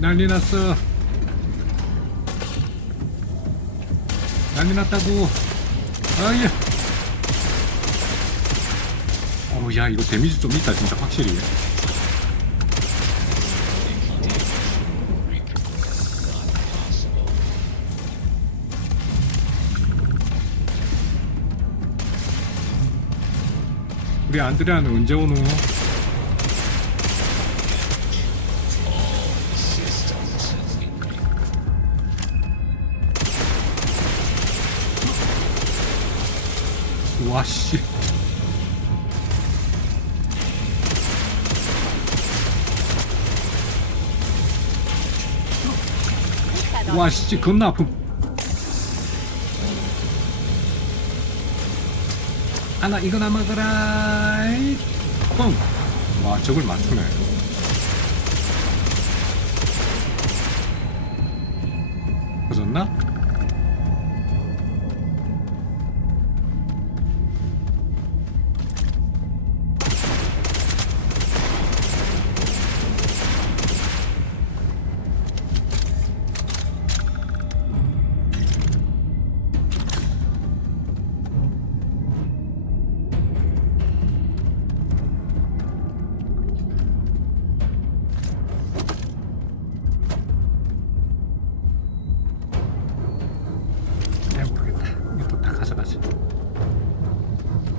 난리 났어. 난리 났다고. 아예. 야 이거 데미지 좀 있다 진짜 확실히. 우리 안드레아는 언제 오노? 와씨. 와씨 겁나 아픔. 하나 이거나 먹어라. 뻥. 와 저걸 맞추네. 벗었나?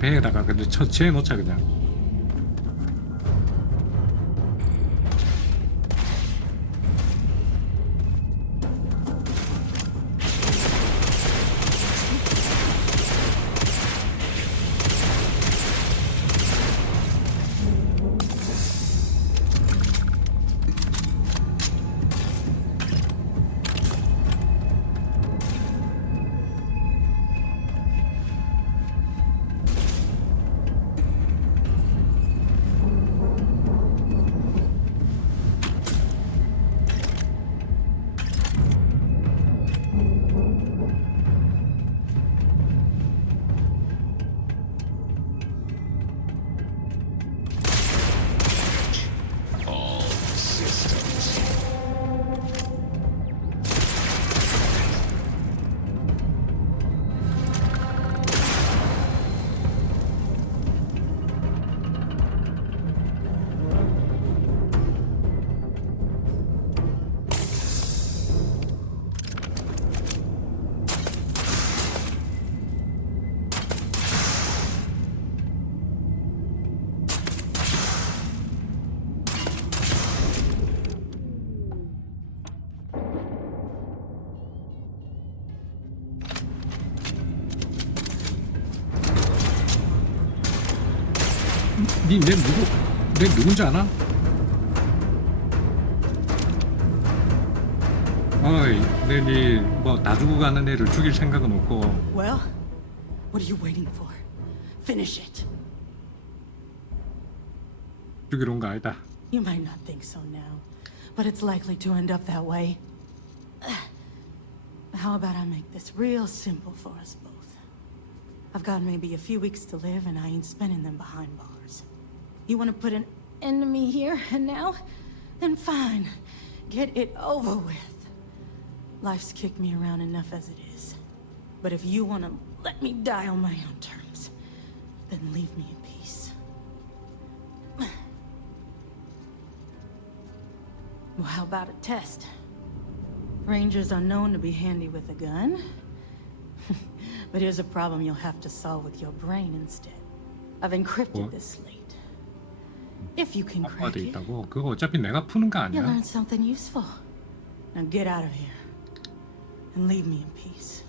배에다가 근데 처치해 놓자 그냥. 내 누군지 아나? 어이, 내 뭐 다 죽어 가는 애를 죽일 생각은 없고. Well, what are you waiting for? Finish it. 죽이러 온 거 아니다. You might not think so now, but it's likely to end up that way. How about I make this real simple for us both? I've got maybe a few weeks to live, and I ain't spending them behind bars. You want to put an end to me here and now? Then fine. Get it over with. Life's kicked me around enough as it is. But if you want to let me die on my own terms, then leave me in peace. Well, how about a test? Rangers are known to be handy with a gun. But here's a problem you'll have to solve with your brain instead. I've encrypted this slate. If you can crack 돼 it, 있다고? 그거 어차피 내가 푸는 거 you'll 아니야? learn something useful. Now get out of here and leave me in peace.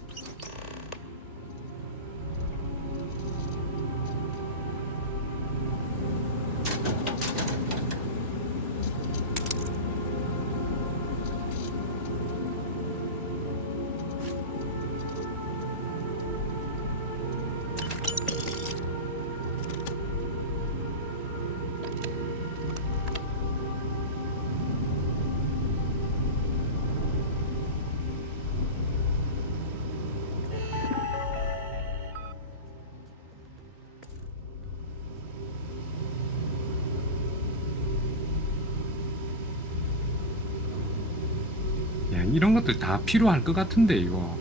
야, 이런 것들 다 필요할 것 같은데 이거.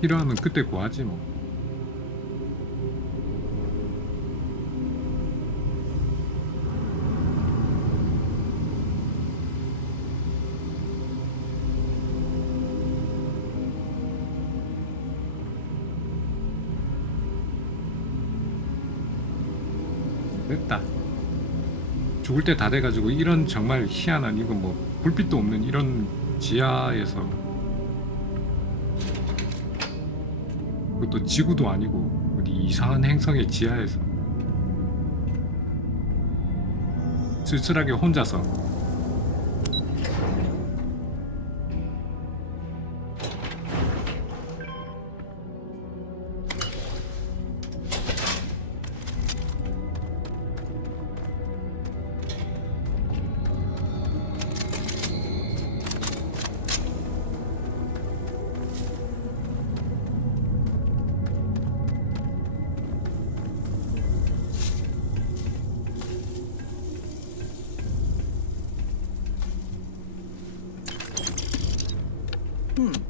필요하면 그때 구하지 뭐. 됐다. 죽을 때 다 돼가지고 이런 정말 희한한 이거 뭐 불빛도 없는 이런 지하에서, 그것도 지구도 아니고 어디 이상한 행성의 지하에서 쓸쓸하게 혼자서.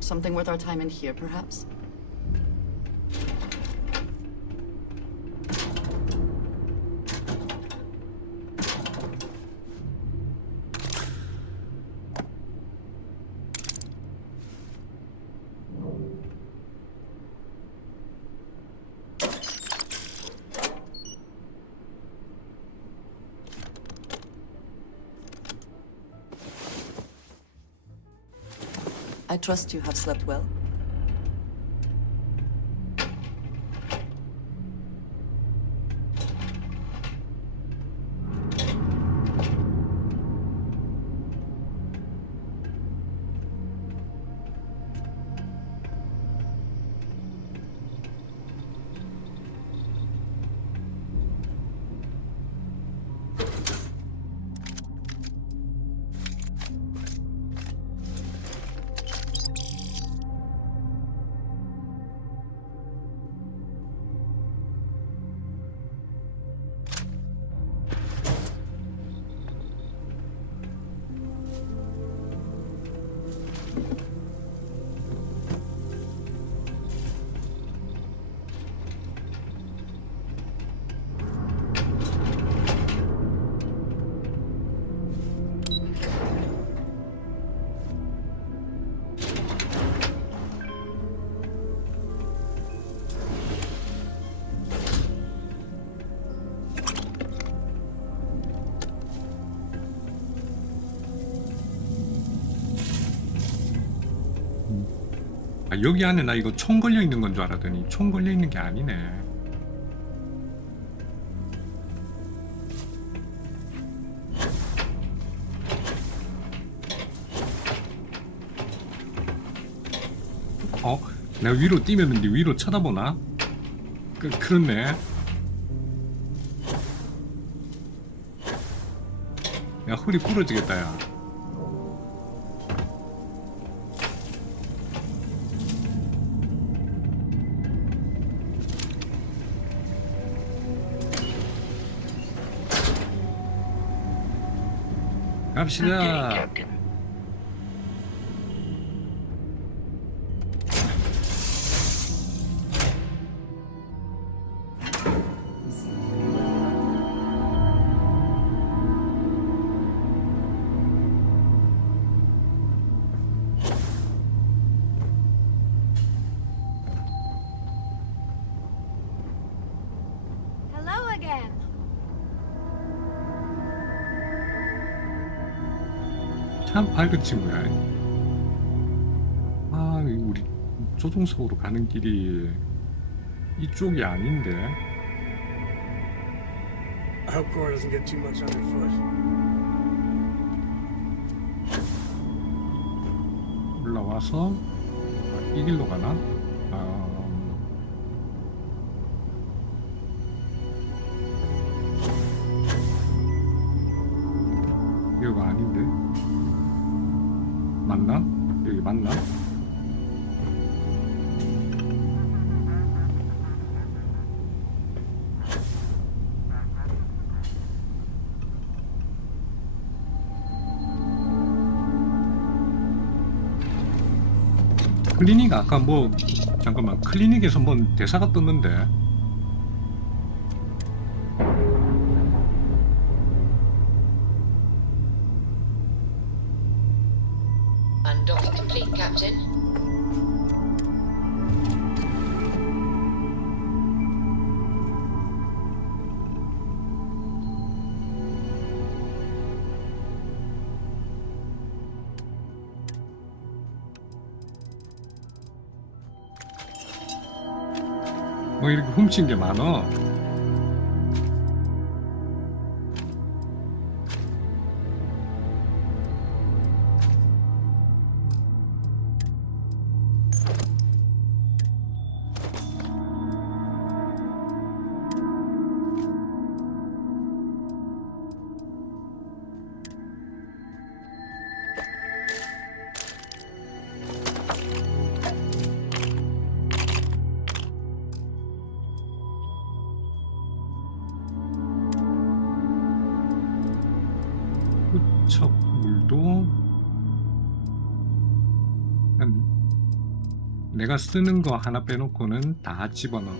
Something worth our time in here, perhaps? I trust you have slept well. 아, 여기 안에 나 이거 총 걸려 있는 건 줄 알았더니 총 걸려 있는 게 아니네. 내가 위로 뛰면 위로 쳐다보나? 그렇네. 야, 허리 부러지겠다, 야. 갑시다. Hello again. 참 밝은 친구야. 아, 우리 조종석으로 가는 길이 이쪽이 아닌데. I hope Cora doesn't get too much underfoot. 올라와서 이 길로 가나? 여기가 아닌데? 맞나? 여기 맞나? 클리닉 아까 뭐 잠깐만 클리닉에서 뭔 대사가 떴는데. Undock complete, Captain. 뭐 이렇게 훔친 게 많어. 척물도 내가 쓰는 거 하나 빼놓고는 다 집어넣어.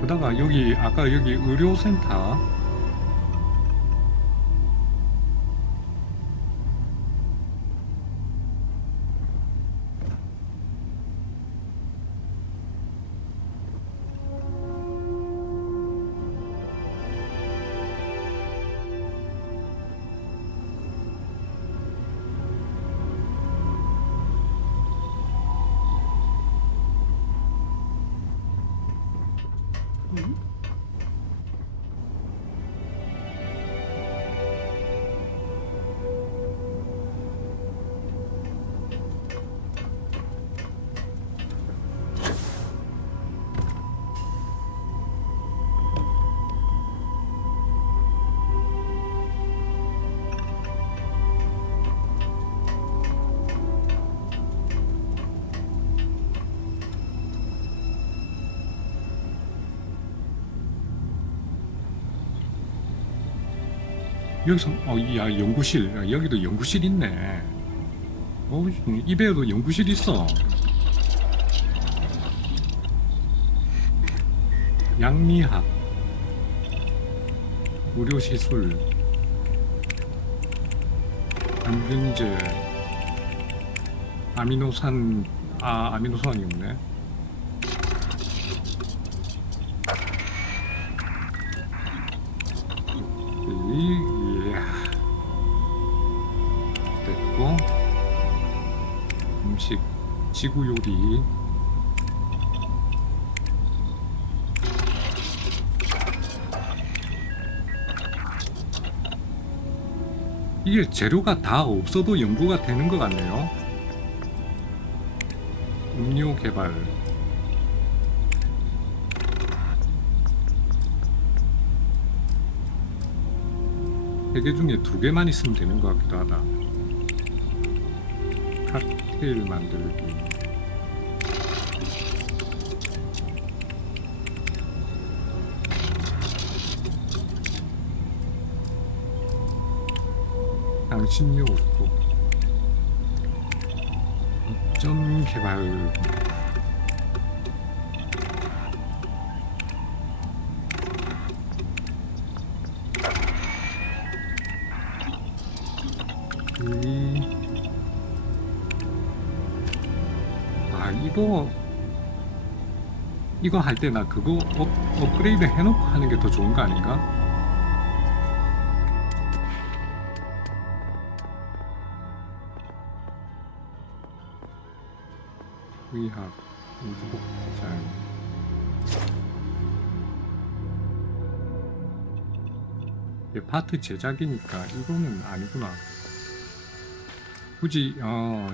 그러다가 여기 아까 여기 의료센터 여기서 야 연구실 여기도 연구실 있네. 이 배에도 연구실 있어. 양리학 의료시술 항균제 아미노산, 아미노산이 없네. 이야. 됐고, 음식, 지구 요리. 이게 재료가 다 없어도 연구가 되는 것 같네요. 음료 개발. 세 개 중에 2개만 있으면 되는 것 같기도 하다. 칵테일 만들기. 향신료 없고. 점 개발. 이거 할 때 나 그거 업그레이드 해놓고 하는 게 더 좋은 거 아닌가? 의학, 우주복 디자인. 이게 파트 제작이니까 이거는 아니구나. 굳이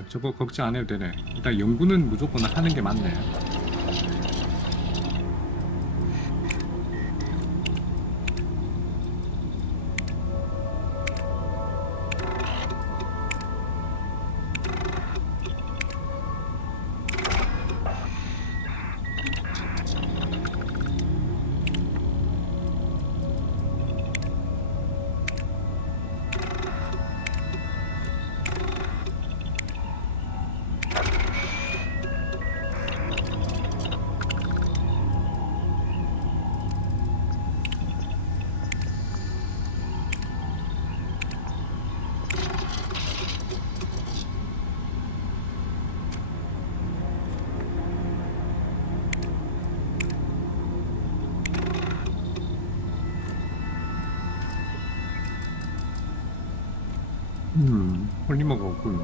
저거 걱정 안 해도 되네. 일단 연구는 무조건 하는 게 맞네. 폴리머가 없군.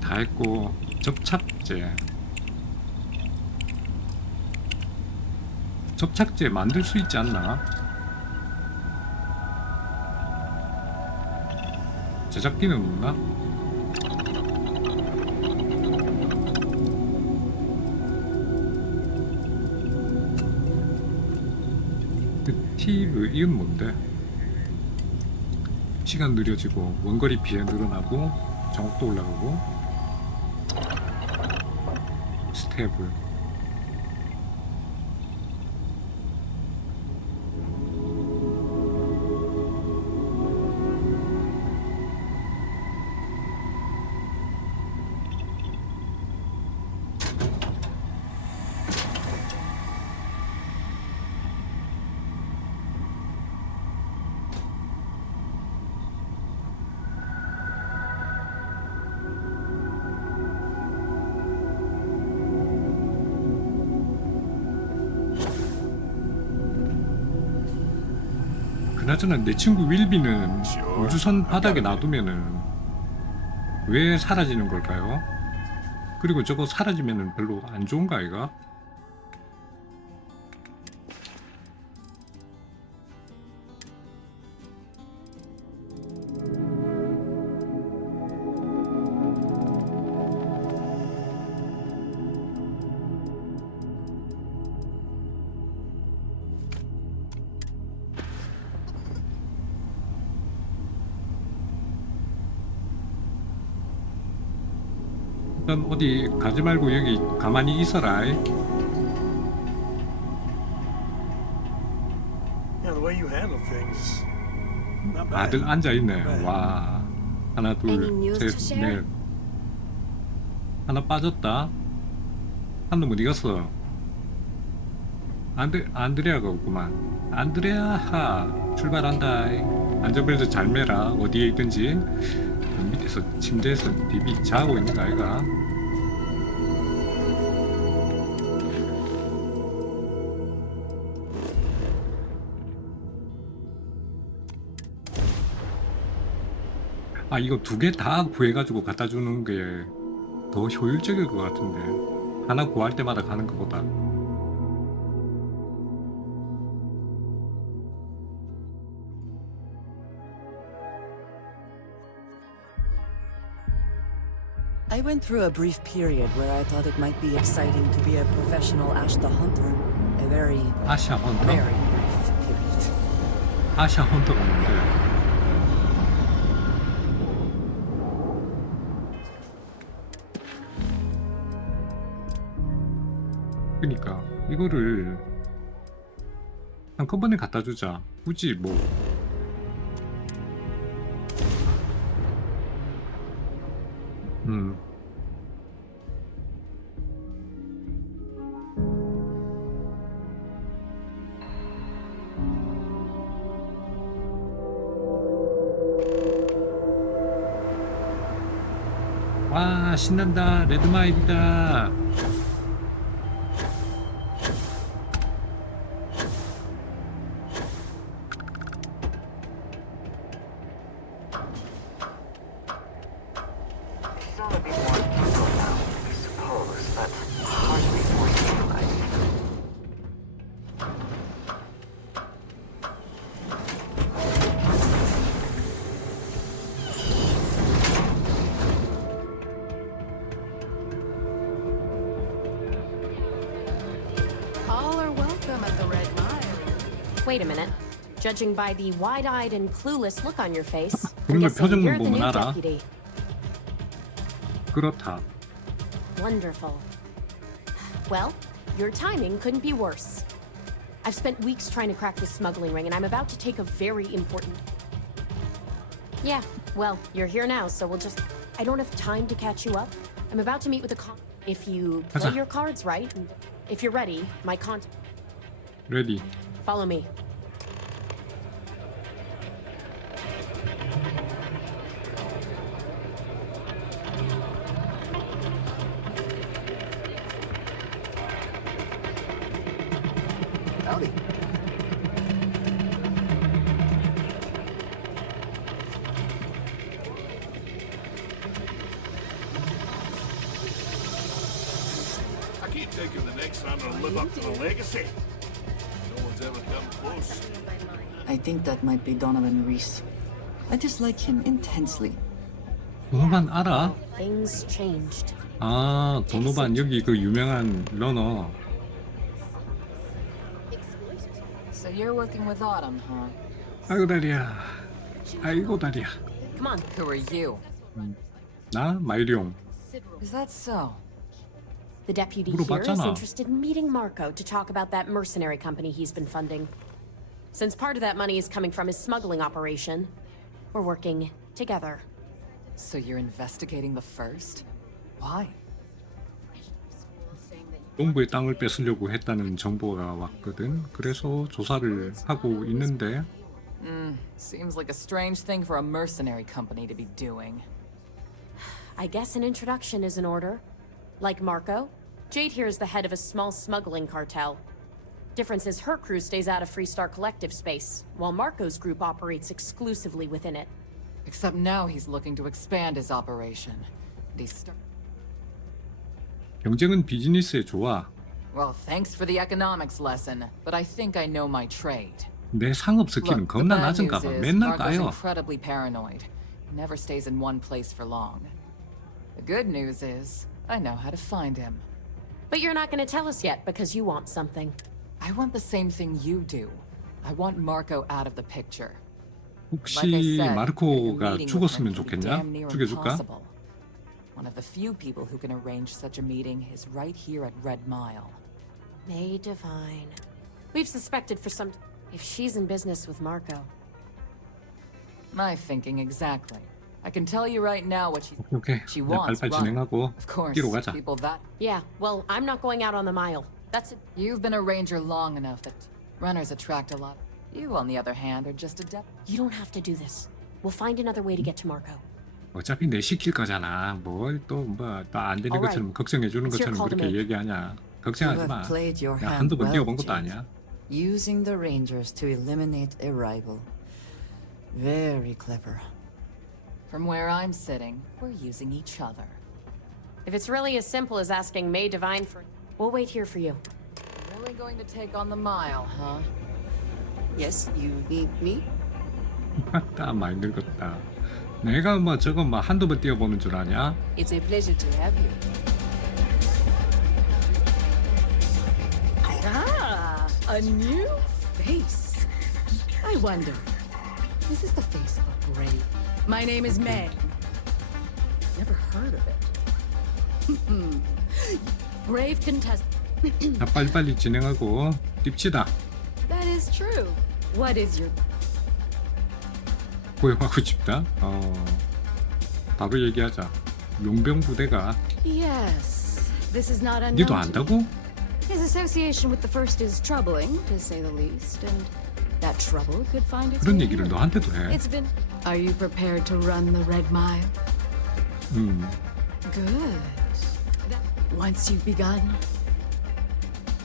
다 했고, 접착제 만들 수 있지 않나? 제작기는 없나? 그 티브 이건 뭔데? 시간 느려지고 원거리 피해 늘어나고 정확도 올라가고 스테이블. 그나저나 내 친구 윌비는 우주선 바닥에 놔두면은 왜 사라지는 걸까요? 그리고 저거 사라지면은 별로 안 좋은가 아이가? 일단 어디 가지 말고 여기 가만히 있어라. Yeah, the way you handle things. Not bad. 다들 앉아 있네. 와, 하나, Any 둘, news to 셋, share? 넷. 하나 빠졌다. 한 놈 어디 갔어? 안드레아가 없구만. 안드레아, 출발한다. 안전벨트 잘 매라. 어디에 있든지. 밑에서 침대에서 디비 자고 있는 거 아이가? 아, 이거 두 개 다 구해가지고 갖다 주는 게 더 효율적일 것 같은데. 하나 구할 때마다 가는 것보다. I went through a brief period where I thought it might be exciting to be a professional Ash the Hunter. A very, 아샤 헌터? very brief period. 아샤 헌터가 뭔데? 그니까 이거를 한꺼번에 갖다 주자. 굳이 뭐 와, 신난다. 레드마일이다. She's only been one people now, I suppose, but hardly more civilized. All are welcome at the Red Mile. Wait a minute. Judging by the wide-eyed and clueless look on your face, 그런 I'm 걸 guessing 표정만 you're the 보면 new 알아. deputy. 그렇다. Wonderful. Well, your timing couldn't be worse. I've spent weeks trying to crack this smuggling ring, and I'm about to take a very important... Yeah, well, you're here now, so we'll just... I don't have time to catch you up. I'm about to meet with a If you play 가자. your cards right, and if you're ready, my contact... 레디. Follow me. Howdy. I keep thinking the next time I'll live up to the legacy. No one's ever come close. I think that might be Donovan Reese. I dislike him intensely. 도노반 알아? Things changed. 아, 도노반 여기 그 유명한 러너. So you're working with Autumn, huh? 아이고 다리야. 아이고 다리야. Come on. Who are you? 나 마이리온. Is that so? The deputy here is 물어봤잖아. interested in meeting Marco to talk about that mercenary company he's been funding. Since part of that money is coming from his smuggling operation, we're working together. So you're investigating the first? Why? 농부의 땅을 뺏으려고 했다는 정보가 왔거든. 그래서 조사를 하고 있는데 Seems like a strange thing for a mercenary company to be doing. I guess an introduction is in order. Like Marco, Jade here is the head of a small smuggling cartel. Difference is her crew stays out of Freestar Collective space, while Marco's group operates exclusively within it. Except now he's looking to expand his operation. And he's 경쟁은 비즈니스에 좋아. Well, thanks for the economics lesson, but I think I know my trade. 내 상업 스킬은 Look, the 겁나 bad 낮은가 news 봐. is 맨날 Marco's 까요. incredibly paranoid. He never stays in one place for long. The good news is, I know how to find him. But you're not going to tell us yet because you want something. I want the same thing you do. I want Marco out of the picture. 혹시 마르코가 죽었으면 좋겠냐? 죽여줄까? One of the few people who can arrange such a meeting is right here at Red Mile. May Divine. We've suspected for some... If she's in business with Marco. My thinking exactly. I can tell you right now what 오케이. she 그냥 wants. 빨리빨리 Run. 진행하고 Of course, 뛰러 가자. people that... Yeah, well, I'm not going out on the mile. That's it. You've been a ranger long enough that runners attract a lot. You, on the other hand, are just a You don't have to do this. We'll find another way to get to Marco. 어차피 내 시킬 거잖아. 뭘 또 뭐 또 안 되는 Alright. 것처럼 걱정해 주는 It's your 것처럼 call to 그렇게 make. 얘기하냐. 걱정하지 You 마. have played your 야, hand 한두 번 well, 뛰어본 것도 Jade. 아니야. Using the rangers to eliminate a rival. Very clever. From where I'm sitting, we're using each other. If it's really as simple as asking May Divine for... We'll wait here for you. Really going to take on the mile, huh? Yes, you need me? 딱 많이 늙었다. 내가 뭐 저거 뭐 한두 번 뛰어보는 줄 아냐? It's a pleasure to have you. Ah, a new face. I wonder, is this the face of a brave? My name is May. Never heard of it. Brave contestant. 자, 빨리빨리 진행하고 뜁시다. That is true. What is your... 고용하고 싶다. 바로 얘기하자. 용병 부대가 Yes, this is not 니도 unknown to me. 안다고? His association with the first is troubling, to say the least, and that trouble could find its 그런 way 얘기를 here. 너한테도 해. It's been... Are you prepared to run the Red Mile? Good. Once you've begun,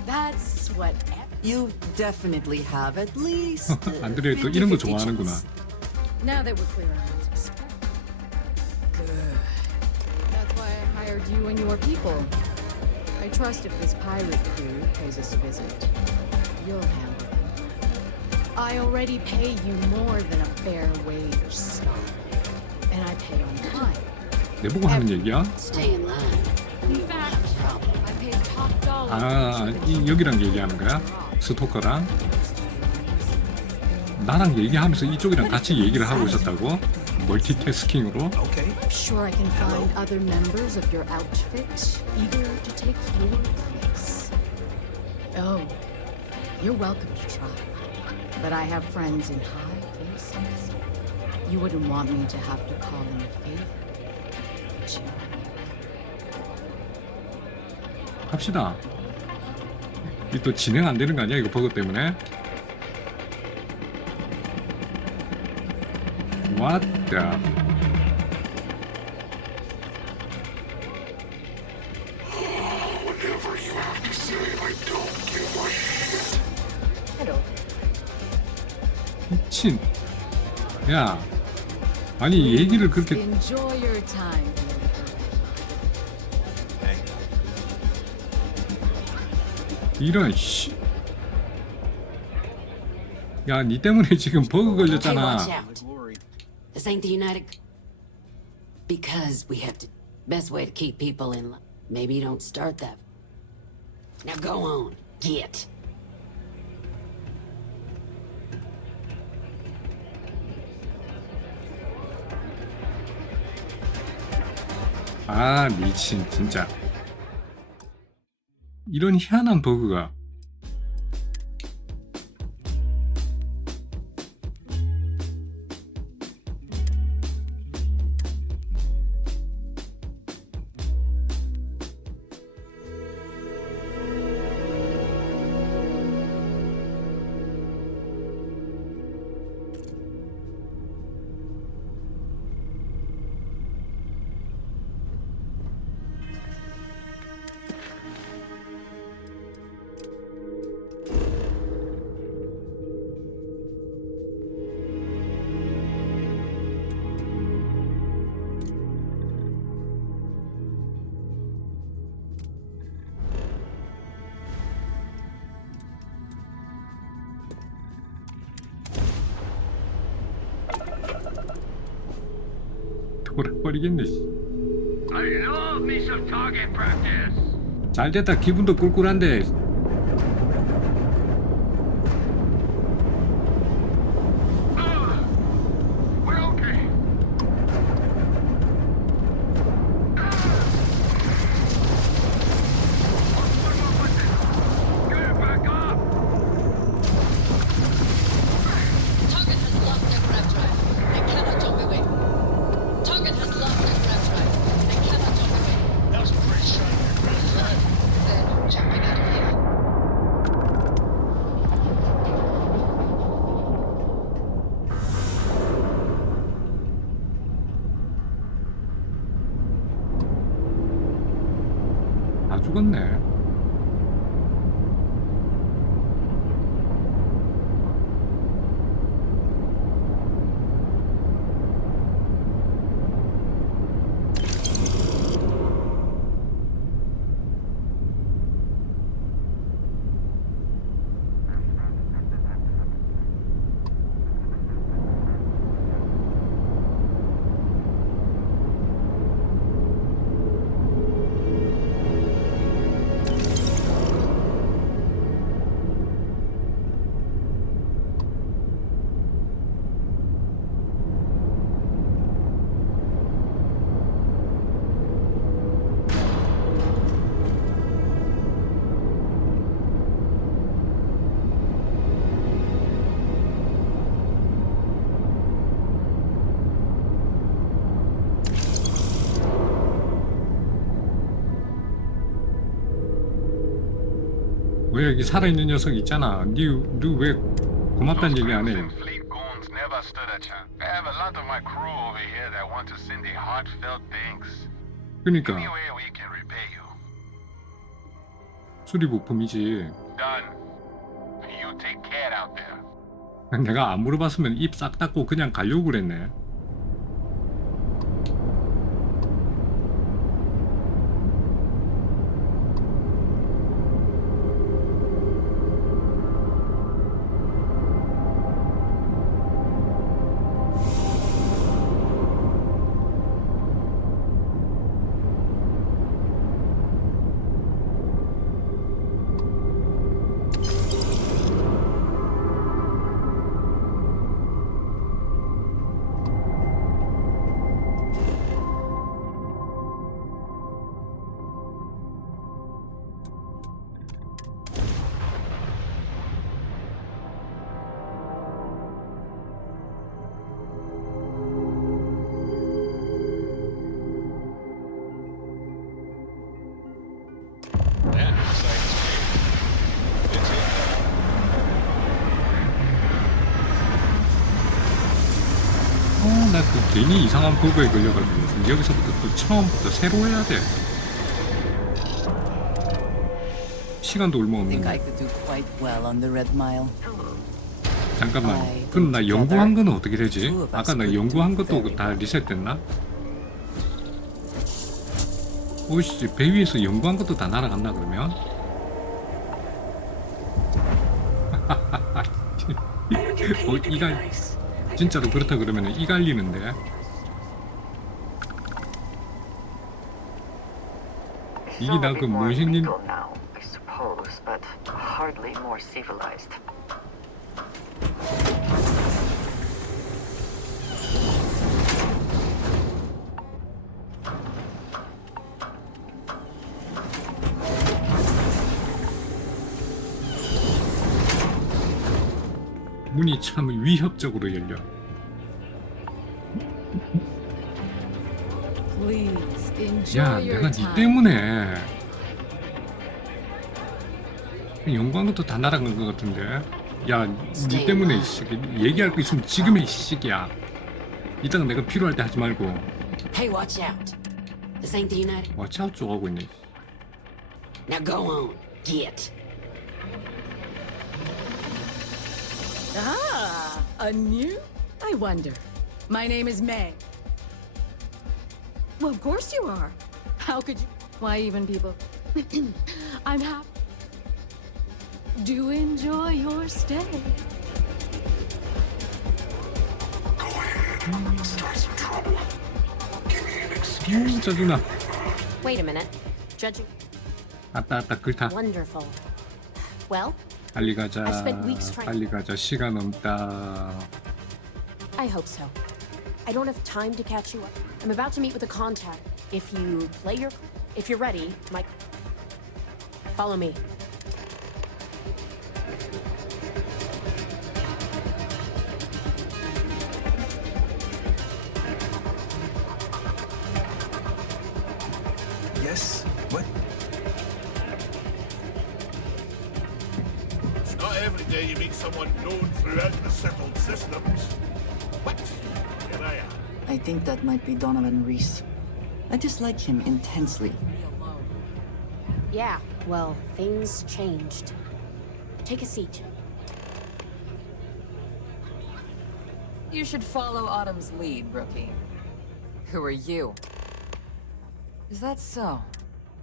that's what... You definitely have at least... 안드레 또 이런 거 좋아하는구나. Now that we're clear on what's expected. Good. That's why I hired you and your people. I trust if this pirate crew pays us a visit, you'll handle them. I already pay you more than a fair wage, Star. And I pay on time. 내보고 하는 얘기야? Stay in line. In fact, I pay top dollar. 아, 여기랑 얘기하는 거야? 스토커랑? 나랑 얘기하면서 이쪽이랑 같이 얘기를 하고 있었다고? 멀티태스킹으로? I'm sure I can find other members of your outfit eager to take your place. Oh, you're welcome to try. But I have friends in high places. You wouldn't want me to have to call in a favor, would you? 합시다. 이 또 진행 안 되는 거 아니야? 이거 버그 때문에? What the... Whatever you have to say, I don't give a shit. Hello. 미친. 야. 아니 얘기를 그렇게 Enjoy your time. 이런 씨. 야, 니 때문에 지금 버그 Hey, watch 걸렸잖아. out. This ain't the United... Because we have to... Best way to keep people in... Maybe you don't start that. Now go on. Get. 아 미친 진짜. 이런 희한한 버그가. 돌아버리겠네. I love me some target practice. 잘됐다. 기분도 꿀꿀한데. We're okay. Get back up. Target has lost their grab drive. They cannot jump away. Target has lost their grab drive. They cannot jump away. That was a great shot at your grab drive. They're not jumping out of here. 다 죽었네. 왜 여기 살아있는 녀석 있잖아. 니 왜 고맙다는 얘기 안 해? Fleet goons never stood a chance. I have a lot of my crew over here that want to send a heartfelt thanks. 그러니까 Anyway, we can repay you. 수리 부품이지. Done. You take care out there. 내가 안 물어봤으면 입 싹 닫고 그냥 가려고 그랬네. And the site's clear. It's it. 나 그 괜히 이상한 버그에 걸려가지고 여기서부터 또 처음부터 새로 해야 돼. 시간도 얼마 Think I 없는데. could do quite well on the Red Mile. 잠깐만. 그럼 나 연구한 거는 어떻게 되지? 아까 나 연구한 것도 다 리셋됐나? 오이씨, 배 위에서 연구한 것도 다 날아갔나 그러면? 이갈 진짜로 그렇다 그러면 이갈리는데. 이게 나 그 문신님 now, I suppose, but hardly more civilized. 문이 참 위협적으로 열려. Please enjoy 야, your 내가 니 time. 때문에 영광도 다 날아간 것 같은데. 야, 니 때문에 이 시기. 얘기할 거 있으면 지금 이 시기야. 이따가 내가 필요할 때 하지 말고. Hey, watch out. This ain't the United. 왓츠아웃 쪽 하고 있네. Now go on. Get. Ah, a new? I wonder. My name is May. Well, of course you are. How could you? Why even people? I'm happy. Do enjoy your stay. Start some trouble. Give me an excuse. 짜증나. Wait a minute. Judging. 아따 글타. Wonderful. Well, 빨리 가자. I spent weeks trying- 빨리 가자. 시간 없다. I hope so. I don't have time to catch you up. I'm about to meet with a contact. If you're ready, Mike, follow me. Yes? What? It's not every day you meet someone known throughout the settled systems. What? Here I am. I think that might be Donovan Reese. I dislike him intensely. Yeah, well, things changed. Take a seat. You should follow Autumn's lead, rookie. Who are you? Is that so?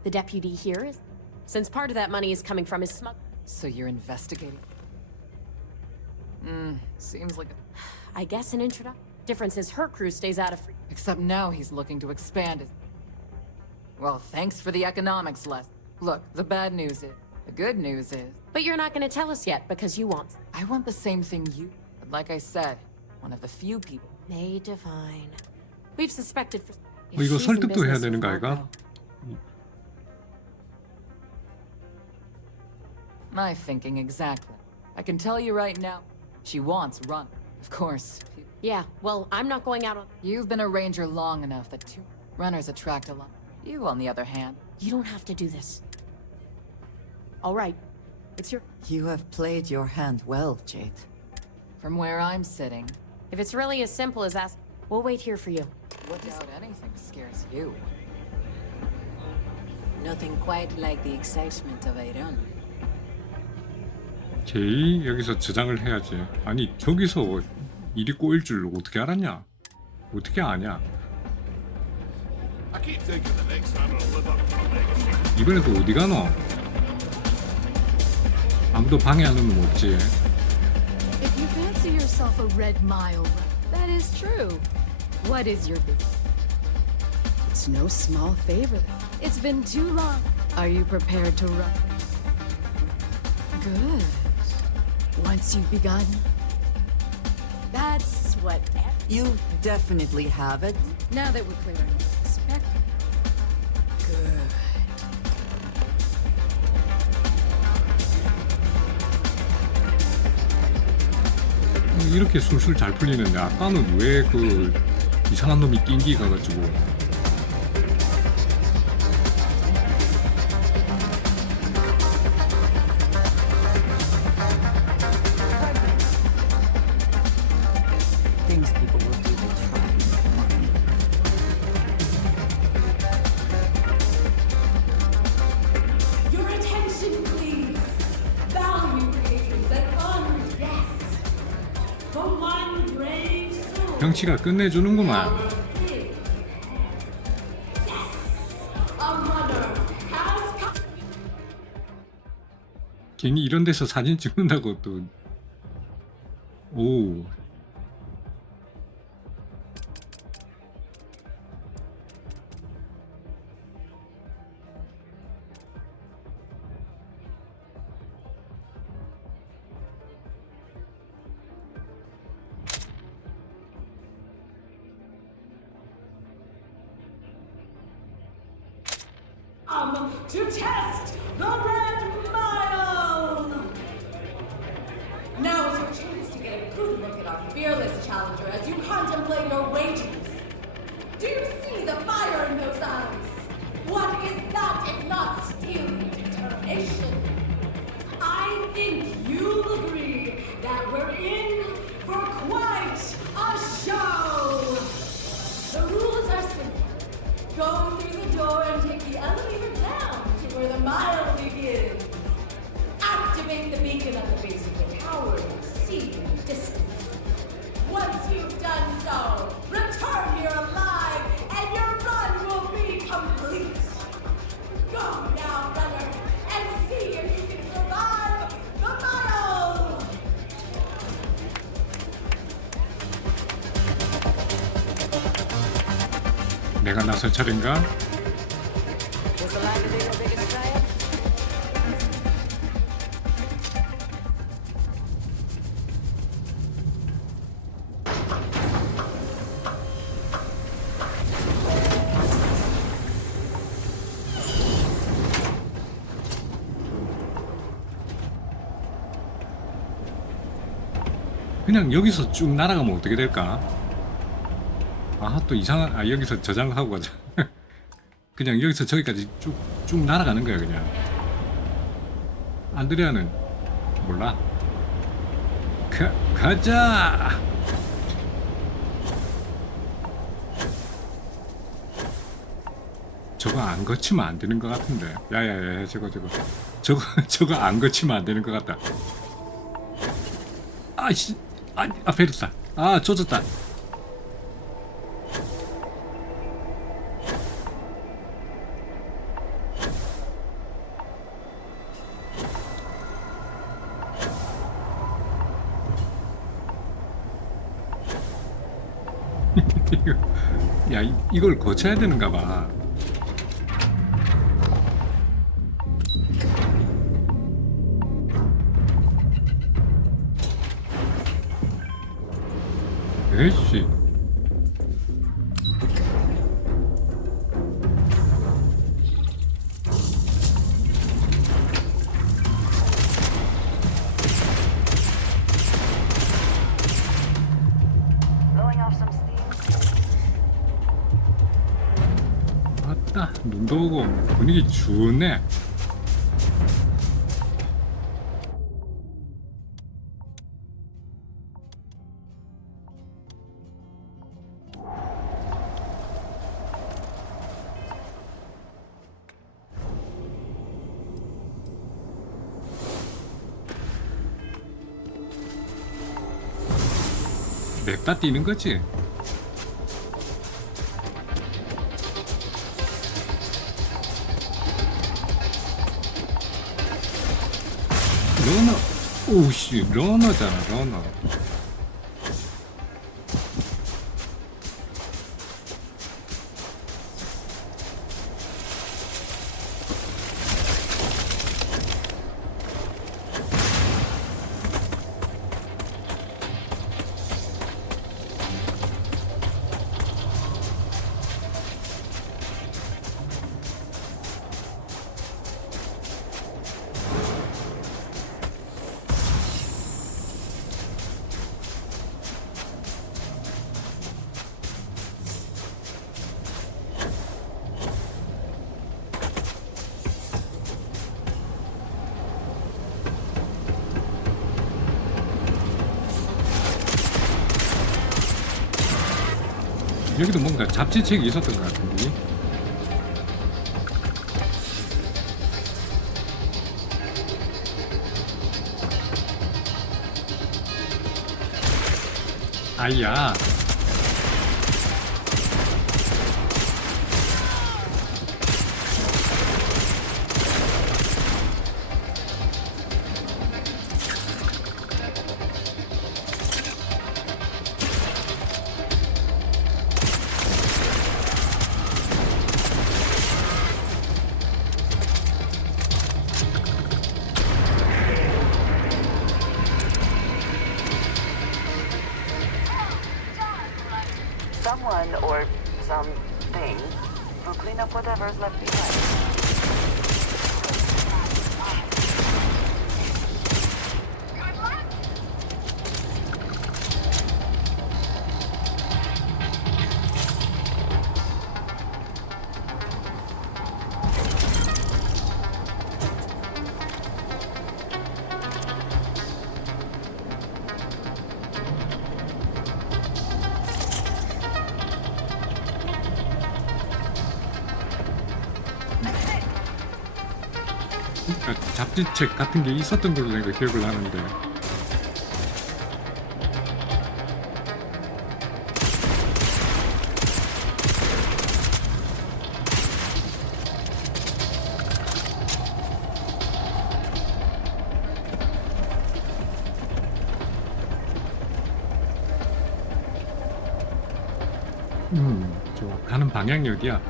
The deputy here is... Since part of that money is coming from his smug... So you're investigating? Seems like I guess an introduction. Difference is her crew stays out of free... Except now he's looking to expand his... Well, thanks for the economics lesson. Look, the bad news is... The good news is... But you're not gonna tell us yet, because you want... I want the same thing you... But like I said, one of the few people... May Divine. We've suspected for... 이거 설득도 해야 되는 거 아이가? My thinking exactly. I can tell you right now, she wants run. Of course. Yeah, well, I'm not going out on... You've been a ranger long enough that two runners attract a lot. You, on the other hand... You don't have to do this. All right. It's your... You have played your hand well, Jade. From where I'm sitting... If it's really as simple as ask... We'll wait here for you. What doubt anything scares you? Nothing quite like the excitement of MiRION. 제이 여기서 저장을 해야지. 아니 저기서 일이 꼬일 줄 어떻게 알았냐? 어떻게 아냐? I keep thinking the next time I'll live up to my legacy. 이번에 또 어디 가노? 아무도 방해하는 놈 없지. If you fancy yourself a red mile, that is true. What is your business? It's no small favor. It's been too long. Are you prepared to run? Good. Once you've begun, that's what... You definitely have it. Now that we're clear on what's expected. Good. 이렇게 술술 잘 풀리는데 아까는 왜 그 이상한 놈이 낑기 가가지고 Things people will do to try and make money. Your attention, please. Valued patrons and honored guests. For one brave soul. 병치가 끝내주는구만. A runner has come. 괜히 이런 데서 사진 찍는다고 또 오. To test the red mile. Now is your chance to get a fearless, challenger, as you contemplate your wages. Do you see the fire in those eyes? What is that if not steely determination? I think you'll agree that we're in for quite a show. The rules are simple. Go through the door and take the elevator down to where the mile begins. Activate the beacon at the base of the tower you see in the distance. Once you've done so, return here alive and your run will be complete. Go now, runner, and see if you can survive the mile! 내가 나설 차례인가? Was the line to be your biggest triumph? 그냥 여기서 쭉 날아가면 어떻게 될까? 아, 또 이상한, 아, 여기서 저장하고 가자. 그냥 여기서 저기까지 쭉 날아가는 거야, 그냥. 안드레아는 몰라. 가자! 저거 안 거치면 안 되는 것 같은데. 야야야, 저거 안 거치면 안 되는 것 같다. 아이씨, 앞에 있다. 아, 조졌다. 야, 이걸 고쳐야 되는가 봐. 에이씨. Blowing off some steam. 맞다. 눈도 오고 분위기 좋네. 냅다 뛰는 거지. 러너, 오우씨, 러너잖아, 러너. 여기도 뭔가 잡지책이 있었던 것 같은데. 아이야. Someone or something will clean up whatever's left behind. 그러니까 잡지책 같은 게 있었던 걸로 내가 기억을 하는데. 좋아. 가는 방향이 어디야?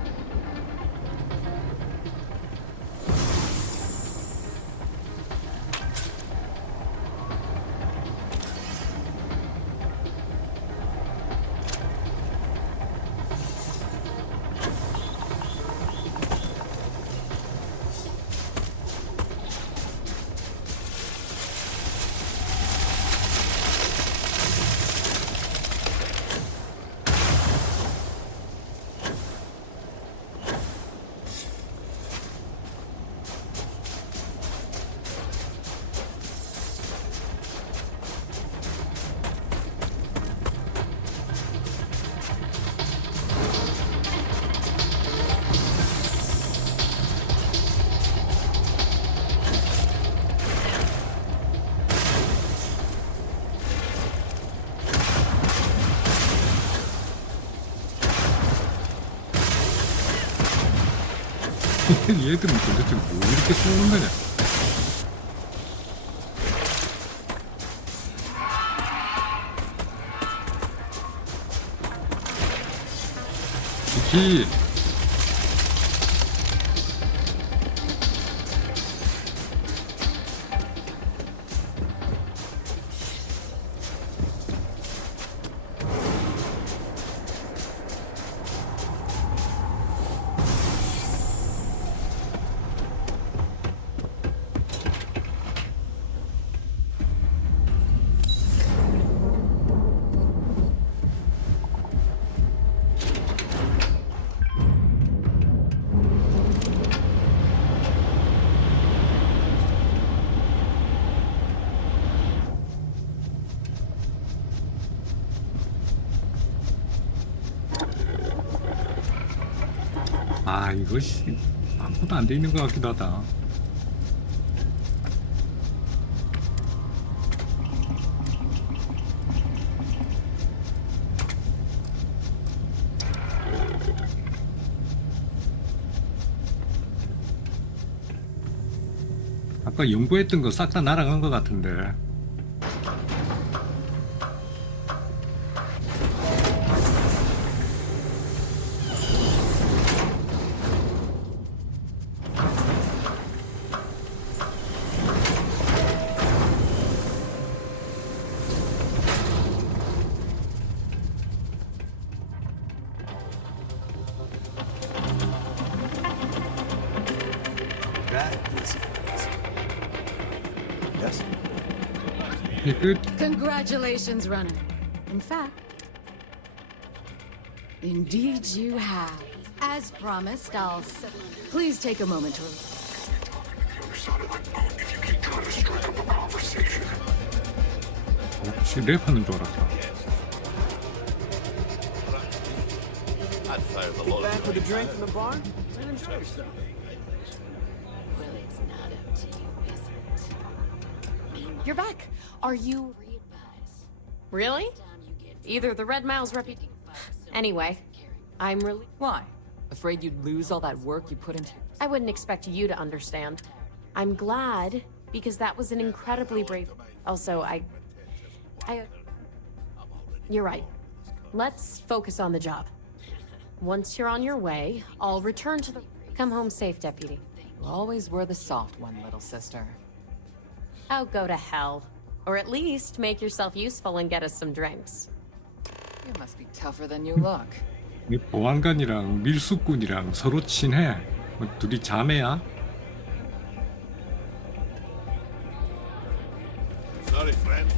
얘들은 도대체 뭐 이렇게 쏘는 거냐? 키 아 이것이 아무것도 안 돼 있는 것 같기도 하다. 아까 연구했던 거 싹 다 날아간 것 같은데. 끝. Congratulations, runner. In fact, indeed you have. As promised, please take a moment to... 혹시 랩하는 줄 알았다. Get back with a drink from the bar and enjoy yourself. You're back. Are you... Really? Either the Red Mile's reputation... Anyway, I'm really... Why? Afraid you'd lose all that work you put into... I wouldn't expect you to understand. I'm glad, because that was an incredibly brave... Also, I... You're right. Let's focus on the job. Once you're on your way, I'll return to the... Come home safe, Deputy. You always were the soft one, little sister. Oh, go to hell. Or at least make yourself useful and get us some drinks. You must be tougher than you look. 보안관이랑 밀수꾼이랑 서로 친해. 뭐 둘이 자매야? Sorry, friend.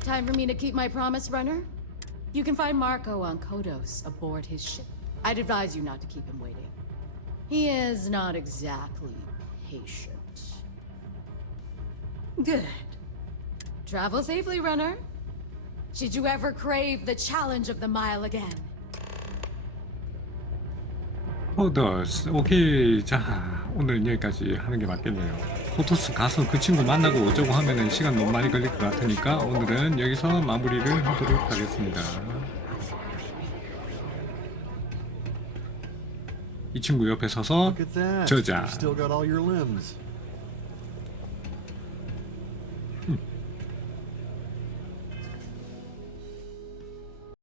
Time for me to keep my promise, runner? You can find Marco on Kodos aboard his ship. I'd advise you not to keep him waiting. He is not exactly patient. Good. Travel safely, runner. Should you ever crave the challenge of the mile again? 포토스 오케이. 자 오늘 여기까지 하는 게 맞겠네요. 포토스 가서 그 친구 만나고 어쩌고 하면은 시간 너무 많이 걸릴 것 같으니까 오늘은 여기서 마무리를 하도록 하겠습니다. 이 친구 옆에 서서 저장. Still got all your limbs.